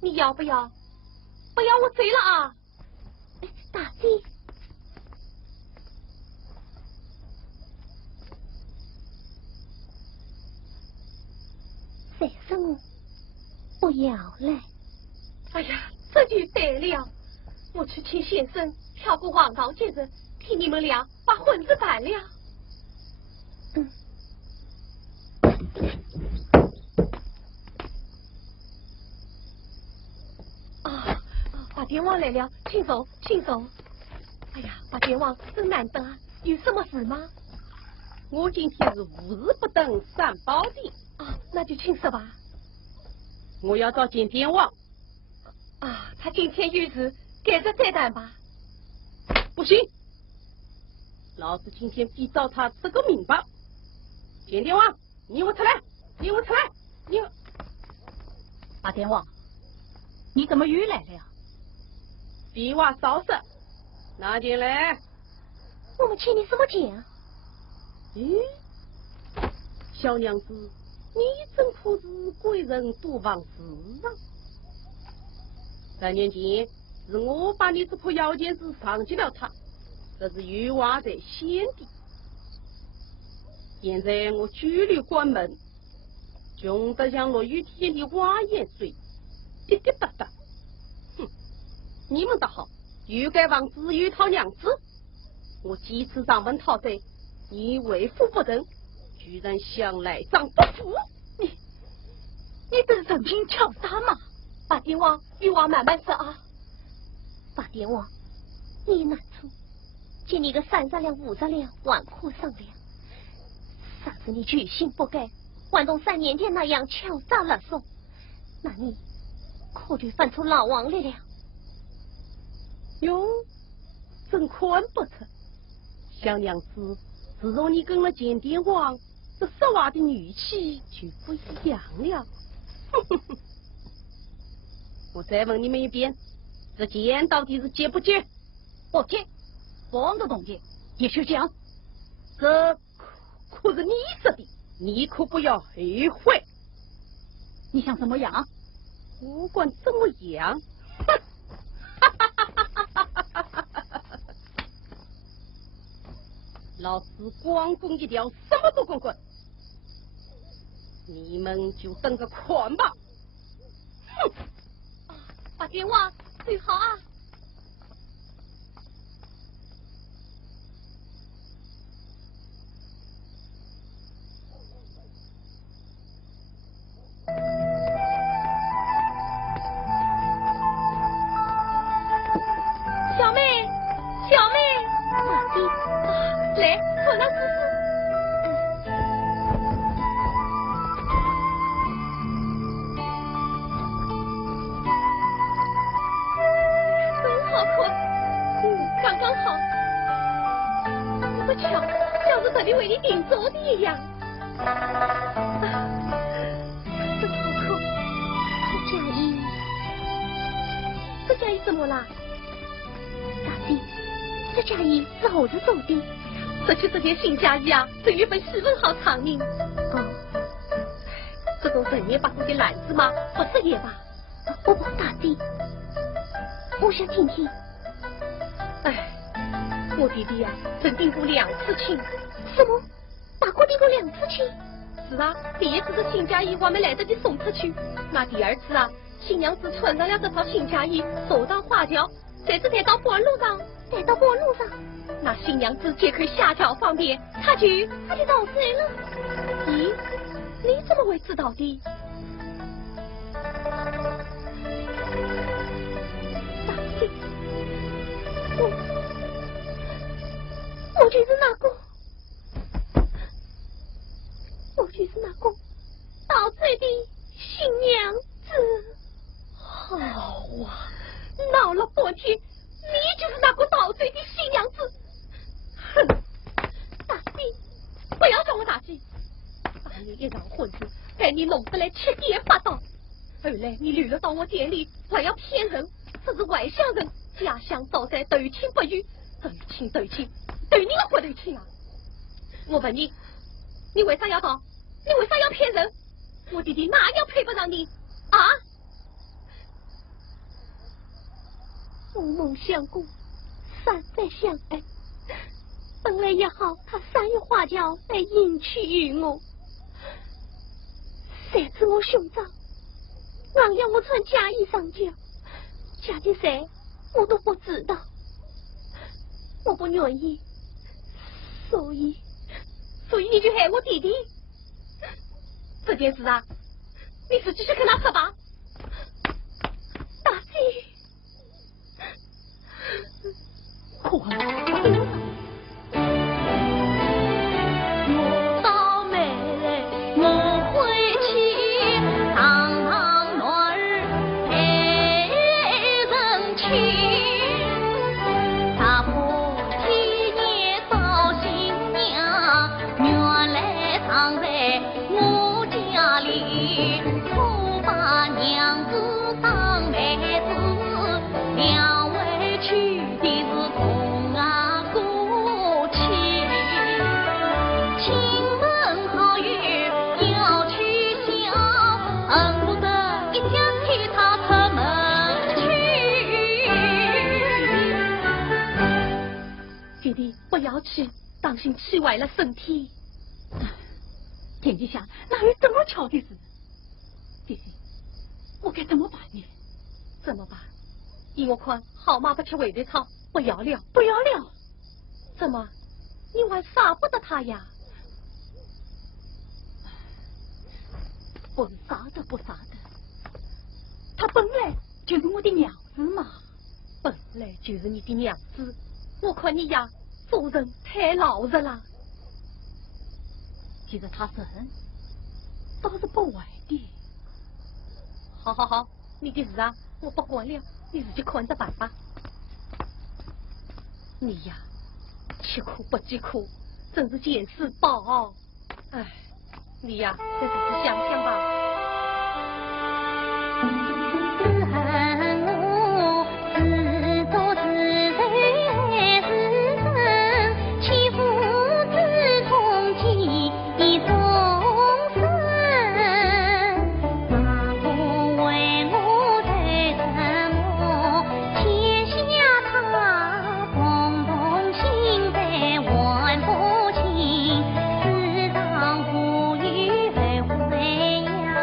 你要不要？不要我追了啊！大弟，谁说我不要嘞？哎呀，这就对了，我去请先生跳过黄道节日，替你们俩把婚事办了。八点王来了，请走，请走。哎呀，八点王真难得啊，有什么事吗？我今天是无日不登三宝殿啊，那就请说吧。我要找见点王。啊，他今天有事，改日再谈吧。不行，老子今天必找他这个明白。见点王，你我出来，你我出来，你我。八点王，你怎么又来了呀？比话少说，拿进来。我们欠你什么钱？咦，小娘子，你真可是贵人多忘事啊！3年前是我把你这棵摇钱树上给了他，这是有话在先的。现在我拘留关门，穷得像落雨天的挖盐水，滴滴答答。哼，你们倒好，又该往自由讨娘子。我几次上门讨债，你为富不仁，居然想来账不付。你这是人品挑杀吗？八点王，有话慢慢说啊。八点王，你难处，借你个30两、50两，还可商量。上次你居心不改，还同3年前那样敲诈勒索，那你可就犯出老王来了。哟，真看不出，小娘子，自从你跟了见点王，这说话的语气就不一样了。我再问你们一遍，这钱到底是结不结？不结，房子冻结，也许讲。这可是你说的，你可不要后悔。你想怎么样？不管怎么样，老子光棍一条，什么都光棍。你们就等着看吧。哼！八点王，最好啊。小妹，小妹，来，坐那试试。真好看，刚刚好。不巧，像是特地为你定做的一样。真好看，这嫁衣，这嫁衣怎么啦？大弟，这嫁衣是后日做的。这就是件新嫁衣啊，这月份十分好长命。哦，这种人面八股的篮子吗？不是也吧？我不大弟，我想听听。哎，我弟弟呀，曾订过2次亲。什么？大哥订过2次亲？是啊，第一次是新嫁衣还没来得及送出去，那第二次啊，新娘子穿上了这套新嫁衣，走到花轿，再次带到半路上，那新娘子揭开下轿方便，他就遭罪了。咦，你怎么会知道的？大弟，我就是那个倒罪的新娘子。好啊，闹了半天，你就是那个倒罪的新娘子。哼，大弟，不要叫我大姐，把你一场混子，给你弄得来七颠八倒。后来你溜了到我店里，还要骗人，这是外乡人，家乡早在斗亲不渝，斗亲，对你个活斗亲啊！我问你，你为啥要倒？你为啥要骗人？我弟弟哪样配不上你啊？我梦想过3再相爱，本来也好，他3月花轿来迎娶于我。谁知我兄长硬要我穿嫁衣上轿，嫁给谁我都不知道，我不愿意，所以你就害我弟弟。这件事啊，你自己去跟他说吧。大姐，苦了。倒霉我回去，堂堂女儿配人亲，大婆提年找新娘，原来藏在我家里，错把娘子当妹子，两位娶的是同啊过亲，亲朋好友要去笑，恨不得一天替他出门去。弟弟不要去，当心气坏了身体。天底下哪有这么巧的事？弟弟，我该怎么办呢？怎么办？依我看，好马不吃回头草，不要了。怎么？你还舍不得他呀？不是傻的不傻的，她本来就是我的娘子嘛。本来就是你的娘子，我看你呀，做人太老实了。其实她是人，倒是不坏的。好，你的事啊，我不管了，你自己看着办吧。你呀，吃苦不记苦，真是见识薄。哎，你呀，再仔细想想吧。万不清，世上无语为回呀。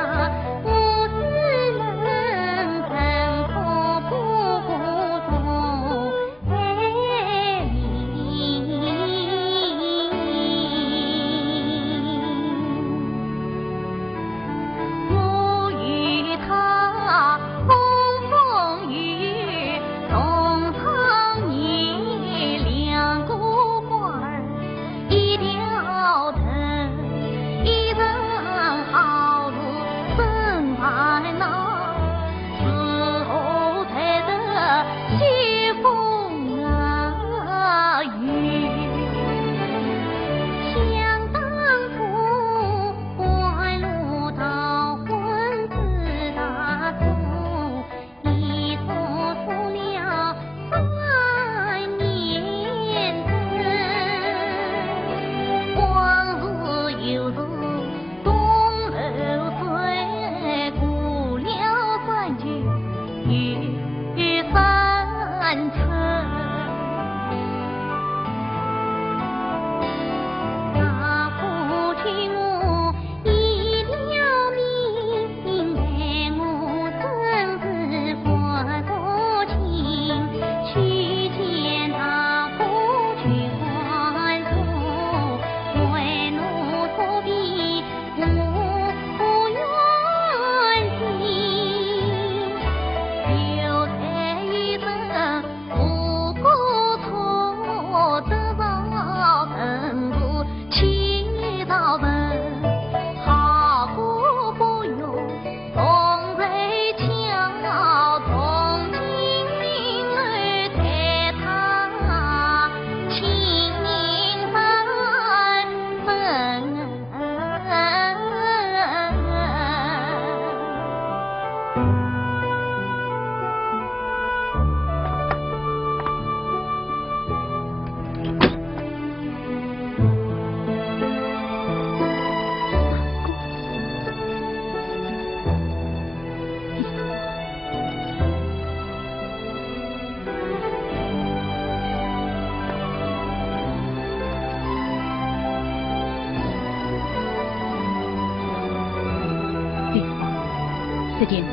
这件事，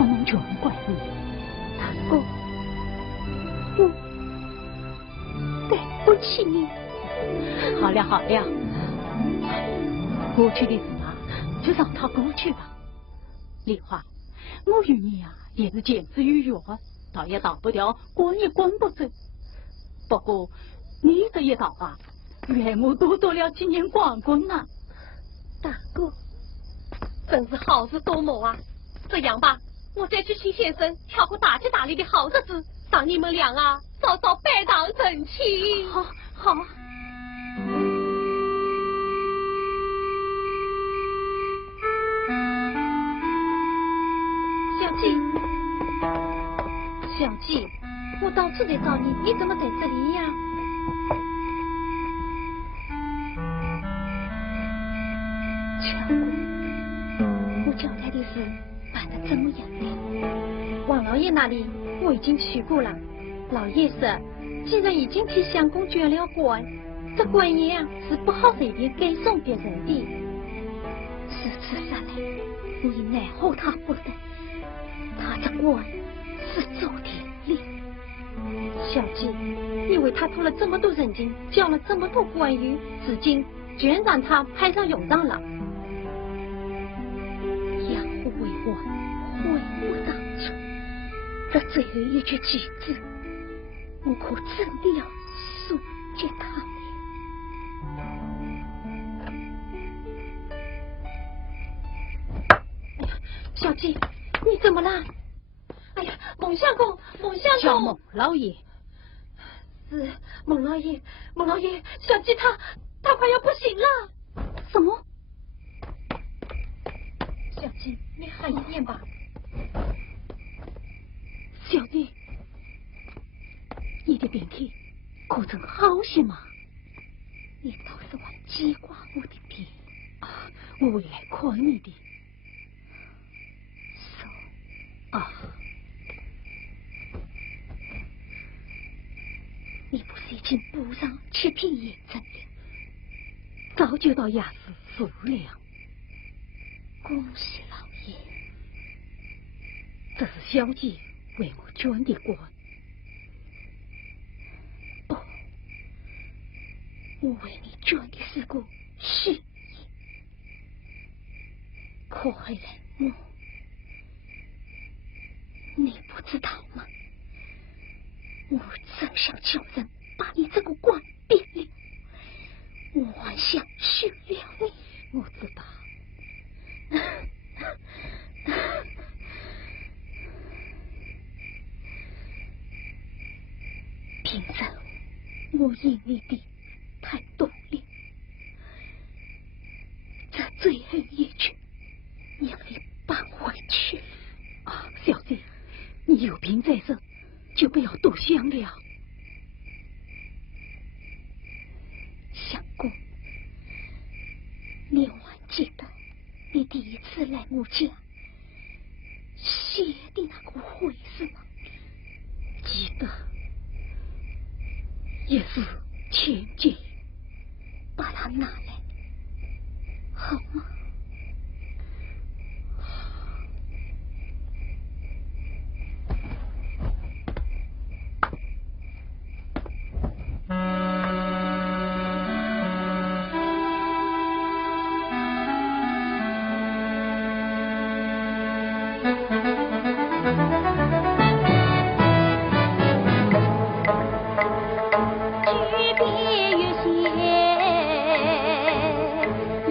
我们全怪你，大哥，我对不起你。好了好了，过去的事啊，就让它过去吧。丽华，我与你啊也是前世有缘，倒也逃不掉过日滚不走。不过你这一逃啊，怨我多做了几年光棍啊。大哥，真是好事多磨啊！这样吧，我再去请先生挑个大吉大利的好日子，让你们俩啊早早拜堂成亲。好，好。小季，我到处在找你，你怎么在这里呀？巧姑，我交代的事办得怎么样了？王老爷那里我已经去过了，老爷说，既然已经替相公捐了官，这官爷啊是不好随便给送别人的。如此说来，我也奈何他不得。他这官是走天理。小季，你为他托了这么多人情，交了这么多官员，至今居然让他派上用场了。养父为王，悔我当初。这最后一句句子，我可真的要送给他了。小季，你怎么了？哎呀，孟相公，孟相公！叫孟老爷。是孟老爷，孟老爷，小季他快要不行了。什么？小季，你喊一遍吧。小弟，你的病体可曾好些吗？你倒是还记挂我的病啊！我会来看你的。啊！你不是已经补上7片炎症了？早就到雅思4了。恭喜老爷！这是小姐为我捐的官。不，我为你捐的是个事业。可恨人我。你不知道吗？我真想叫人把你这个官变了，我还想休了你。我知道。平常我引你的太多了，这最后一句，你得搬回去。啊，小姐。你有病在身，就不要多想了。相公，你还记得你第一次来我家写的那个回事吗？记得，也是千金。把它拿来，好吗？举杯有些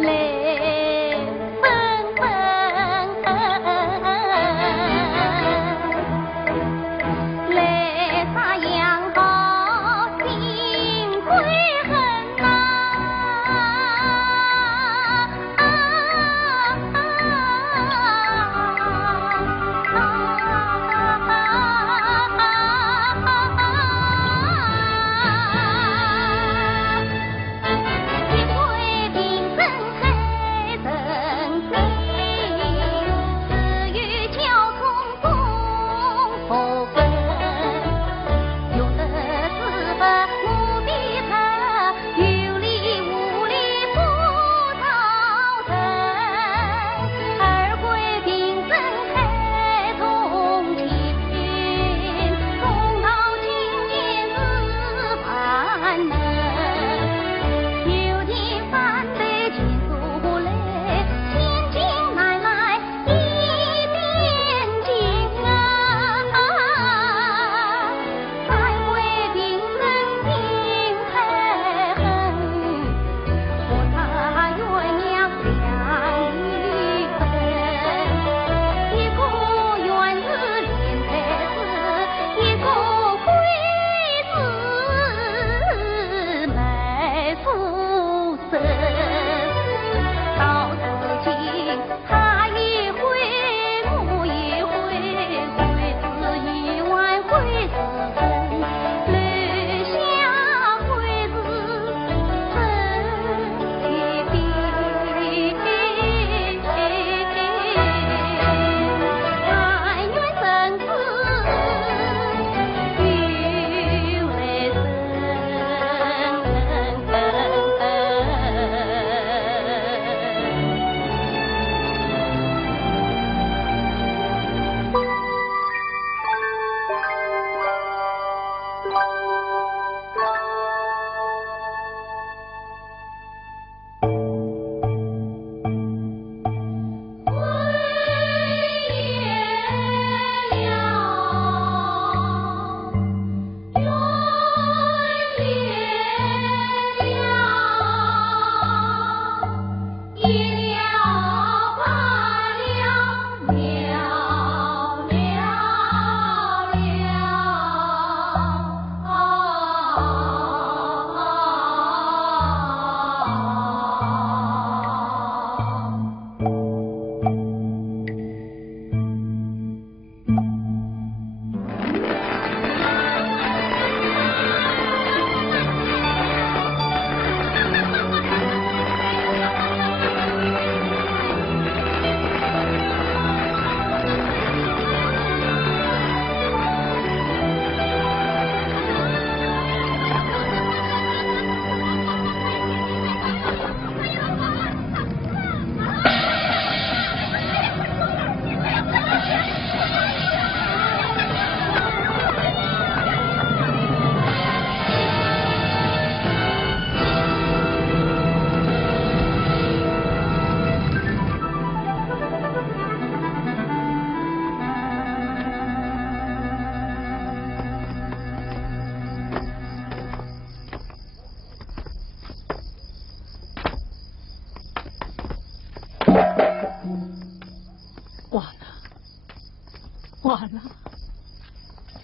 来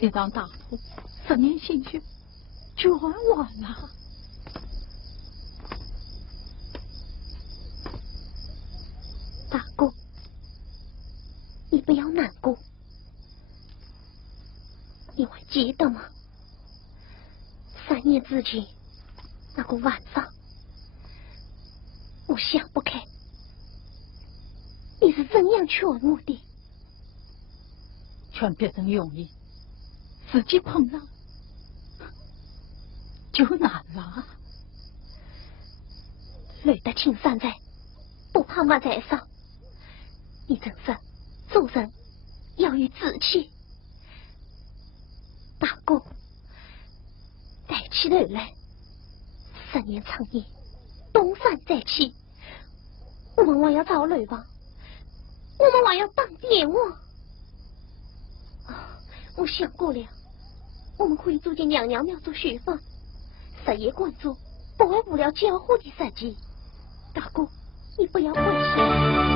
这张大铺10年心血全完了。大哥，你不要难过，你还记得吗？3年之前那个晚上，我想不开，你是怎样劝我的？劝别人容易，自己碰上就难了。累得青山在，不怕马在上。你真是做人要有志气。大哥，抬起头来，10年长夜，东山再起，我们还要造楼房，我们还要当电话。我想过了，我们可以住进娘娘庙做学房，日夜关注，不会无聊交互的设计。大哥，你不要灰心。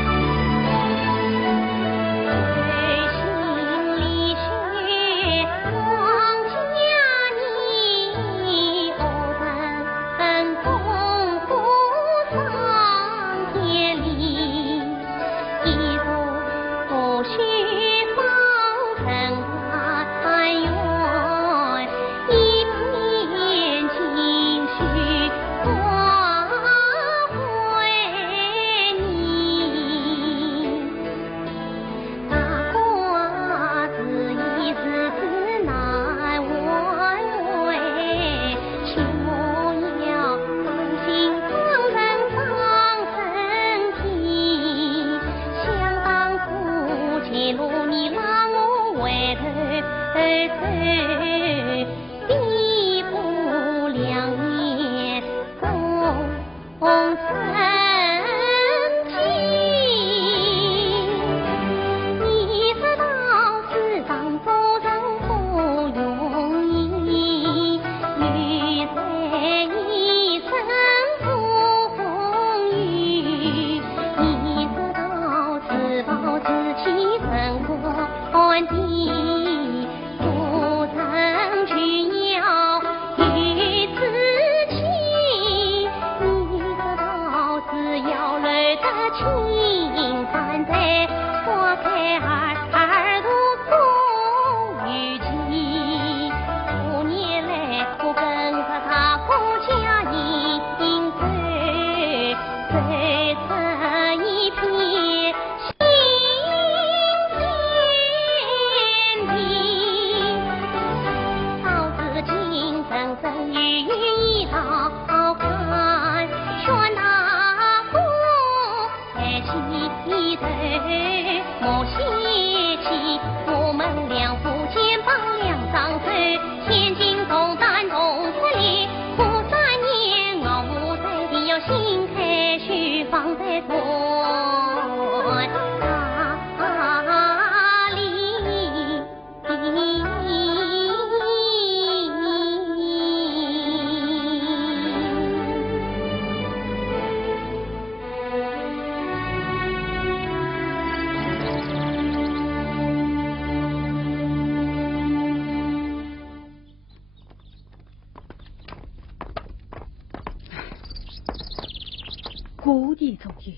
故地重游，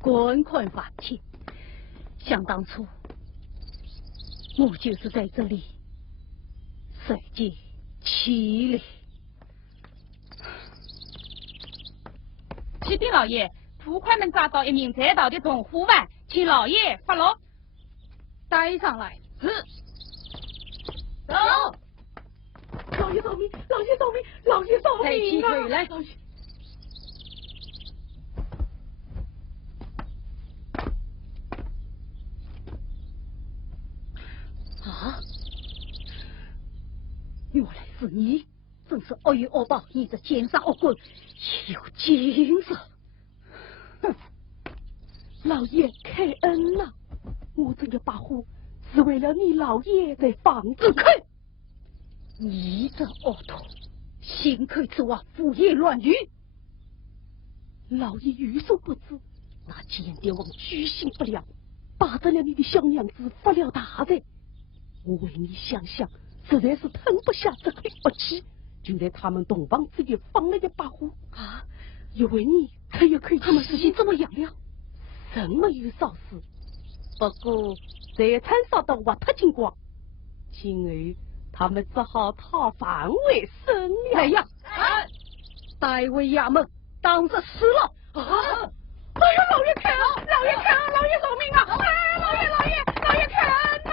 观看梵天。想当初，我就是在这里受尽凄厉。启禀老爷，捕快们抓到一名贼盗的同伙犯，请老爷发落，带上来。是。走。老爷饶命！老爷饶命！老爷饶命啊！抬起腿来。啊！原来是你，真是恶有恶报！你这奸杀恶棍，有精神！哼！老爷开恩了，我这个把火是为了你老爷在房子开。你这恶徒，幸亏指望胡言乱语。老爷有所不知，那间谍王居心不良，把得了你的小娘子发了大财。我为你想想，实在是吞不下这口恶气，就在他们洞房之夜放了一把火啊！因为你还有可以他们事情怎么样了？人没有烧死，不过财产烧得挖脱精光，今后他们只好讨饭为生了。哎呀，带回衙门当着死了啊！哎呀，老爷看啊，老爷看啊，老爷饶命啊！哎，老爷看呐！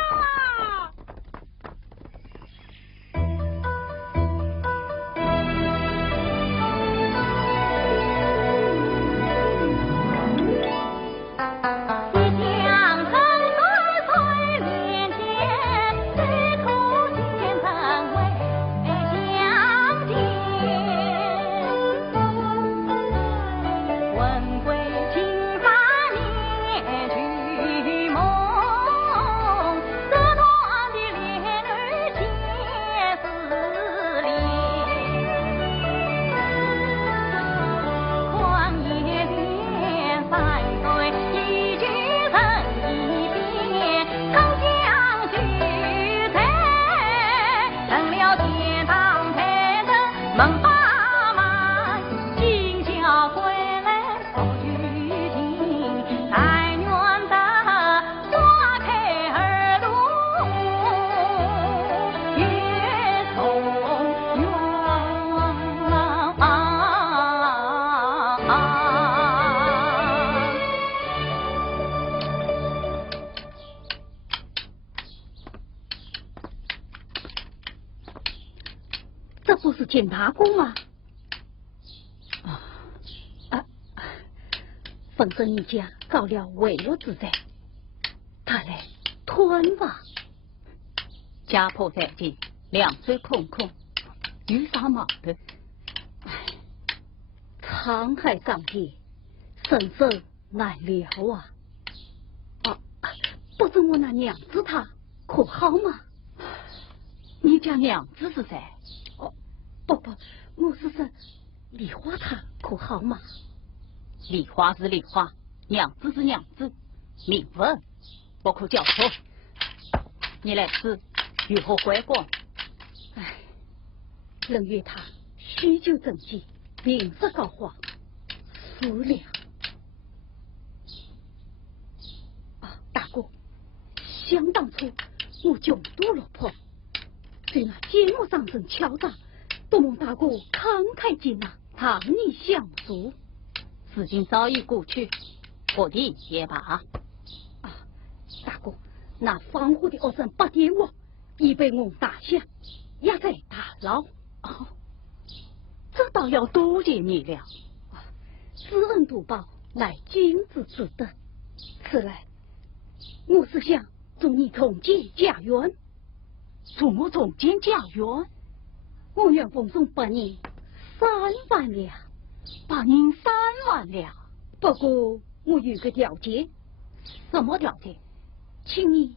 这不是见大姑吗？奉生一家告了违约之灾，他来吞吧。家破三尽，两水空空，有啥矛盾？沧海桑田，生死难料啊！不知我那娘子她可好吗？你家娘子是谁？不，我是说梨花她可好吗？梨花是梨花，娘子是娘子，名分不可交错。你来此有何回光？人约他酗酒正气，平日高华，死了。大哥，想当初我穷途落魄，在那节目上阵敲打，多蒙大哥慷慨接纳，唐你相助。事情早已过去，何地也罢。大哥，那放火的恶人不敌我，已被我打下，也在大牢。这倒要多谢你了。知恩图报，乃君子之德。此来，我是想祝你重建家园。祝我重建家园？我愿奉送8年3万两。8年3万两。不过我有个条件。什么条件？请你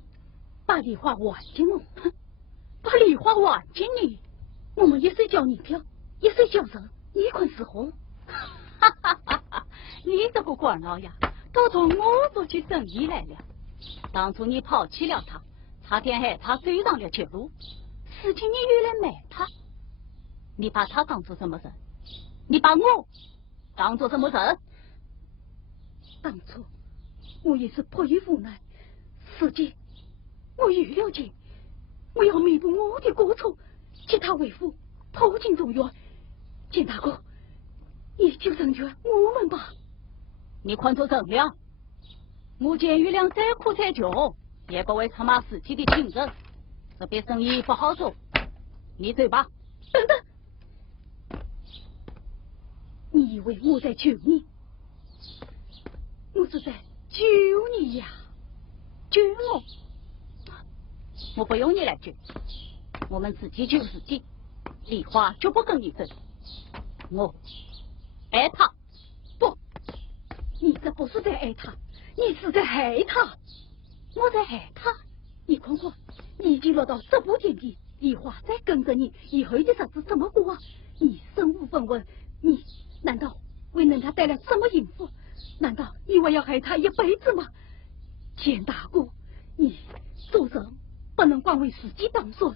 把梨花还给我。把梨花还给你？我们一岁交年票，一岁交人，你看是何？你这个官老爷，倒同我做起生意来了。当初你抛弃了他，差点害他走上了绝路，事情你又来买他，你把他当做什么人？你把我当做什么人？当初我也是迫于无奈，实际我有了解，我要弥补我的过错，替他为父投进中院。简大哥，你就成全我们吧。你看错人了，我见玉良再苦再穷，也不会出卖自己的亲人，这笔生意不好做。你走吧。等等，你以为我在救你？我是在救你呀！救我？我不用你来救，我们自己救自己。梨花就不跟你争，我爱他。不，你这不是在爱他，你是在害他。我在害他？你看看，你已经落到这步田地，梨花再跟着你，以后的日子怎么过啊？你身无分文，你难道为能他带来什么幸福？难道你还要害他一辈子吗？简大哥，你做人不能光为自己当算，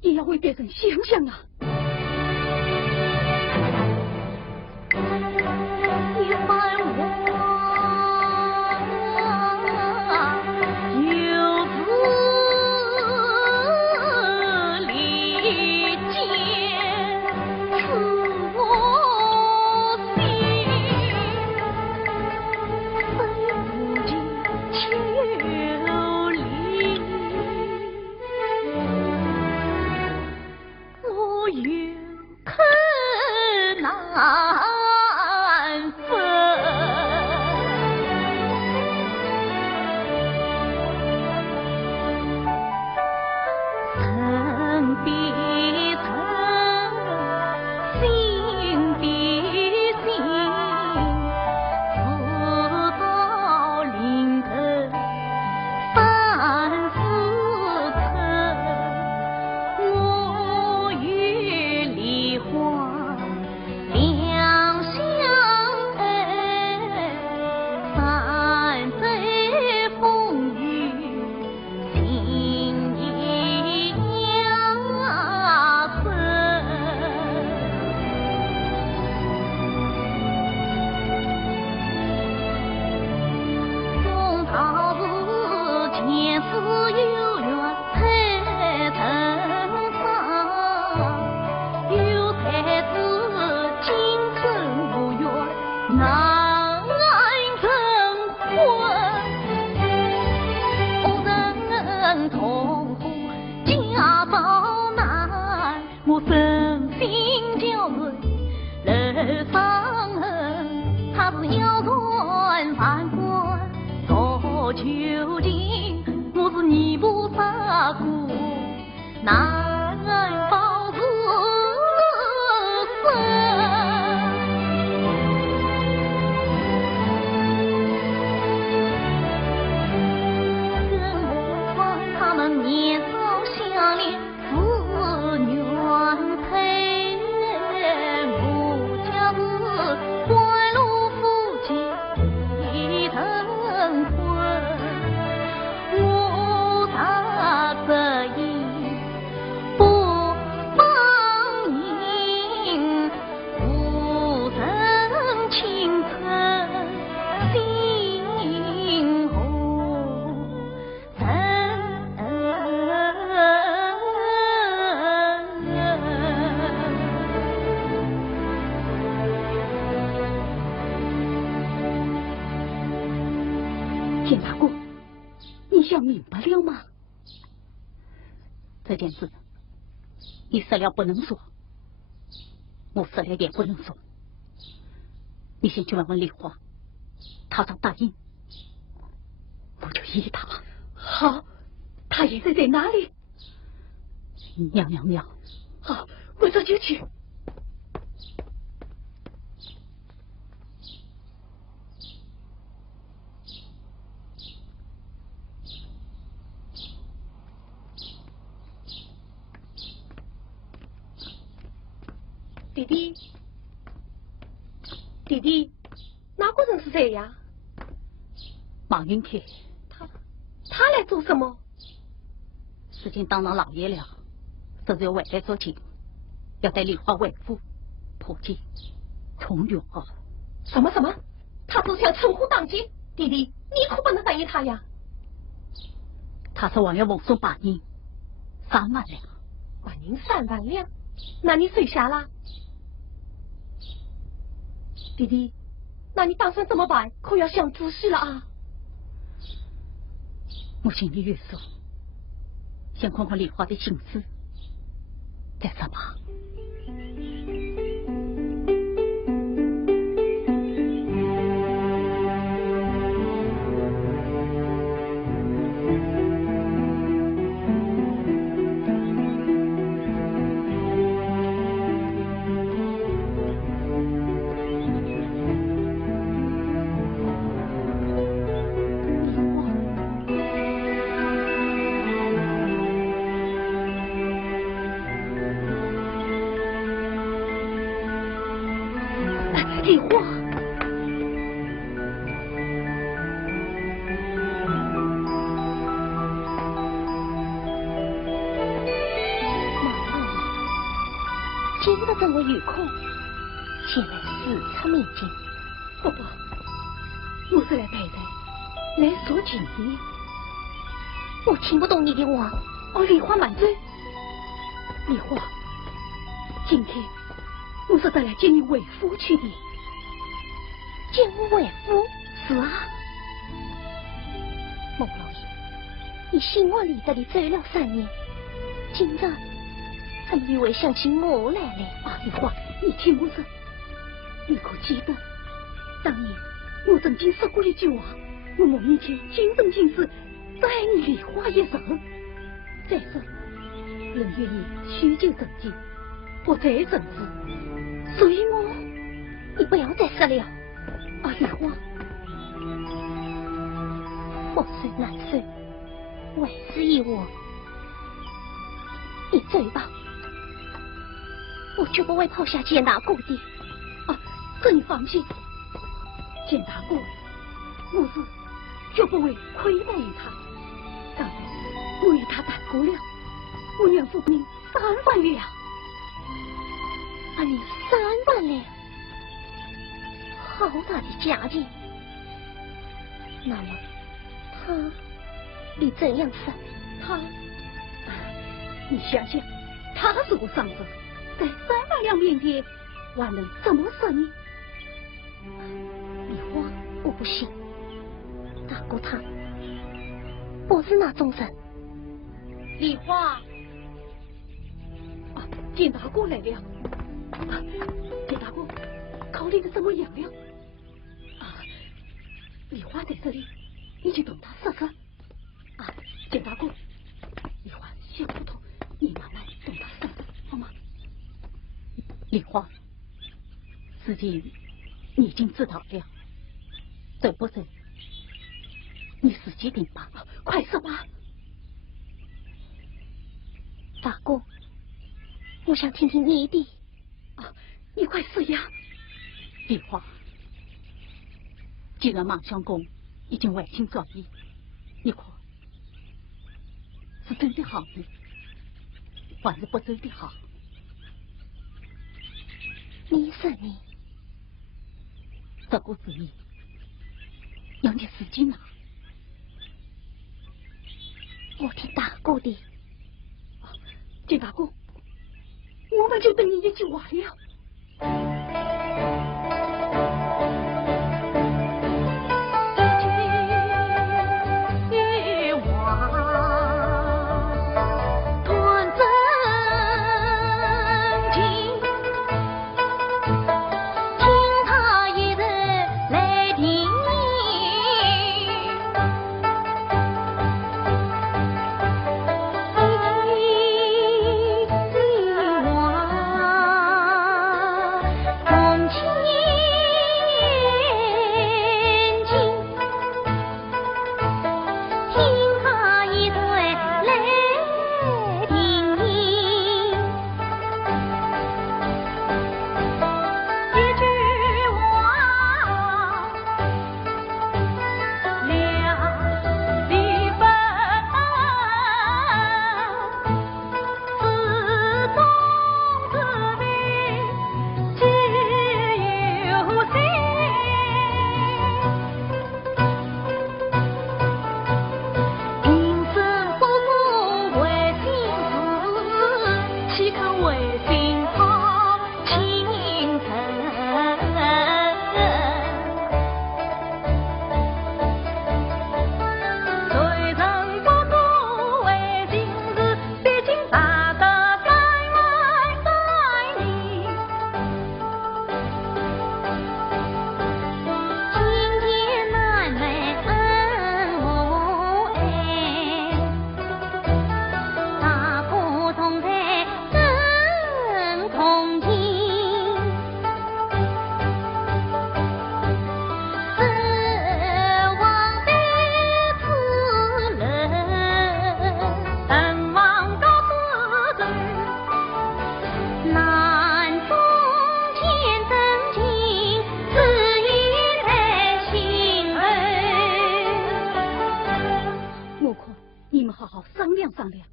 也要为别人想想啊！一番话。田大姑，你想明白了吗？这件事，你死了不能说，我死了也不能说。你先去问问丽华，她要答应，我就依她。好，她现在在哪里？娘娘庙。好，我这就去。弟弟，弟弟，哪个人是谁呀？马云铁。他来做什么？事情当上老爷了，这就回来做亲，要带丽华回府破戒重圆。什么？他只想称呼当街，弟弟，你可不能答应他呀！他说我要奉送8银3万两。晚银3万两，那你谁下了？弟弟，那你打算怎么办？可要想仔细了啊！我心里有数，先看看丽华的心思，再说吧。丽华，正为有空，前来视察面见。不，我是来陪人，来说情的。我听不懂你的话。梨花满嘴。梨花，今天我是得来接你为夫去的。接我为夫？是啊。孟老爷，你心往里这里走了3年，今日怎么又会想起我来了？梨花，你听我说，你可记得当年我曾经说过一句话，我某一天今生今世只爱你梨花一人。再说，人愿意许久成亲，不再成子，所以你不要再说了。梨花，我虽难受，为之一我。你走吧，我绝不会抛下简大哥的。这你放心，简大哥，我是绝不会亏待于他。当然，我与他谈过了，我愿付你3万两。你3万两，好大的价钱。那么他你怎样说？你想想，他是我上司，在3万两面前，还能怎么说呢？梨花，我不信，大哥他不是那种人。梨花，简大哥来了。简大哥，考虑的怎么样了？梨花在这里，你去同他说说。简大哥，梨花小骨头，你慢慢同他说说，好吗？梨花，事情你已经知道了，走不走？你自己定吧。快说吧。大哥，我想听听你的。你快说呀。梨花，既然孟相公已经违心转意，你看是走的好呢，还是不走的好？你说你这个主意要你自己拿。我听大哥的。简大哥，我们就等你一句话了。商量。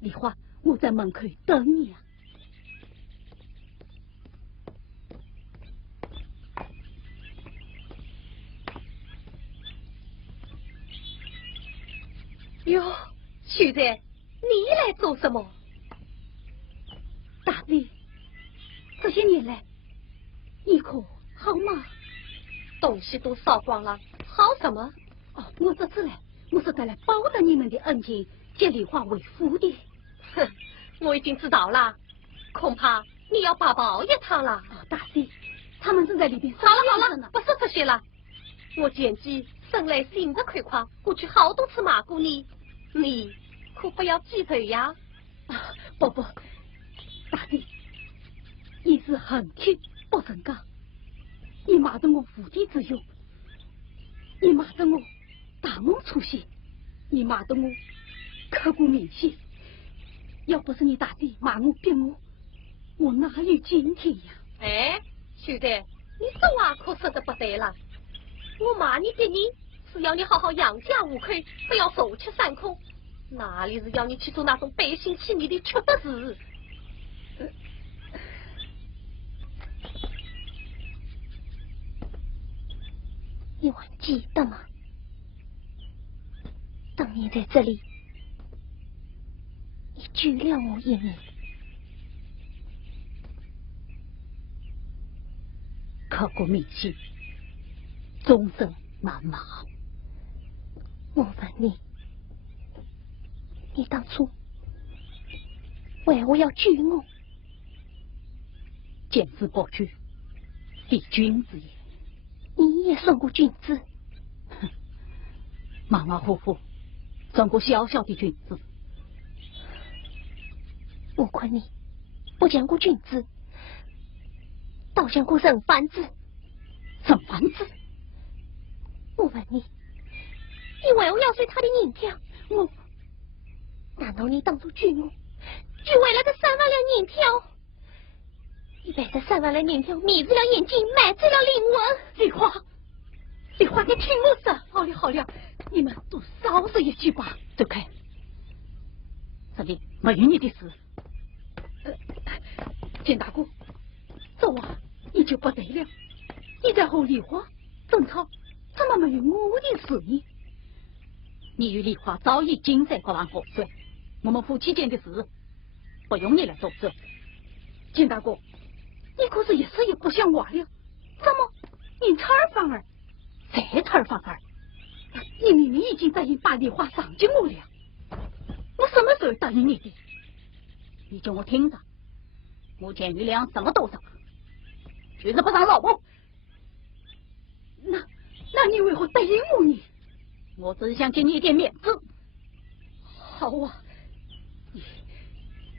梨花，我在门口等你啊。哟，秀才，你来做什么？大弟，这些年来，你可好嘛？东西都烧光了，好什么？哦，我这次来，我是带来报答你们的恩情，接梨花为夫的。哼，我已经知道了，恐怕你要拔报一趟了。哦，大弟，他们正在里边好了好了，不说这些了。我见机生来性子快快，过去好多次骂过你，你可不要记仇呀。啊，不，大弟，你是横气不成钢，你骂得我无地自容，你骂得我大梦初醒，你骂得我刻骨铭心。要不是你大弟骂我逼我哪有今天呀？哎，秀才，你这话可说得不对了。我骂你逼你，是要你好好养家糊口，不要手吃三空，哪里是要你去做那种背信弃义的缺德事？你还记得吗？当年在这里，你救了我一命，刻骨铭心，终身难忘。我问你，你当初为何要救我？见死不救，非君子也。你也算过君子？哼，马马虎虎，算过小小的君子。我亏你不讲过君子，倒讲过人贩子。人贩子？我问你，你为何要随他的银票？难道你当初救我，就为了这3万两银票？你把这3万两银票迷住了眼睛，买醉了灵魂。梨花，你听我说。好了，你们都少说一句吧。走开，这里没有你的事。简大哥，这话你就不对了。你在和梨花争吵，怎么没有我的事呢？你与梨花早已经在过完河水，我们夫妻间的事不用你来作证。简大哥，你可是一时也不想忘了？怎么你差儿反儿？再差儿反儿？你明明已经答应把梨花赏给我了，我什么时候答应你的？你叫我听着，目前余粮什么都上，就是不上老婆。那你为何答应我呢？我只是想给你一点面子。好啊，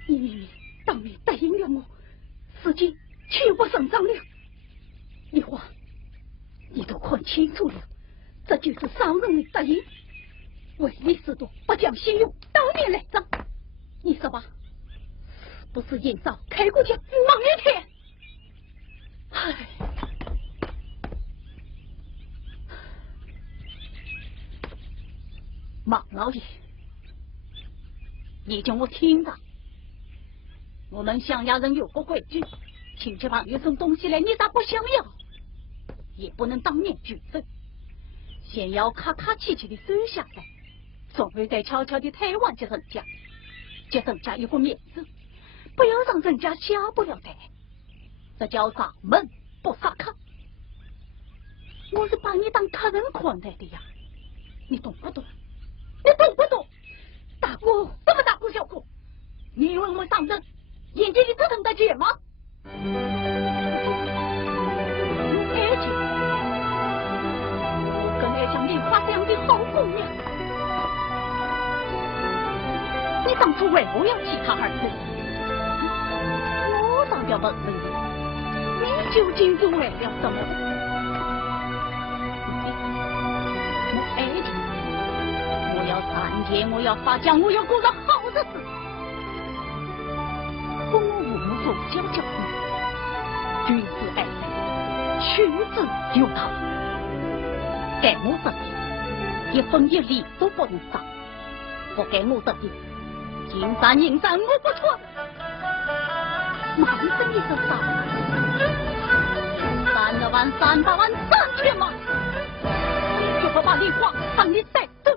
你明明当面答应了我，事情却又不顺畅了。梨花，你都看清楚了，这就是商人的答应，唯利是图，不讲信用，当面来账。你说吧，不是眼少开过去忙一天。唉，马老爷，你叫我听着，我们乡下人有个规矩，亲戚朋友送东西来，你咋不想要？也不能当面举证，先要客客气气的收下来，总会再悄悄的抬完给人家，给人家一个面子，不要让人家下不了台。这叫上门不杀客。我是把你当客人款待的呀，你懂不懂？你懂不懂？大哥，这么大哥小哥，你以为我上阵眼睛里只疼得见吗？爱情，我跟爱像梨花这样的好姑娘，你当初为何要弃她而走？我倒要问问你，你究竟是为了什么？我爱情，我要3天，我要发家，我要过上好日子。可我父母从小教育，君子爱财，取之有道。该我这的，一分一厘都不能少；不该我这的，金山银山我不错。马是你的少，32万、300万、3000万，就不把梨花当你带走。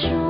说。